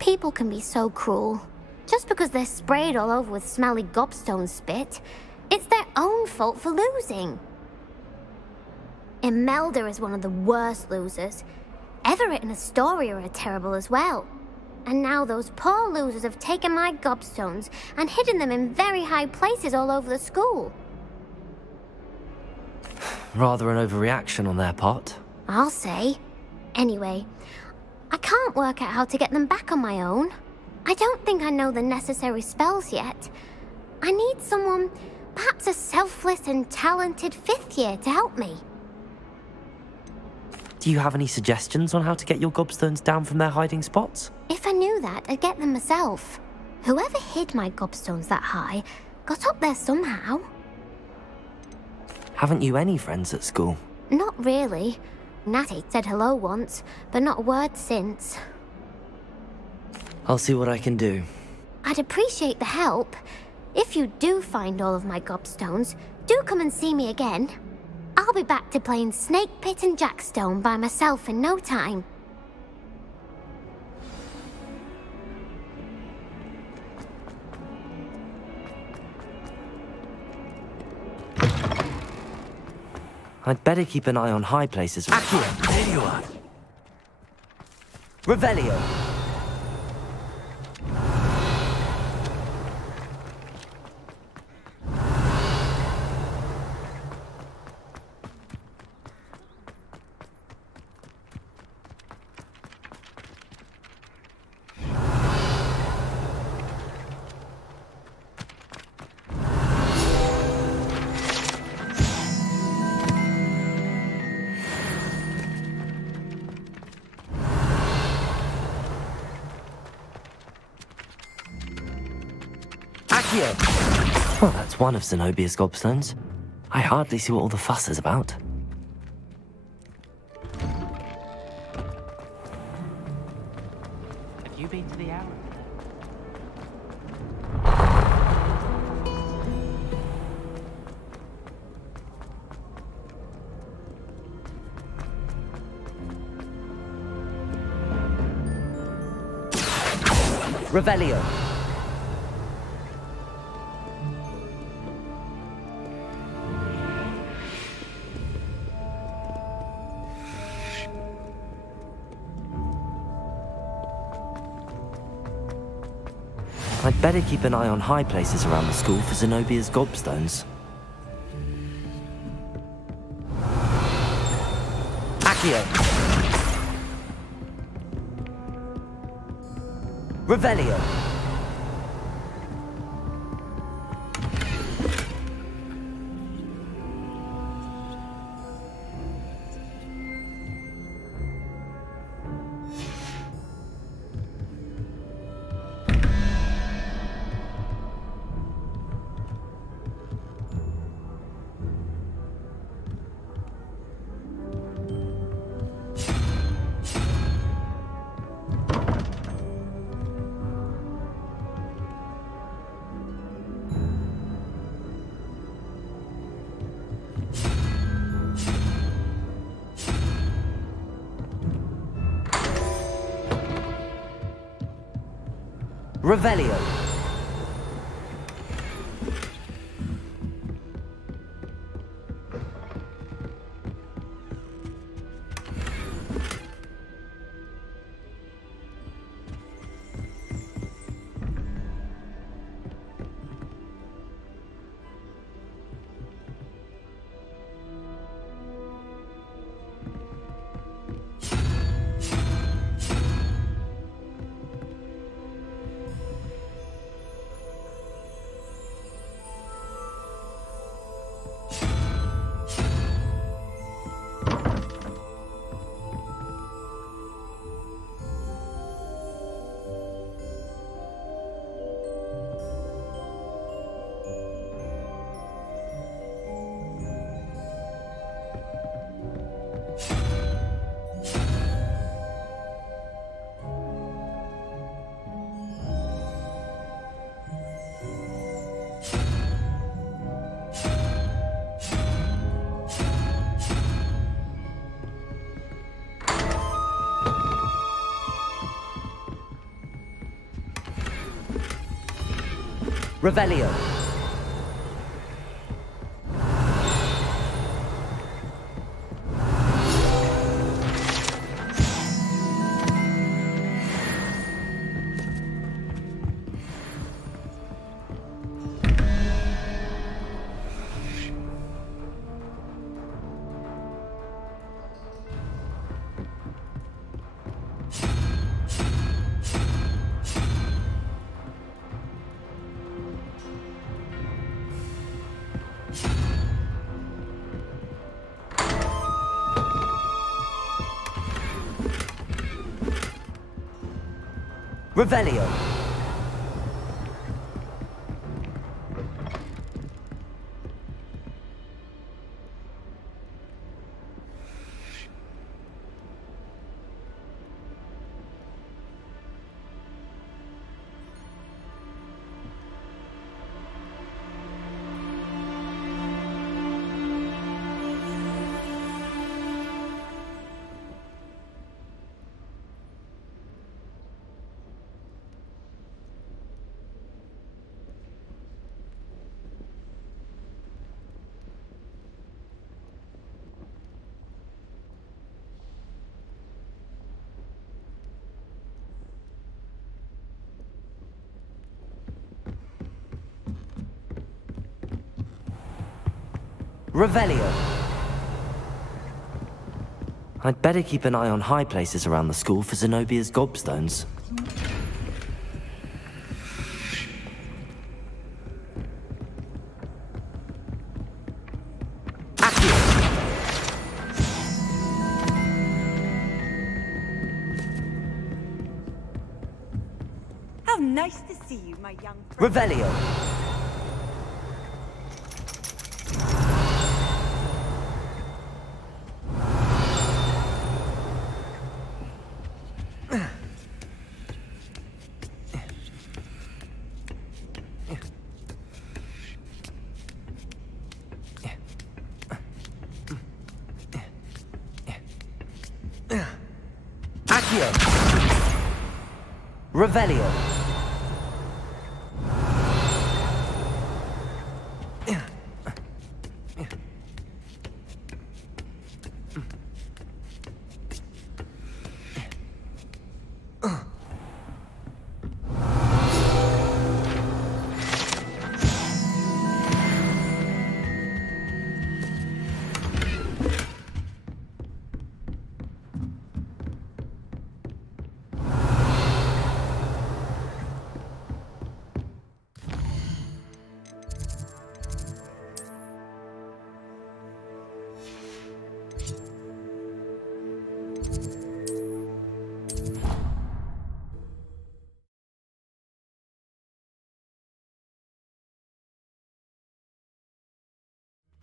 People can be so cruel. Just because they're sprayed all over with smelly gobstone spit, it's their own fault for losing. Imelda is one of the worst losers. Everett and Astoria are terrible as well. And now those poor losers have taken my gobstones and hidden them in very high places all over the school. Rather an overreaction on their part. I'll say. Anyway, I can't work out how to get them back on my own. I don't think I know the necessary spells yet. I need someone, perhaps a selfless and talented fifth year to help me. Do you have any suggestions on how to get your gobstones down from their hiding spots? If I knew that, I'd get them myself. Whoever hid my gobstones that high got up there somehow. Haven't you any friends at school? Not really. Natty said hello once, but not a word since. I'll see what I can do. I'd appreciate the help. If you do find all of my gobstones, do come and see me again. I'll be back to playing Snake Pit and Jackstone by myself in no time. I'd better keep an eye on high places. Accio! There you are. Revelio! Well, that's one of Zenobia's gobstones. I hardly see what all the fuss is about. Have you been to the Arrow? Revelio. I'd better keep an eye on high places around the school for Zenobia's gobstones. Accio. Revelio. Revelio. Revelio. Revelio. Revelio. I'd better keep an eye on high places around the school for Zenobia's gobstones. How nice to see you, my young friend. Revelio. Accio. Revelio.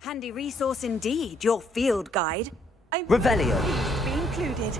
Handy resource indeed, your field guide. I'm Revelio. pleased to be included.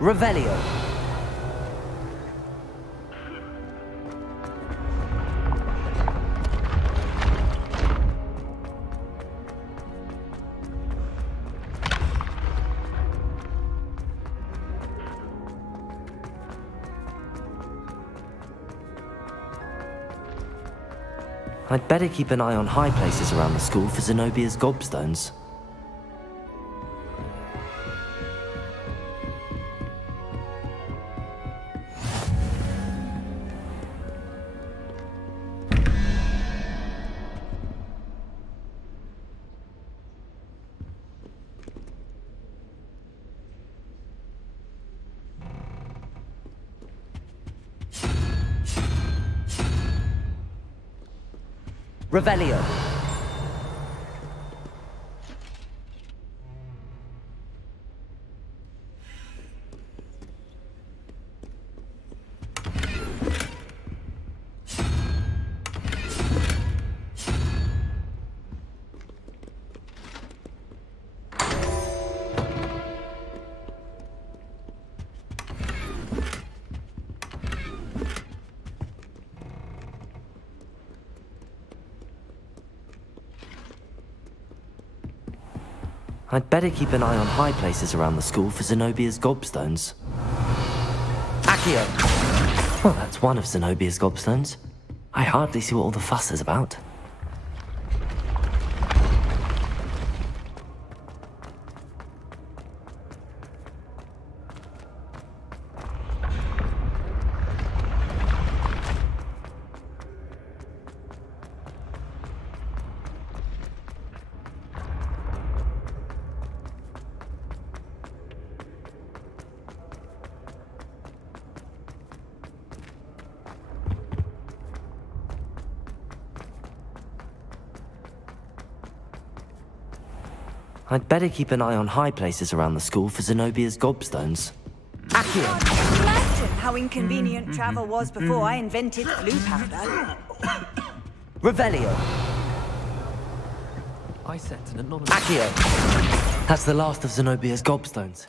Revelio. I'd better keep an eye on high places around the school for Zenobia's gobstones. Revelio. I'd better keep an eye on high places around the school for Zenobia's gobstones. Accio! Well, that's one of Zenobia's gobstones. I hardly see what all the fuss is about. I'd better keep an eye on high places around the school for Zenobia's gobstones. Accio! Imagine how inconvenient travel was before I invented blue powder. Revelio. I set an anonymous... Accio! That's the last of Zenobia's gobstones.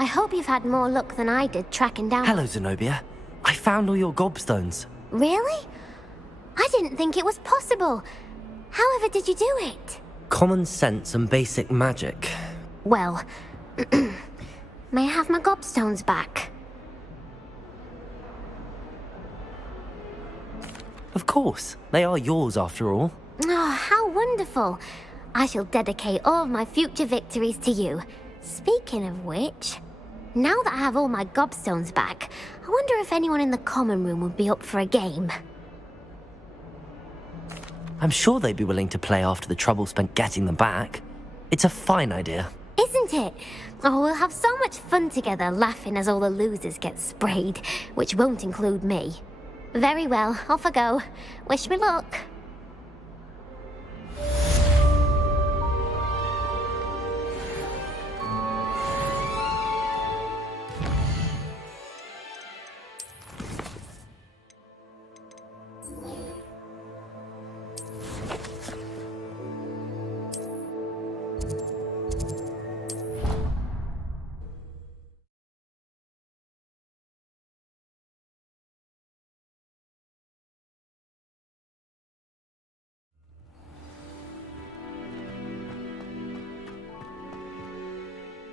I hope you've had more luck than I did tracking down... Hello, Zenobia. I found all your gobstones. Really? I didn't think it was possible. However did you do it? Common sense and basic magic. Well, may I have my gobstones back? Of course. They are yours, after all. Oh, how wonderful. I shall dedicate all of my future victories to you. Speaking of which, now that I have all my gobstones back, I wonder if anyone in the common room would be up for a game. I'm sure they'd be willing to play after the trouble spent getting them back. It's a fine idea. Isn't won't it? Oh, we'll have so much fun together, laughing as all the losers get sprayed, which won't include me. Very well, off I go. Wish me luck.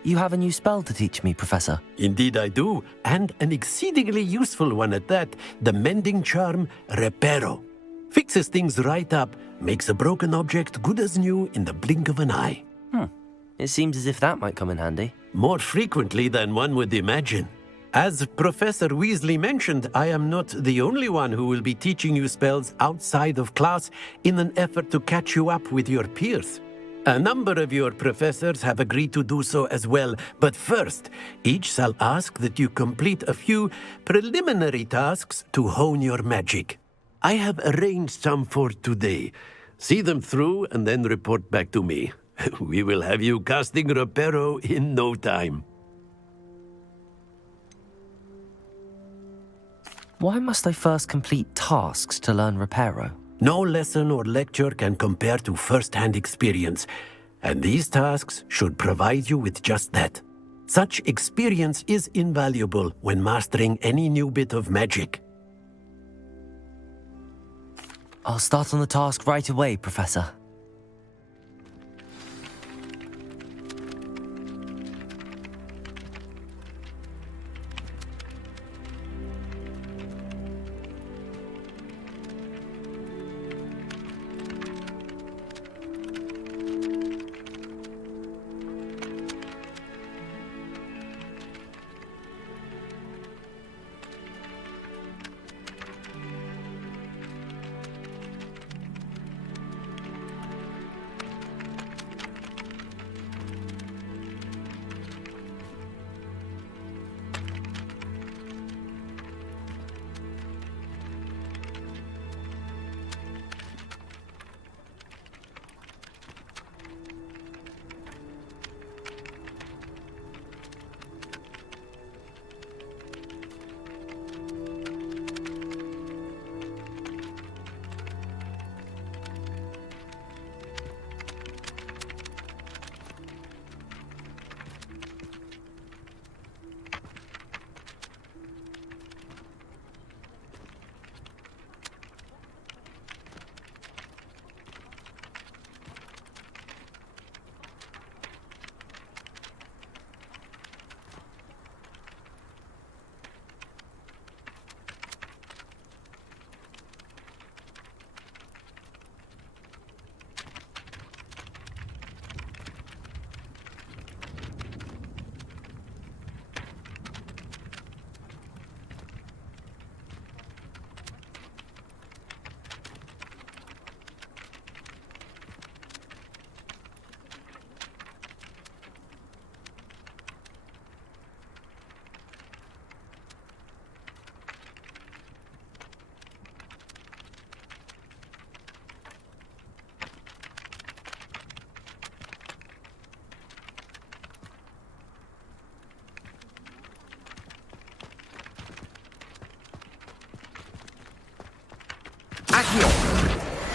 You have a new spell to teach me, Professor. Indeed I do, and an exceedingly useful one at that. The mending charm, Reparo. Fixes things right up, makes a broken object good as new in the blink of an eye. It seems as if that might come in handy. More frequently than one would imagine. As Professor Weasley mentioned, I am not the only one who will be teaching you spells outside of class in an effort to catch you up with your peers. A number of your professors have agreed to do so as well, but first, each shall ask that you complete a few preliminary tasks to hone your magic. I have arranged some for today. See them through and then report back to me. We will have you casting Reparo in no time. Why must I first complete tasks to learn Reparo? No lesson or lecture can compare to first-hand experience, and these tasks should provide you with just that. Such experience is invaluable when mastering any new bit of magic. I'll start on the task right away, Professor.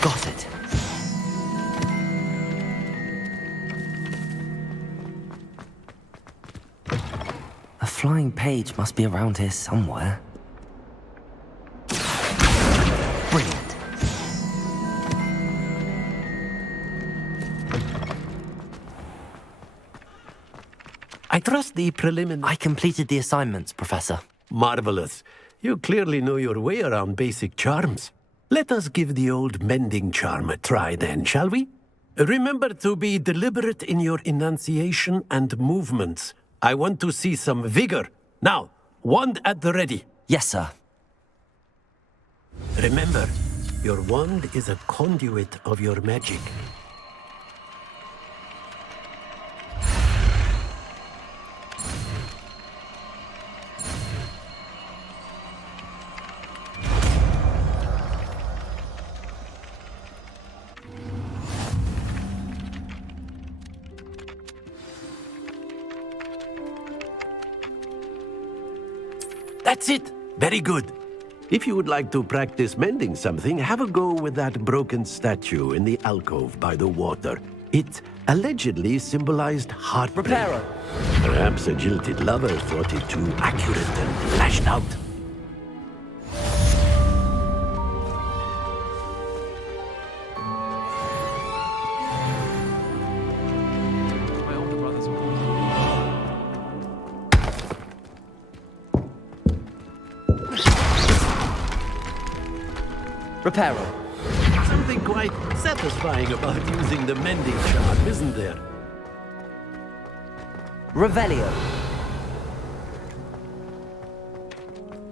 Got it. A flying page must be around here somewhere. Brilliant. I trust the preliminary... I completed the assignments, Professor. Marvelous. You clearly know your way around basic charms. Let us give the old mending charm a try then, shall we? Remember to be deliberate in your enunciation and movements. I want to see some vigor. Now, wand at the ready. Yes, sir. Remember, your wand is a conduit of your magic. That's it. Very good. If you would like to practice mending something, have a go with that broken statue in the alcove by the water. It allegedly symbolized heartbreak. Reparo. Perhaps a jilted lover thought it too accurate and lashed out. My older brother's Reparo. Something quite satisfying about using the mending charm, isn't there? Revelio.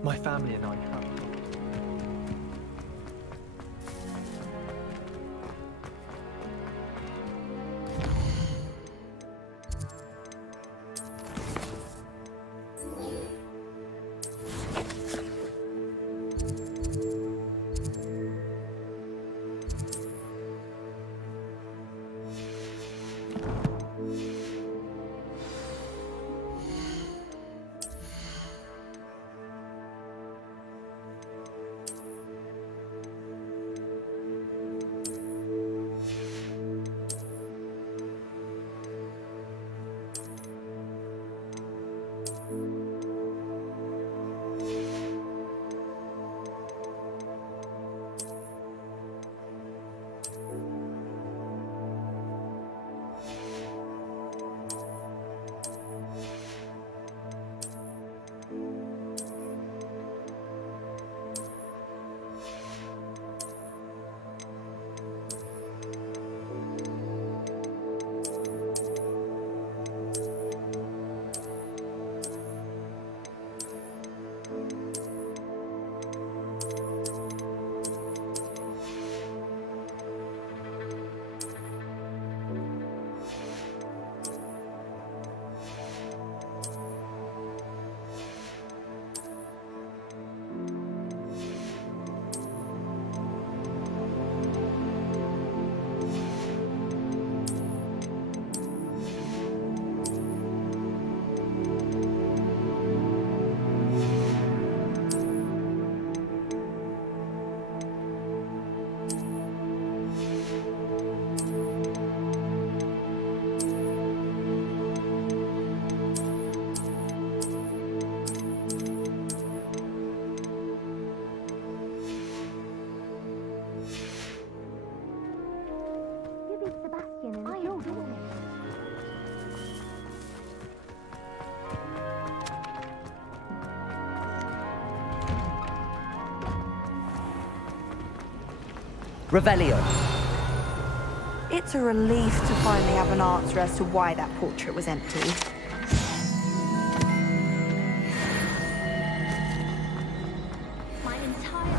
My family and I traveled. Revelio. It's a relief to finally have an answer as to why that portrait was empty. My entire...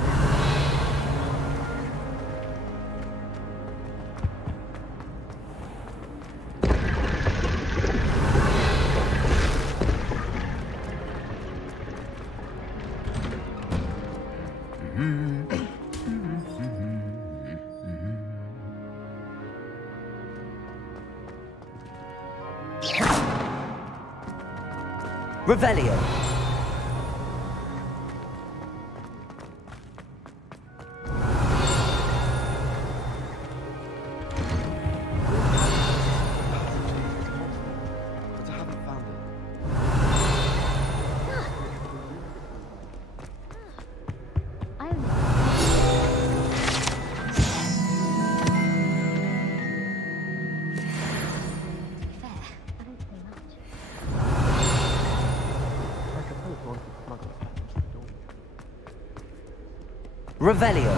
Revelio. But I haven't found it. Revelio.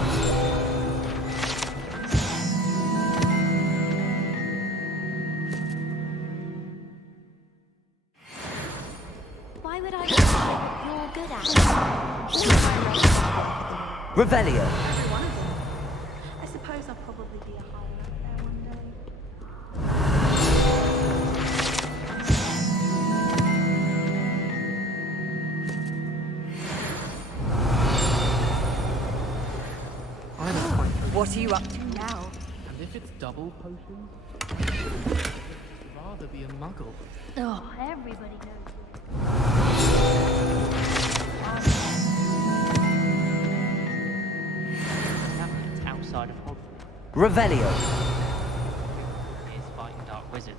Why would I do something you're good at? Revelio. Every one of them. I suppose I'll probably be a higher up there one day. What are you up to now? And if it's double potions, I'd rather be a muggle. Oh, everybody knows. side of Hogwarts. Revelio. Is fighting dark wizards.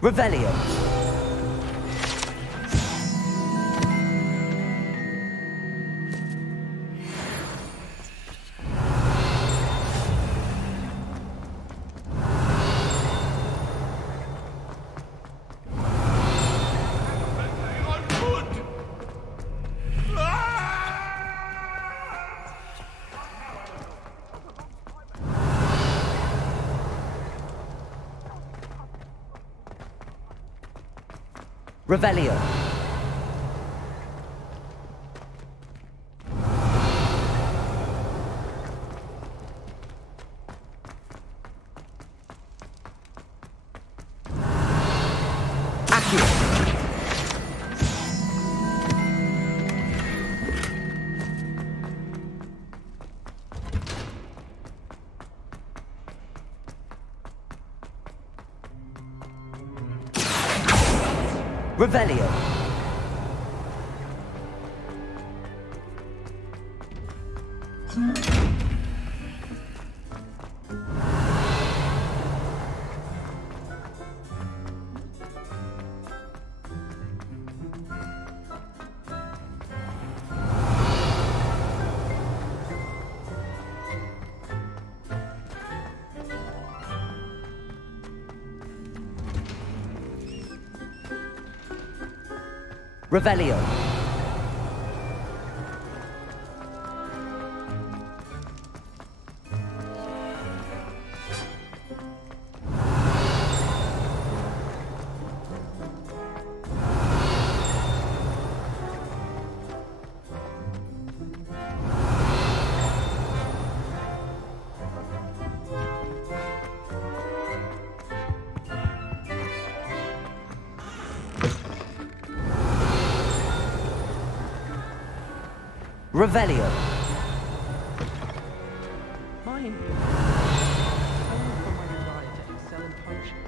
Revelio. Revelio. Accio. Revelio. Revelio. Revelio. Mine. Only for my desire to excel in potion.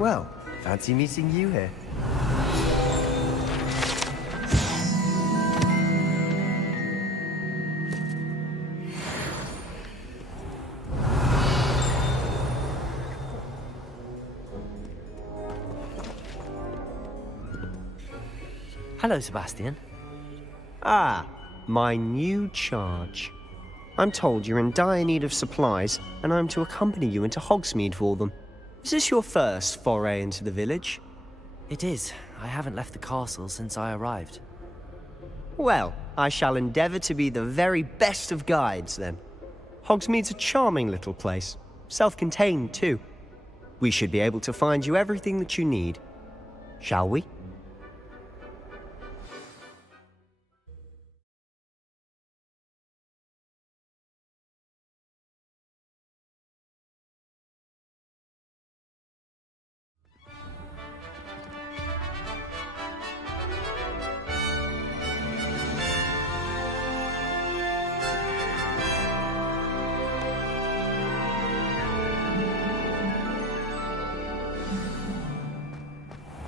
Well, fancy meeting you here. Hello, Sebastian. Ah, my new charge. I'm told you're in dire need of supplies, and I'm to accompany you into Hogsmeade for them. Is this your first foray into the village? It is. I haven't left the castle since I arrived. Well, I shall endeavour to be the very best of guides, then. Hogsmeade's a charming little place. Self-contained, too. We should be able to find you everything that you need. Shall we?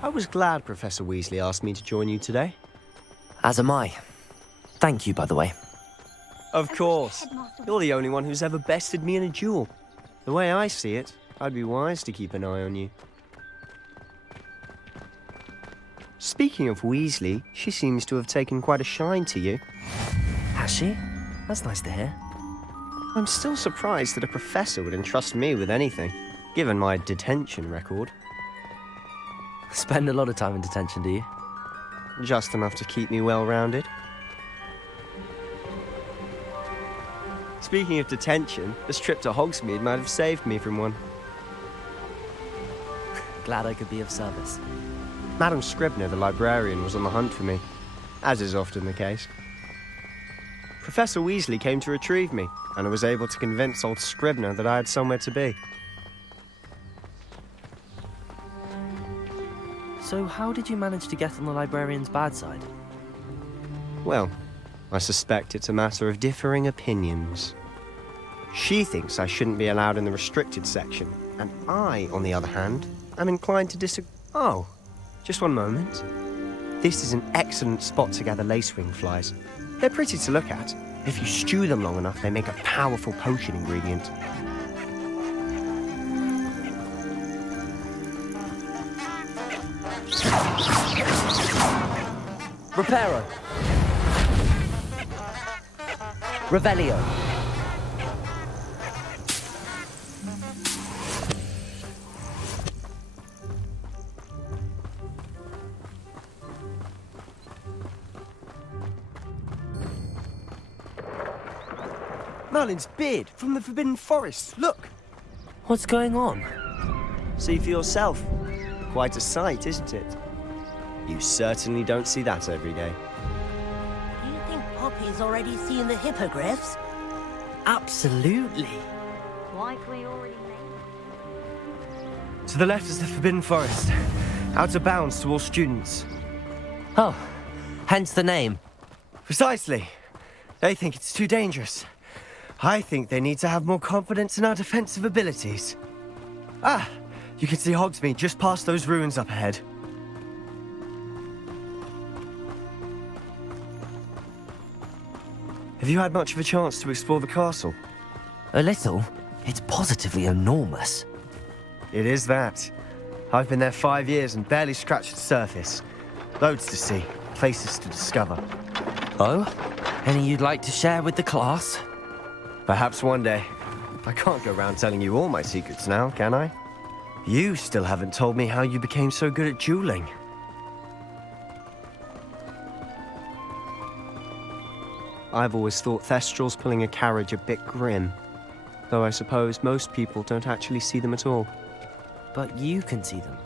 I was glad Professor Weasley asked me to join you today. As am I. Thank you, by the way. Of course. You're the only one who's ever bested me in a duel. The way I see it, I'd be wise to keep an eye on you. Speaking of Weasley, she seems to have taken quite a shine to you. Has she? That's nice to hear. I'm still surprised that a professor would entrust me with anything, given my detention record. Spend a lot of time in detention, do you? Just enough to keep me well-rounded. Speaking of detention, this trip to Hogsmeade might have saved me from one. Glad I could be of service. Madam Scribner, the librarian, was on the hunt for me, as is often the case. Professor Weasley came to retrieve me, and I was able to convince old Scribner that I had somewhere to be. So how did you manage to get on the librarian's bad side? Well, I suspect it's a matter of differing opinions. She thinks I shouldn't be allowed in the restricted section, and I, on the other hand, am inclined to disagree. Oh, just one moment. This is an excellent spot to gather lacewing flies. They're pretty to look at. If you stew them long enough, they make a powerful potion ingredient. Reparo. Revelio. Merlin's beard from the Forbidden Forest. Look! What's going on? See for yourself. Quite a sight, isn't it? You certainly don't see that every day. Do you think Poppy's already seen the hippogriffs? Absolutely. Like we already made. To the left is the Forbidden Forest. Out of bounds to all students. Oh, hence the name. Precisely. They think it's too dangerous. I think they need to have more confidence in our defensive abilities. Ah, you can see Hogsmeade just past those ruins up ahead. Have you had much of a chance to explore the castle? A little. It's positively enormous. It is that. I've been there 5 years and barely scratched the surface. Loads to see, places to discover. Oh? Any you'd like to share with the class? Perhaps one day. I can't go around telling you all my secrets now, can I? You still haven't told me how you became so good at dueling. I've always thought Thestrals pulling a carriage a bit grim. Though I suppose most people don't actually see them at all. But you can see them.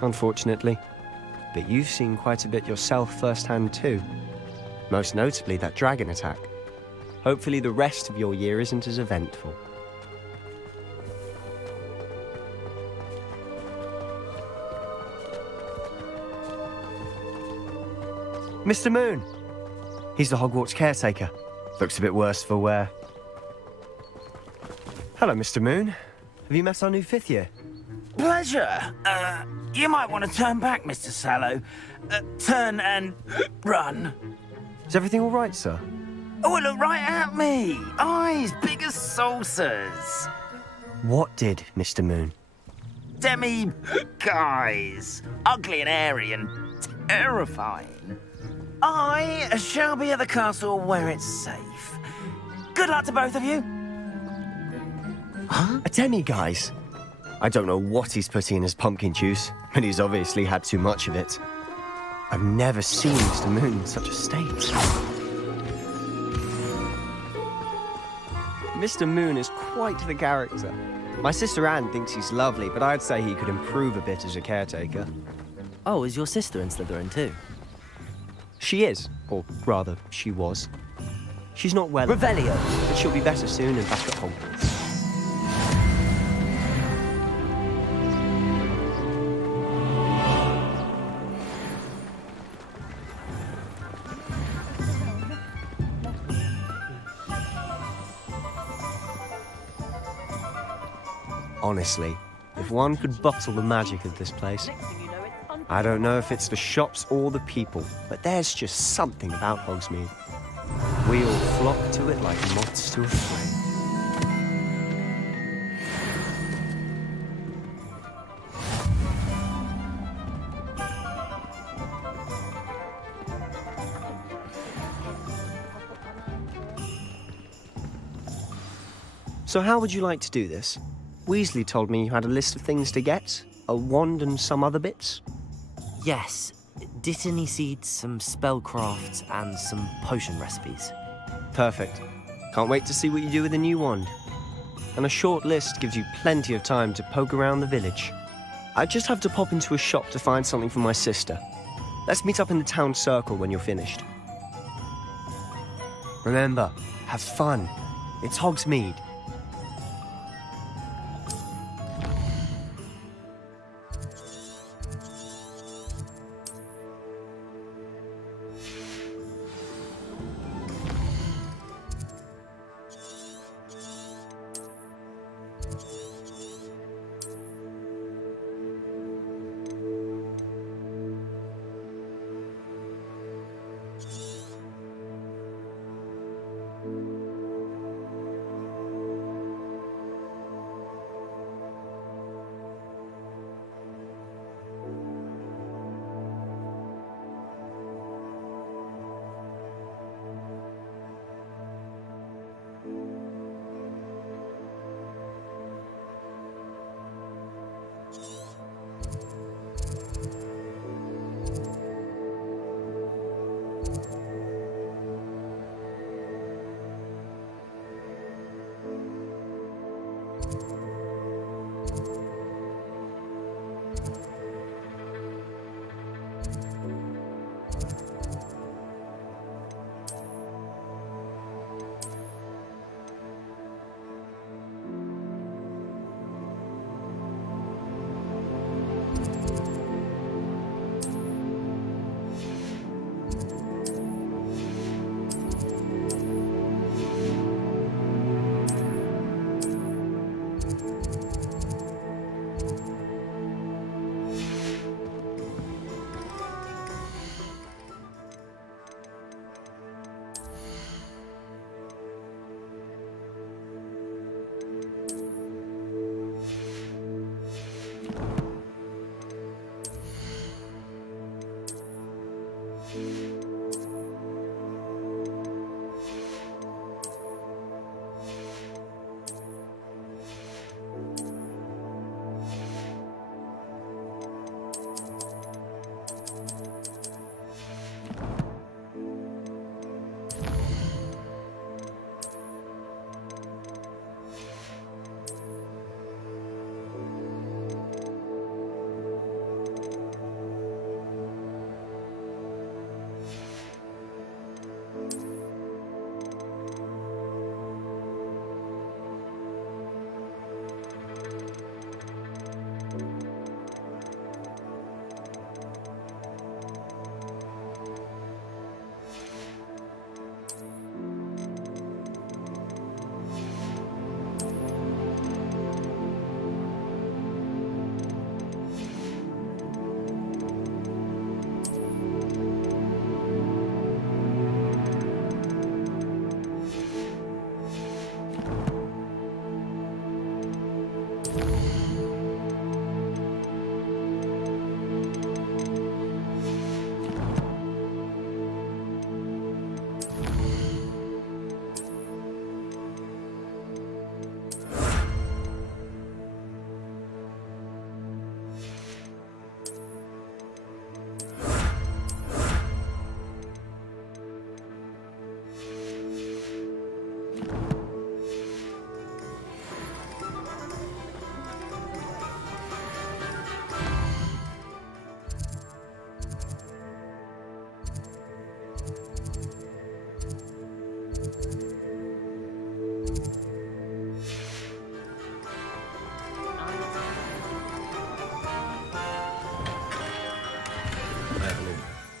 Unfortunately. But you've seen quite a bit yourself firsthand too. Most notably that dragon attack. Hopefully the rest of your year isn't as eventful. Mr. Moon! He's the Hogwarts caretaker. Looks a bit worse for wear. Hello, Mr. Moon. Have you met our new 5th year? Pleasure. You might want to turn back, Mr. Sallow. Turn and run. Is everything all right, sir? Oh, look right at me. Eyes big as saucers. What did, Mr. Moon? Guys. Ugly and airy and terrifying. I shall be at the castle where it's safe. Good luck to both of you. Huh? A demi-guise? I don't know what he's putting in his pumpkin juice, but he's obviously had too much of it. I've never seen Mr. Moon in such a state. Mr. Moon is quite the character. My sister Anne thinks he's lovely, but I'd say he could improve a bit as a caretaker. Oh, is your sister in Slytherin too? She is, or rather, she was. She's not well, Revelio, but she'll be better soon and back at Hogwarts. Honestly, if one could bottle the magic of this place. I don't know if it's the shops or the people, but there's just something about Hogsmeade. We all flock to it like moths to a flame. So how would you like to do this? Weasley told me you had a list of things to get, a wand and some other bits. Yes. Dittany seeds, some spellcrafts, and some potion recipes. Perfect. Can't wait to see what you do with the new wand. And a short list gives you plenty of time to poke around the village. I just have to pop into a shop to find something for my sister. Let's meet up in the town circle when you're finished. Remember, have fun. It's Hogsmeade.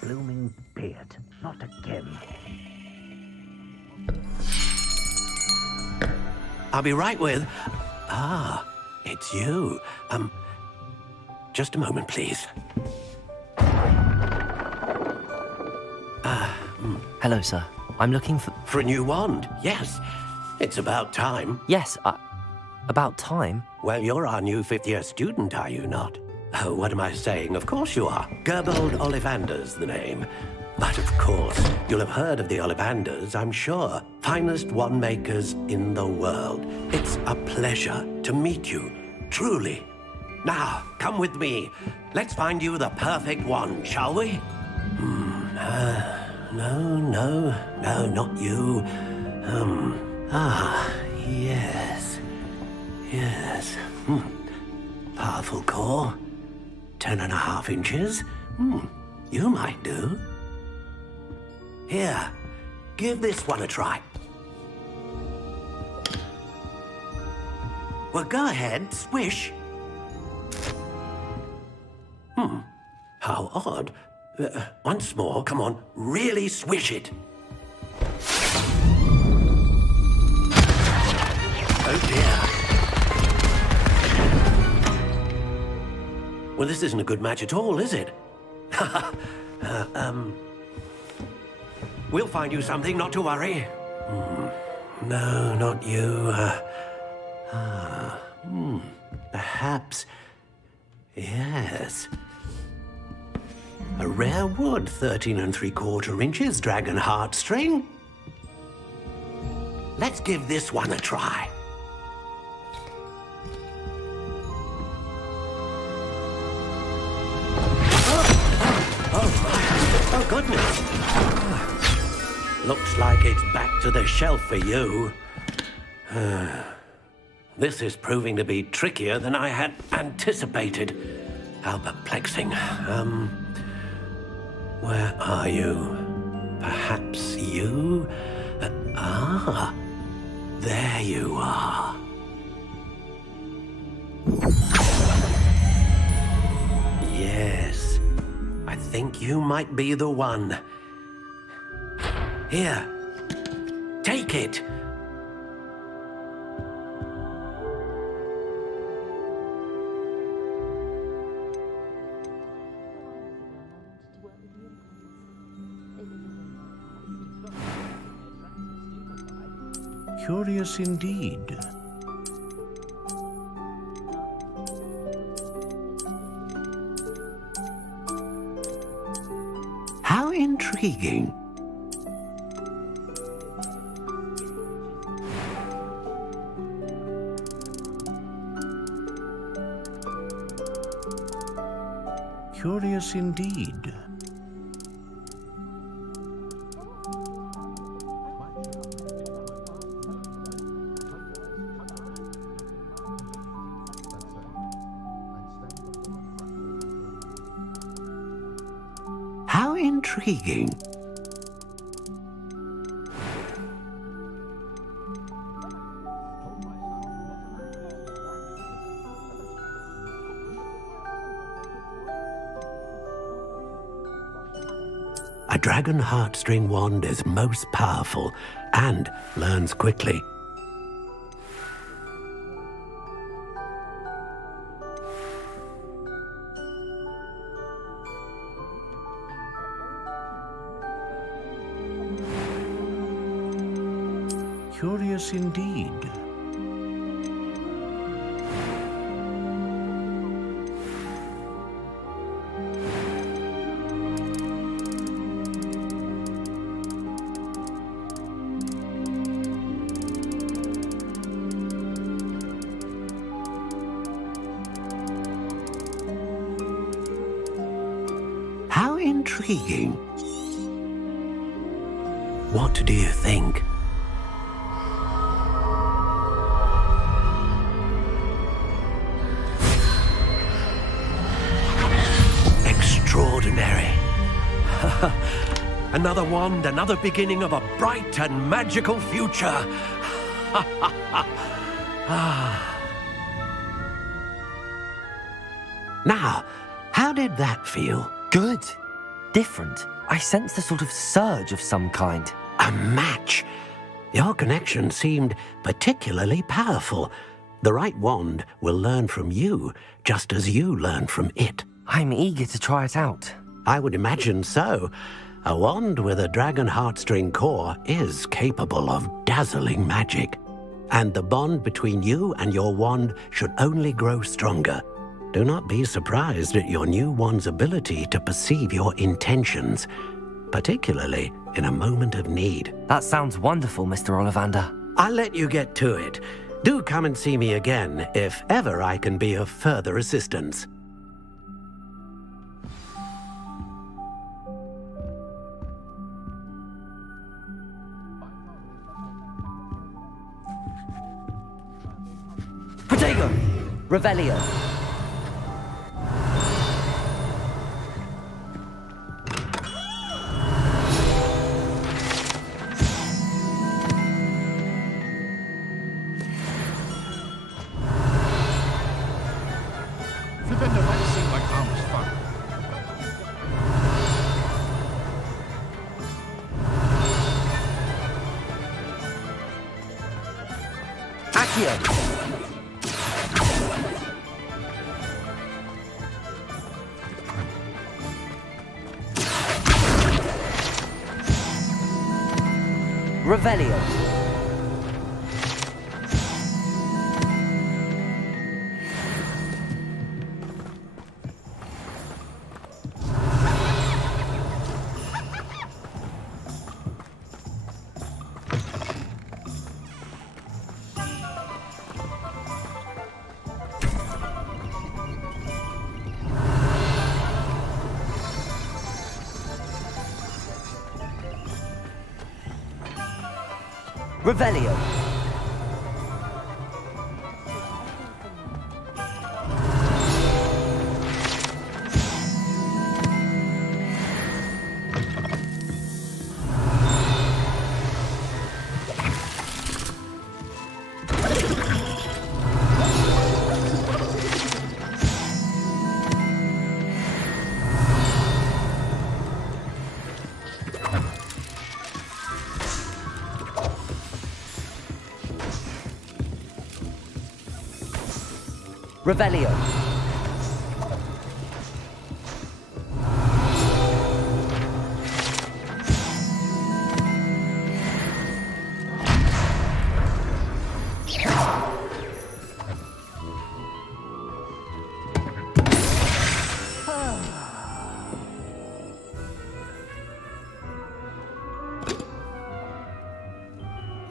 Blooming beard. Not again. I'll be right with... Ah, it's you. Just a moment, please. Hello, sir. I'm looking for... For a new wand, yes. It's about time. Yes, about time? Well, you're our new fifth-year student, are you not? Oh, what am I saying? Of course you are. Gerbold Ollivander's the name. But of course, you'll have heard of the Ollivanders, I'm sure. Finest wand makers in the world. It's a pleasure to meet you, truly. Now, come with me. Let's find you the perfect wand, shall we? No, not you. Yes. Powerful core. 10.5 inches. You might do. Here, give this one a try. Well, go ahead, swish. How odd. Once more, come on, really swish it. Oh dear. Well, this isn't a good match at all, is it? We'll find you something, not to worry. No, not you. Perhaps... Yes. A rare wood, 13 3/4 inches, dragon heartstring. Let's give this one a try. Oh, goodness. Looks like it's back to the shelf for you. This is proving to be trickier than I had anticipated. How perplexing. Where are you? Perhaps you? There you are. Yes, I think you might be the one. Here, take it. Curious indeed. How intriguing. Curious indeed. How intriguing. A dragon heartstring wand is most powerful and learns quickly. Curious indeed. How intriguing. What do you think? Extraordinary. Another wand, another beginning of a bright and magical future. Now, how did that feel? Good. Different. I sensed a sort of surge of some kind. A match. Your connection seemed particularly powerful. The right wand will learn from you, just as you learn from it. I'm eager to try it out. I would imagine so. A wand with a dragon heartstring core is capable of dazzling magic. And the bond between you and your wand should only grow stronger. Do not be surprised at your new wand's ability to perceive your intentions, particularly in a moment of need. That sounds wonderful, Mr. Ollivander. I'll let you get to it. Do come and see me again if ever I can be of further assistance. Protego! Revelio! Accio! Revelio. Revelio. Revelio.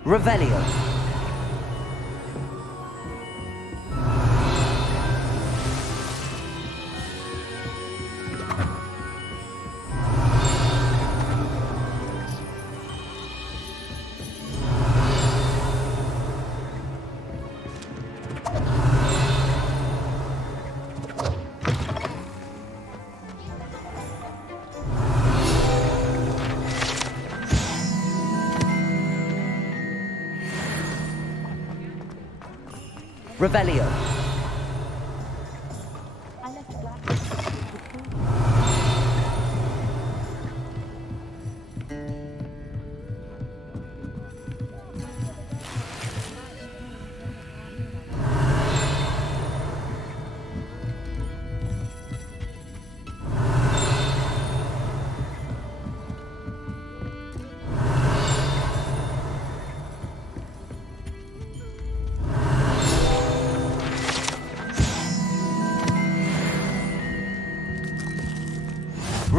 Revelio. Revelio.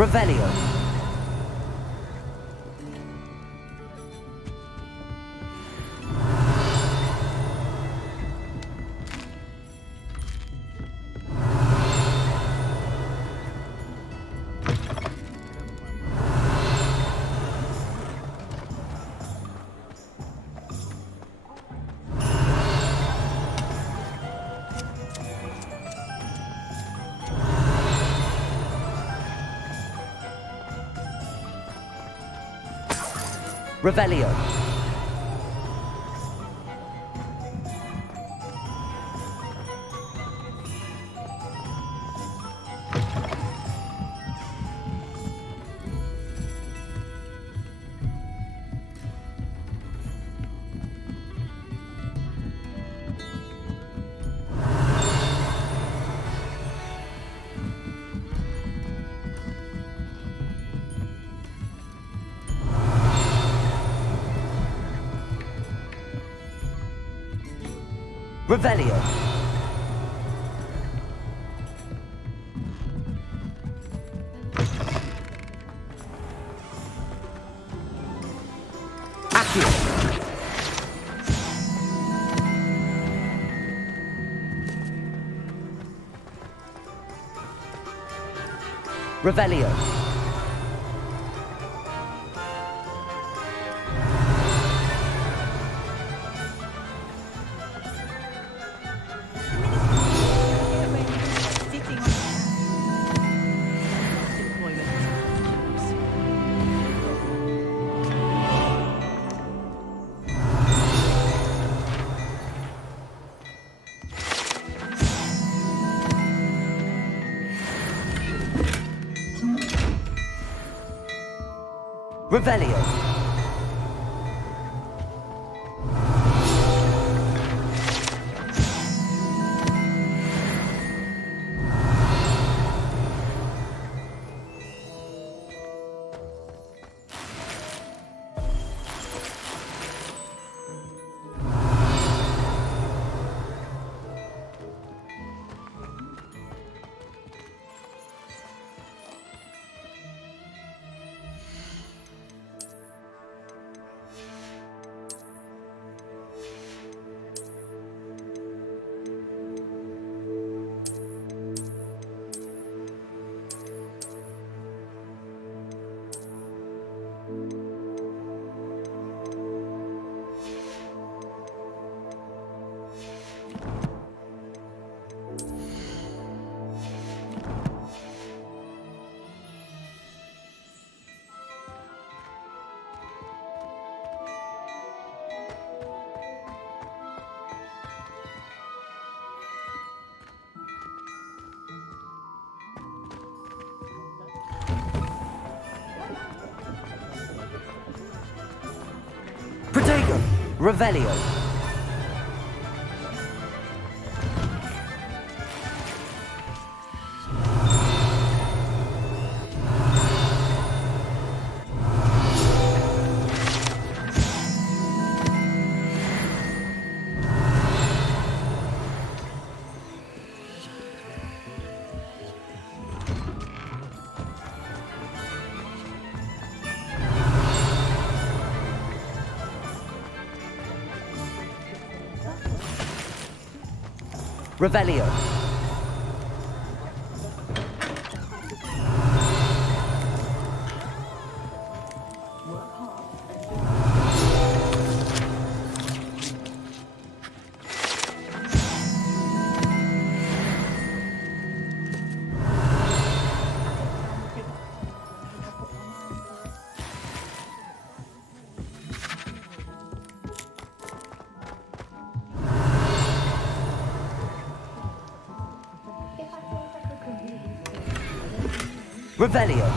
Revelio. Revelio. Revelio. Accio. Revelio. Revelio. Revelio. Revelio. Revelio.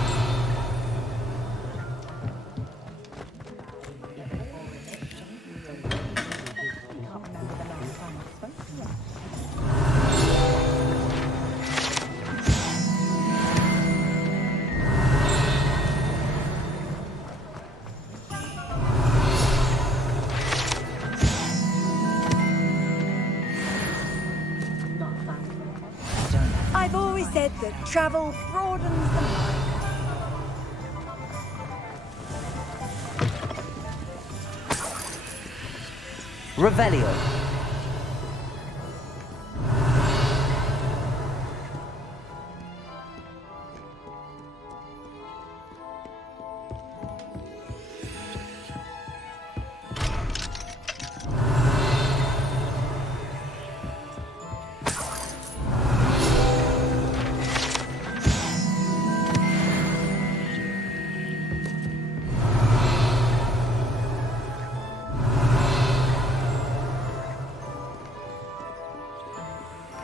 I've always said that travel broadens the mind. Revelio.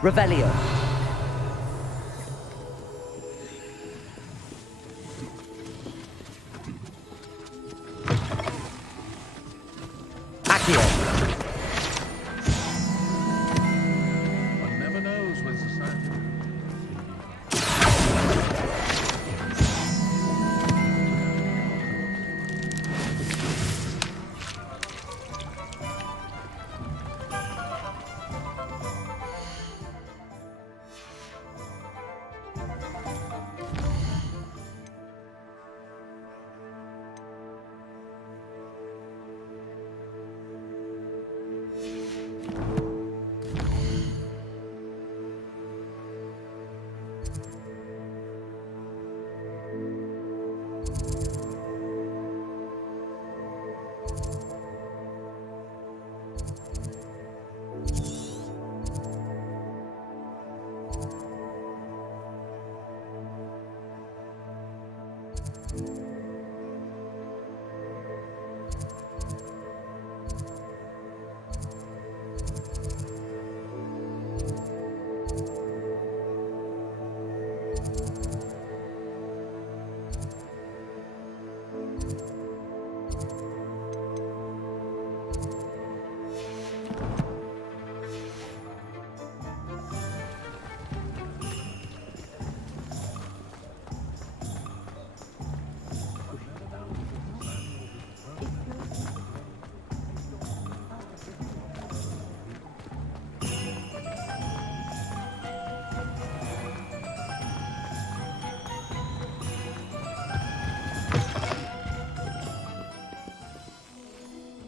Revelio. Accio. One never knows with society.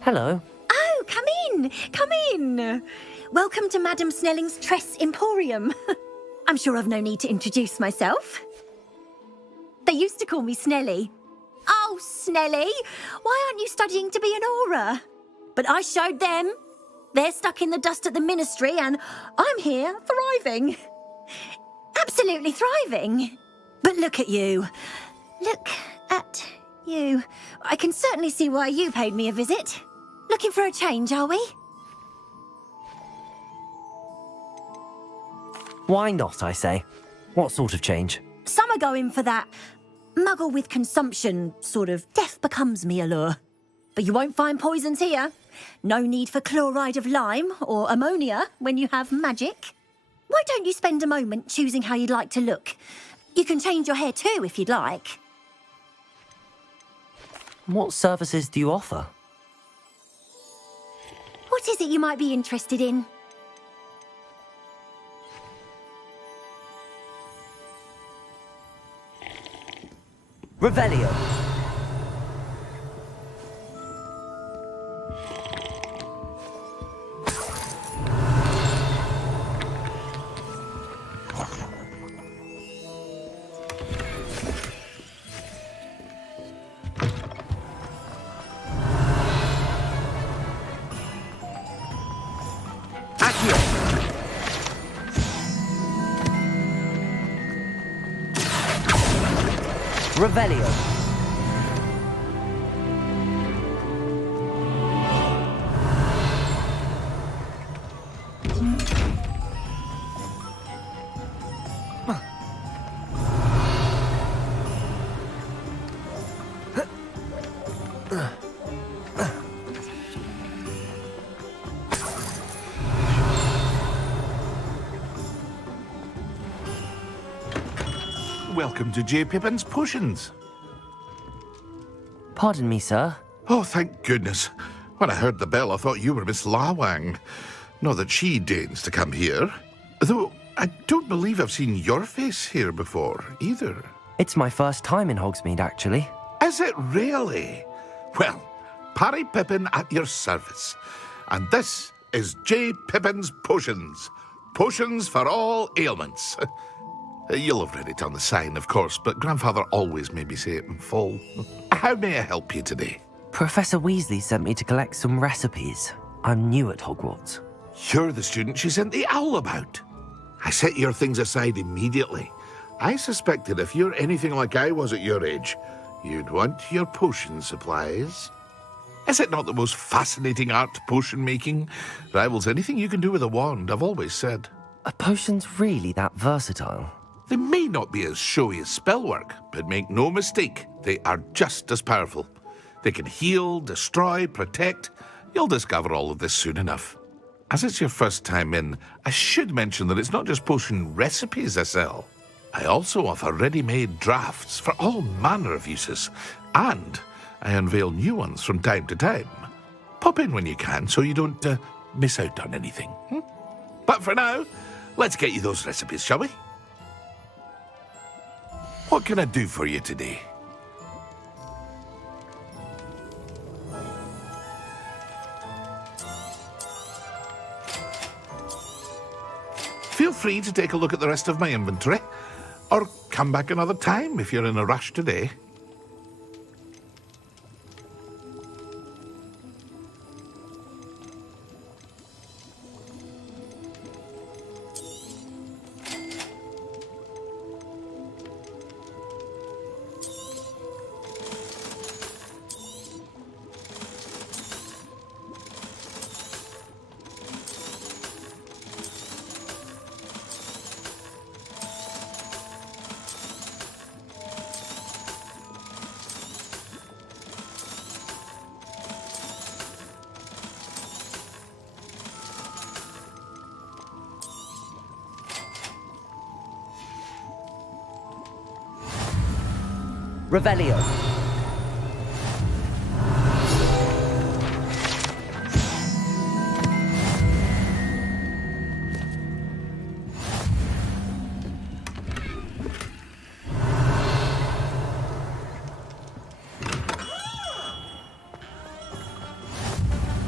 Hello. Oh, come in! Come in! Welcome to Madame Snelling's Tress Emporium. I'm sure I've no need to introduce myself. They used to call me Snelly. Oh, Snelly! Why aren't you studying to be an aura? But I showed them. They're stuck in the dust at the ministry, and I'm here, thriving. Absolutely thriving. But look at you. Look at you. I can certainly see why you paid me a visit. Looking for a change, are we? Why not, I say? What sort of change? Some are going for that muggle with consumption, sort of death becomes me allure. but you won't find poisons here. No need for chloride of lime or ammonia when you have magic. Why don't you spend a moment choosing how you'd like to look? You can change your hair too if you'd like. What services do you offer? What is it you might be interested in? Revelio. Revelio. Welcome to J. Pippin's Potions. Pardon me, sir. Oh, thank goodness. When I heard the bell, I thought you were Miss Lawang. Not that she deigns to come here. Though I don't believe I've seen your face here before, either. It's my first time in Hogsmeade, actually. Is it really? Well, Parry Pippin at your service. And this is J. Pippin's Potions. Potions for all ailments. You'll have read it on the sign, of course, but Grandfather always made me say it in full. How may I help you today? Professor Weasley sent me to collect some recipes. I'm new at Hogwarts. You're the student she sent the owl about. I set your things aside immediately. I suspected if you're anything like I was at your age, you'd want your potion supplies. Is it not the most fascinating art, potion making? Rivals anything you can do with a wand, I've always said. Are potions really that versatile? They may not be as showy as spellwork, but make no mistake, they are just as powerful. They can heal, destroy, protect. You'll discover all of this soon enough. As it's your first time in, I should mention that it's not just potion recipes I sell. I also offer ready-made drafts for all manner of uses, and I unveil new ones from time to time. Pop in when you can so you don't miss out on anything. But for now, let's get you those recipes, shall we? What can I do for you today? Feel free to take a look at the rest of my inventory, or come back another time if you're in a rush today. Revelio.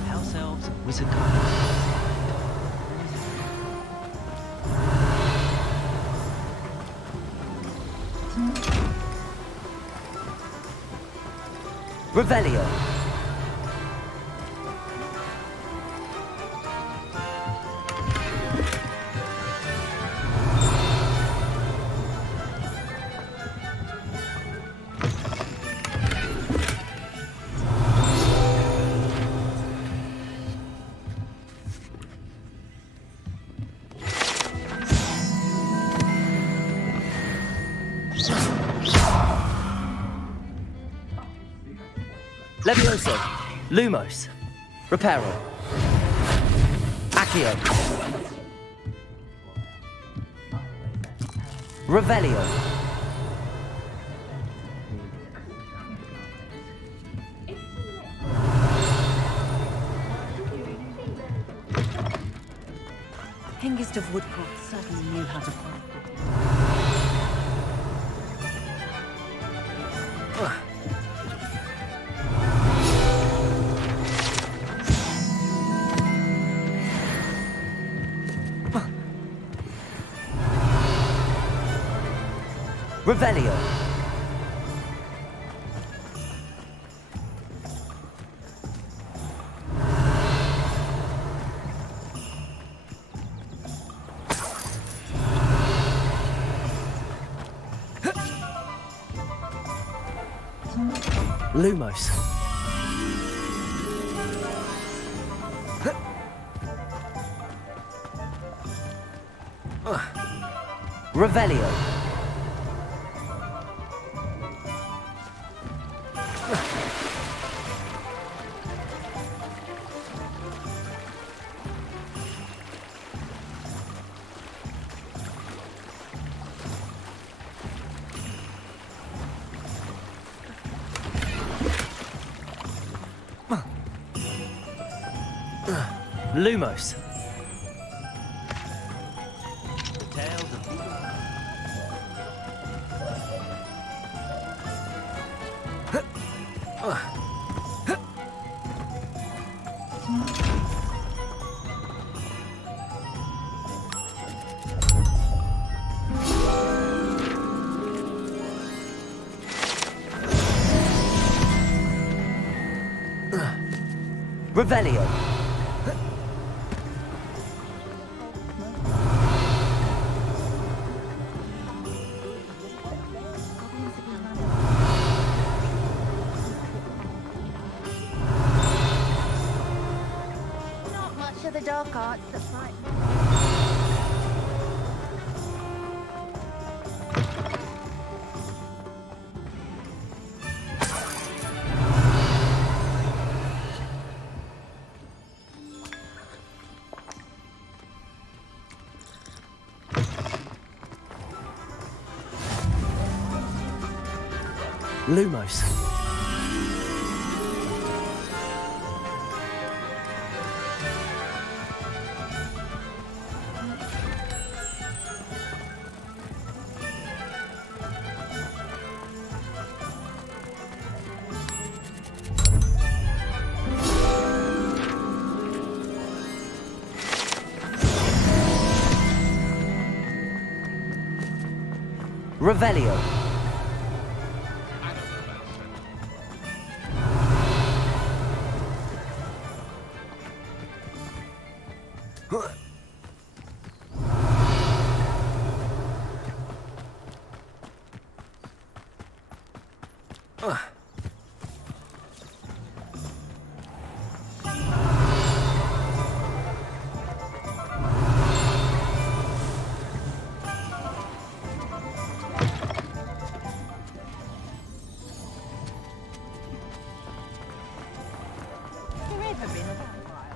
House elves, wizard Revelio. Levioso. Lumos. Reparo. Accio. Revelio. Hengist of Woodcroft certainly knew how to craft it. Revelio. Lumos. Revelio. Lumos. Revelio. Not much of the dark arts that might. Lumos. Revelio.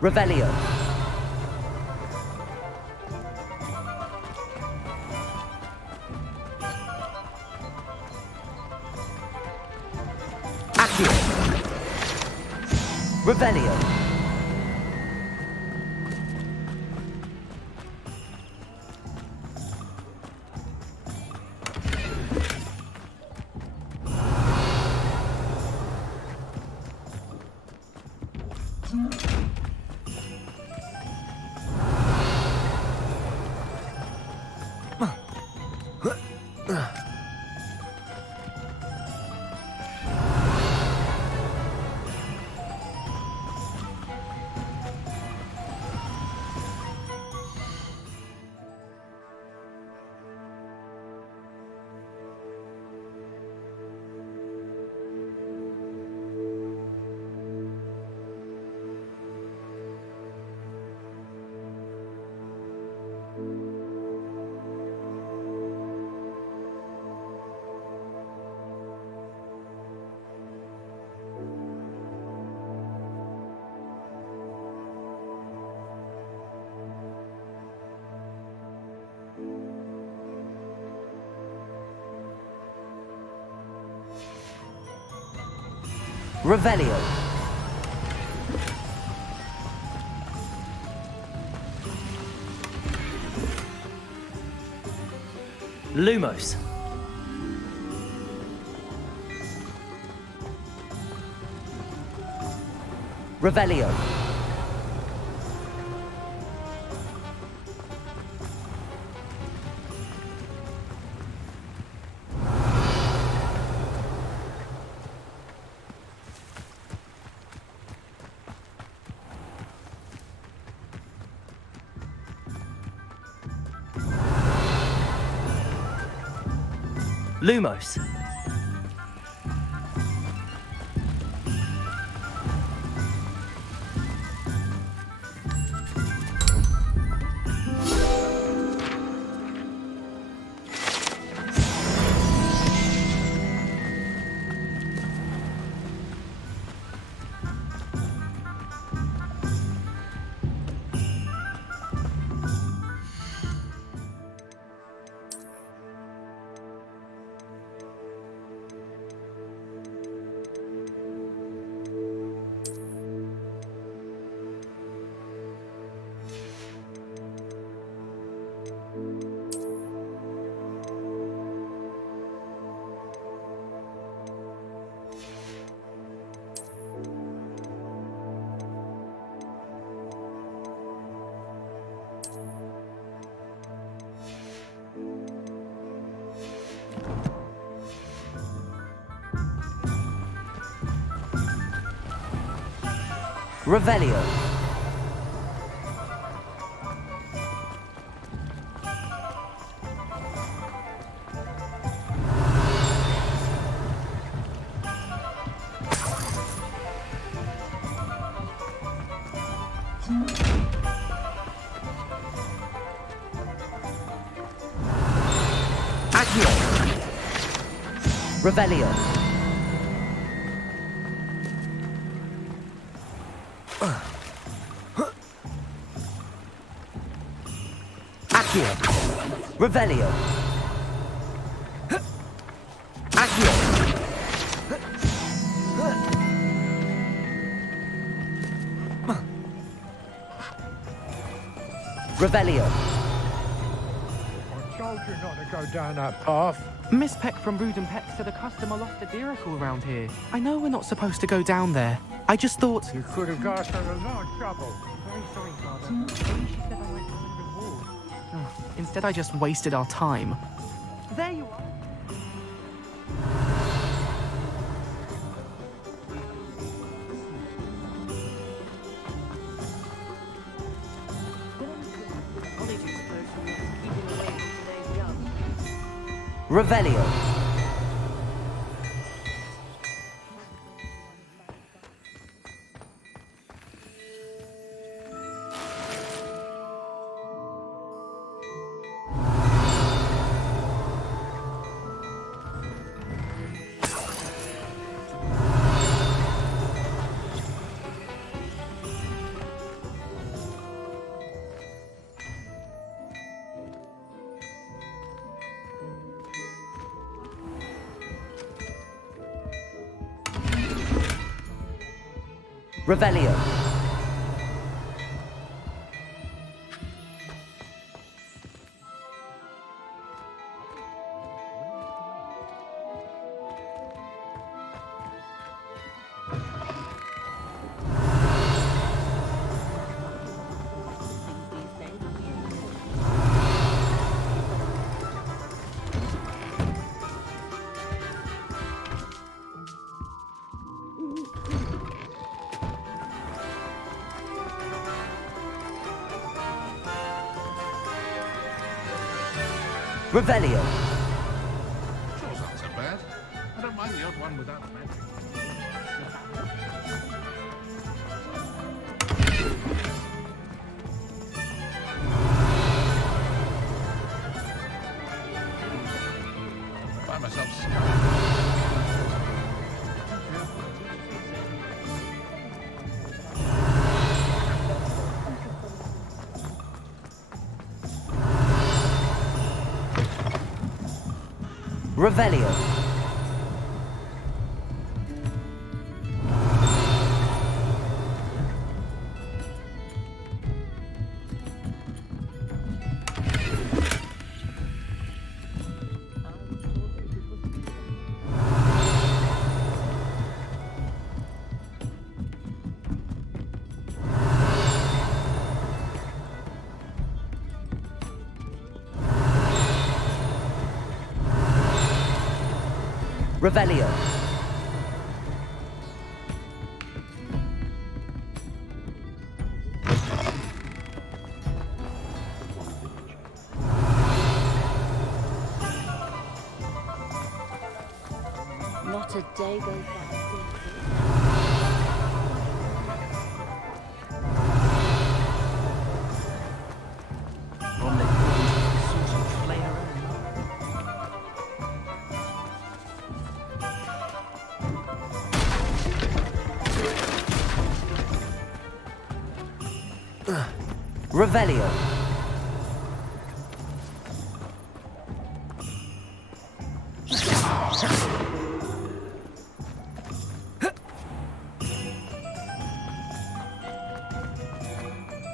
Revelio. Accio. Revelio. Revelio. Lumos. Revelio. Lumos. Revelio. Accio. Revelio. Accio. Revelio. Accio. Revelio. I told you not to go down that path. Miss Peck from Brood and Peck said a customer lost a diracle around here. I know we're not supposed to go down there. I just thought... You could have got us in a lot of trouble. Very sorry, Father. Maybe she said I went to the reward. Instead, I just wasted our time. There you are. Revelio. Revelio. Revelio. Shore's not so bad. I don't mind the odd one without magic. I find myself Revelio. Revelio. Not a day goes by. Revelio.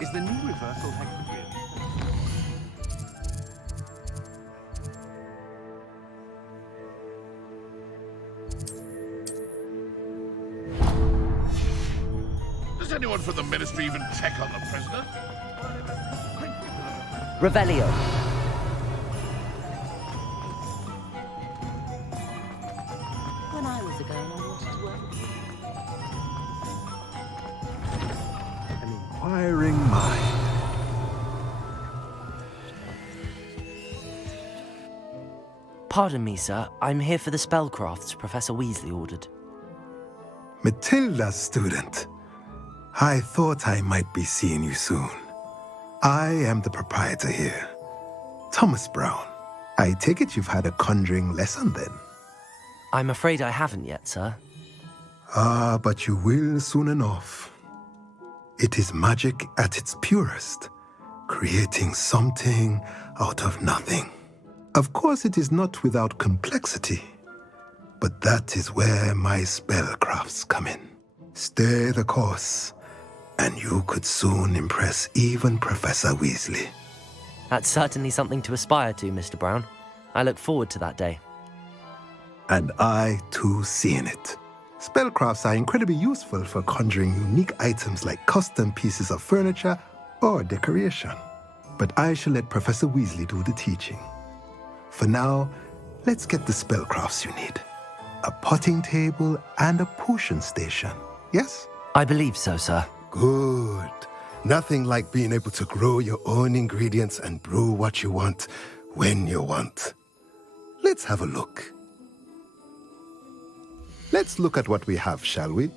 Is the new reversal hex really? Does anyone from the Ministry even check on the prisoner? Revelio. When I was a girl, I wanted to work with An inquiring mind. Pardon me, sir. I'm here for the spellcrafts Professor Weasley ordered. Matilda, student. I thought I might be seeing you soon. I am the proprietor here, Thomas Brown. I take it you've had a conjuring lesson then? I'm afraid I haven't yet, sir. Ah, but you will soon enough. It is magic at its purest, creating something out of nothing. Of course, it is not without complexity, but that is where my spellcrafts come in. Stay the course, and you could soon impress even Professor Weasley. That's certainly something to aspire to, Mr. Brown. I look forward to that day. And I, too, seeing it. Spellcrafts are incredibly useful for conjuring unique items like custom pieces of furniture or decoration. But I shall let Professor Weasley do the teaching. For now, let's get the spellcrafts you need. A potting table and a potion station, yes? I believe so, sir. Good. Nothing like being able to grow your own ingredients and brew what you want when you want. Let's have a look. Let's look at what we have, shall we?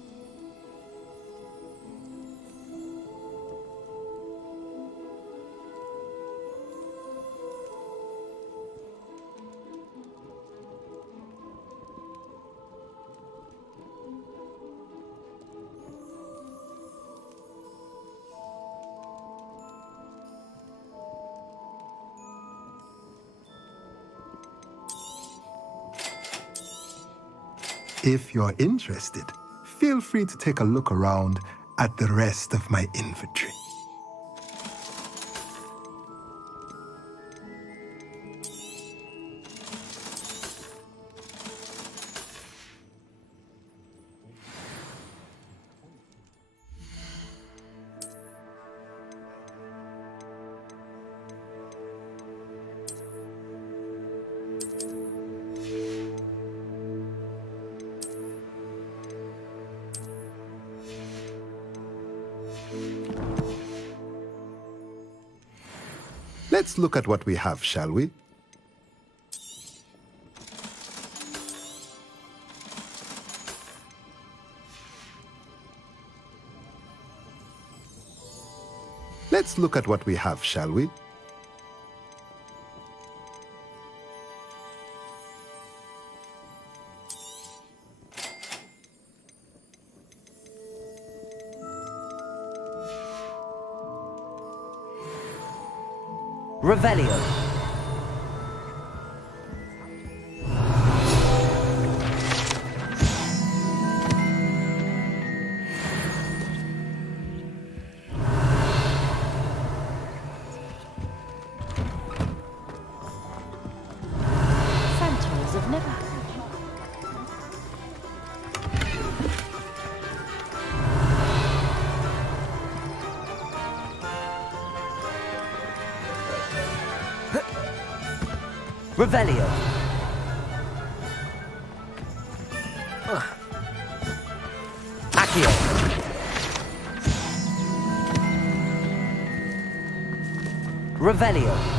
If you're interested, feel free to take a look around at the rest of my inventory. Let's look at what we have, shall we? Let's look at what we have, shall we? Revelio. Sentinels have never Revelio. Accio. Revelio.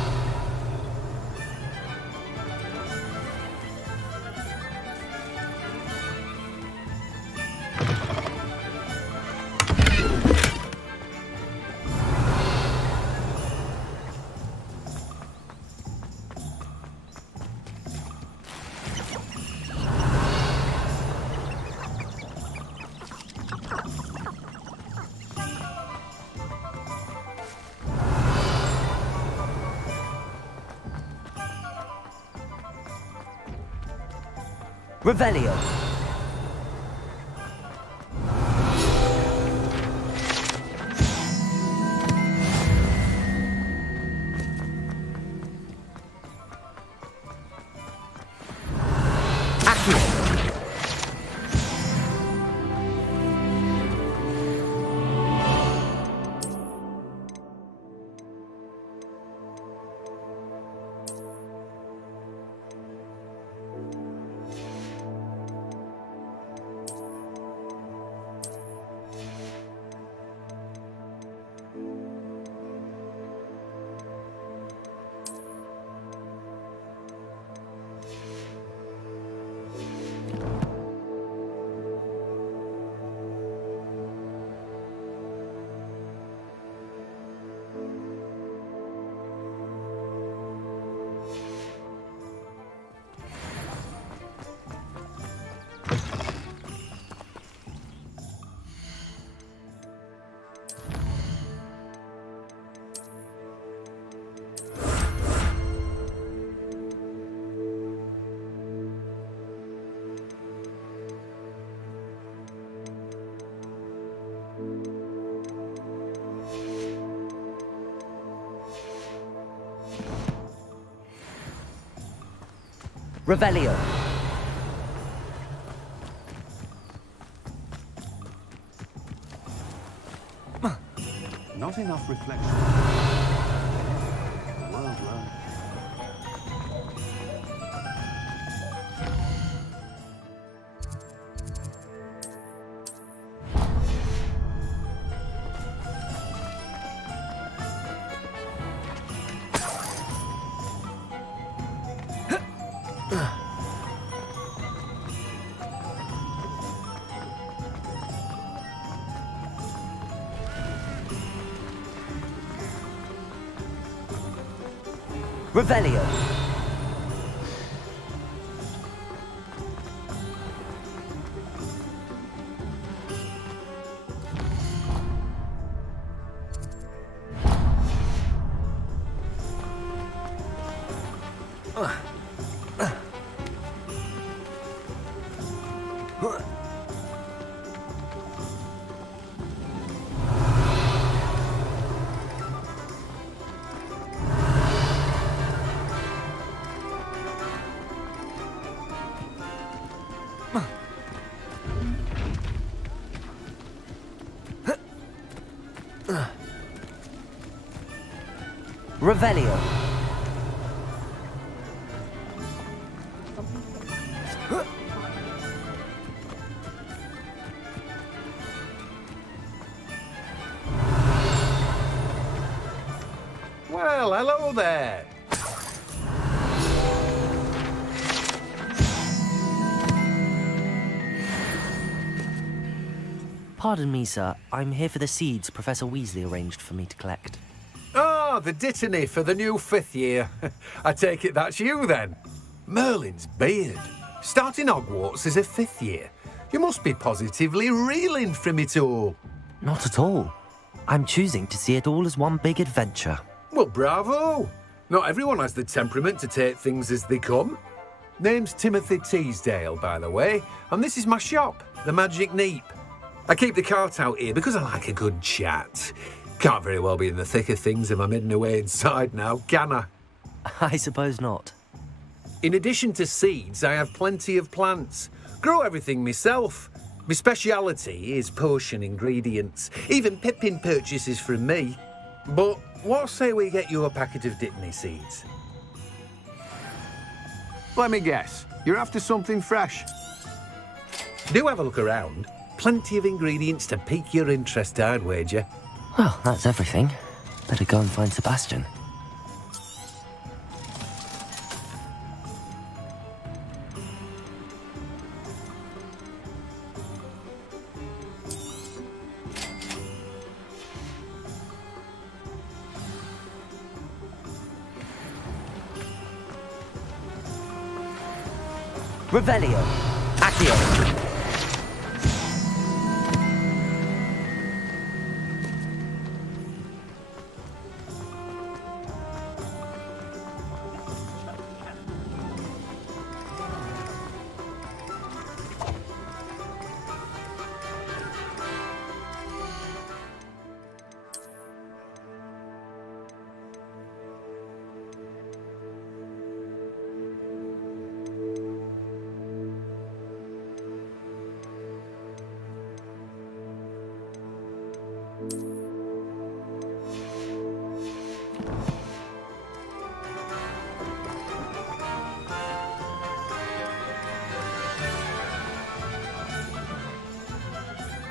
Revelio. Accio. Revelio. Not enough reflection. Well done. Revelio. Revelio. Well, hello there. Pardon me, sir. I'm here for the seeds Professor Weasley arranged for me to collect. Oh, the dittany for the new 5th year. I take it that's you, then. Merlin's beard. Starting Hogwarts as a 5th year. You must be positively reeling from it all. Not at all. I'm choosing to see it all as one big adventure. Well, bravo. Not everyone has the temperament to take things as they come. Name's Timothy Teasdale, by the way, and this is my shop, the Magic Neep. I keep the cart out here because I like a good chat. Can't very well be in the thick of things if I'm hidden away inside now, can I? I suppose not. In addition to seeds, I have plenty of plants. Grow everything myself. My speciality is potion ingredients. Even Pippin purchases from me. But what say we get you a packet of Dittany seeds? Let me guess. You're after something fresh. Do have a look around. plenty of ingredients to pique your interest, I'd wager. Well, that's everything. Better go and find Sebastian. Revelio. Accio.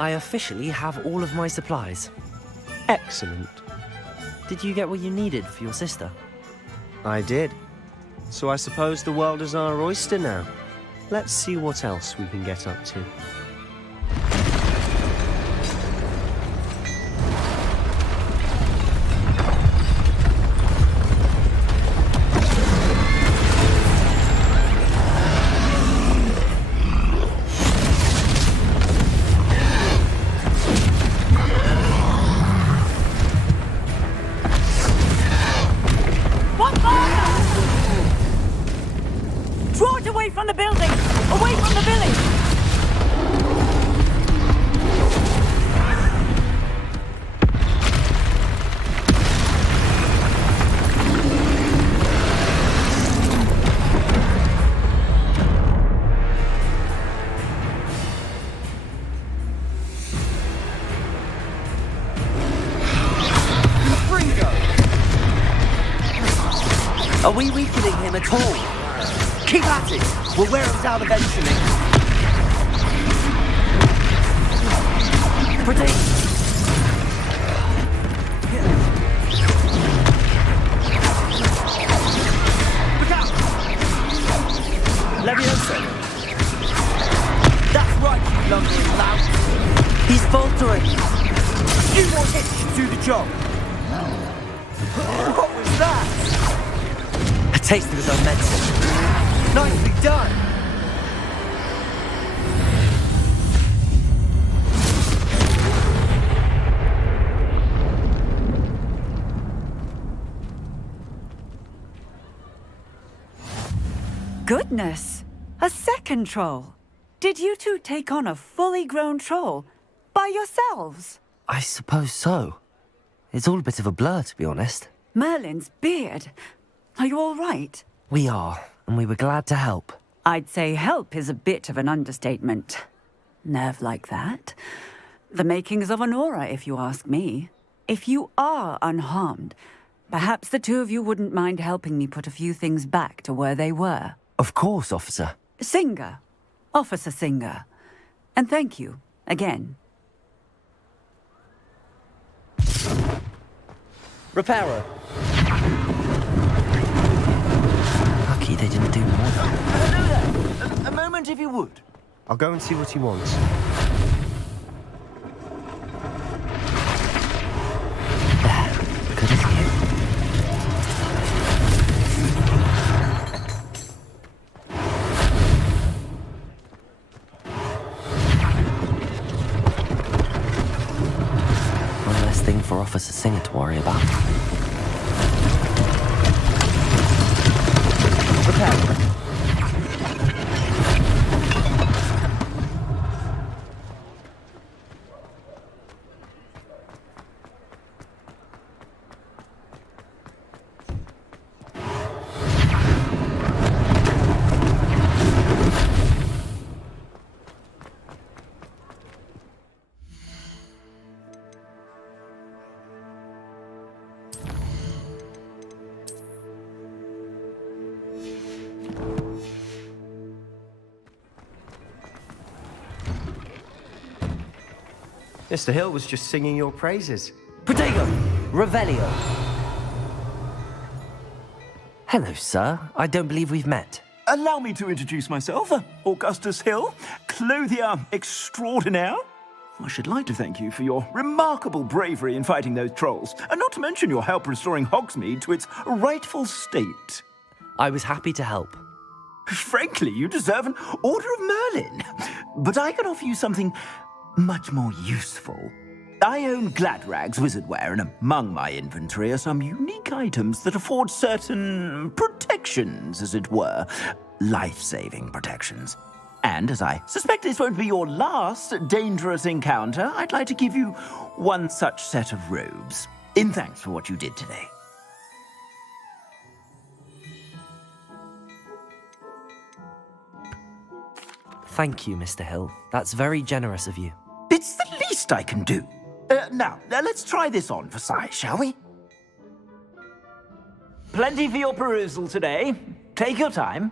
I officially have all of my supplies. Excellent. Did you get what you needed for your sister? I did. So I suppose the world is our oyster now. Let's see what else we can get up to. Draw it away from the building! Away from the village! Are we weakening him at all? Keep at it! We'll wear him down eventually. Protect! Look out! Levioso! That's right, you lumbering lout! He's faltering! You want it to do the job! What was that? A taste of his own medicine. Nicely done! Goodness! A second troll! Did you two take on a fully grown troll? By yourselves? I suppose so. It's all a bit of a blur, to be honest. Merlin's beard. Are you all right? We are, and we were glad to help. I'd say help is a bit of an understatement. Nerve like that. The makings of an aura, if you ask me. If you are unharmed, perhaps the two of you wouldn't mind helping me put a few things back to where they were. Of course, officer. Singer. Officer Singer. And thank you, again. Reparo. Lucky they didn't do more though. Hello there. A moment if you would. I'll go and see what he wants. Good as new. One less thing for Officer Singer to worry about. Repair. Mr. Hill was just singing your praises. Protego! Revelio! Hello, sir. I don't believe we've met. Allow me to introduce myself, Augustus Hill, clothier extraordinaire. I should like to thank you for your remarkable bravery in fighting those trolls, and not to mention your help restoring Hogsmeade to its rightful state. I was happy to help. Frankly, you deserve an Order of Merlin. But I can offer you something much more useful. I own Gladrag's wizardware, and among my inventory are some unique items that afford certain protections, as it were. Life-saving protections. And as I suspect this won't be your last dangerous encounter, I'd like to give you one such set of robes, in thanks for what you did today. Thank you, Mr. Hill. That's very generous of you. It's the least I can do. Now, let's try this on for size, shall we? Plenty for your perusal today. Take your time.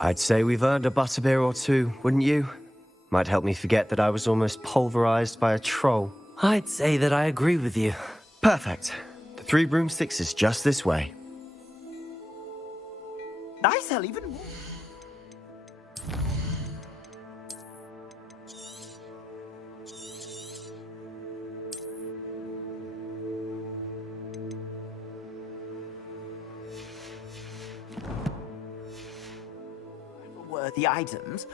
I'd say we've earned a butterbeer or two, wouldn't you? Might help me forget that I was almost pulverized by a troll. I'd say that I agree with you. Perfect. The 3 broomsticks is just this way. I sell even more. Worthy items.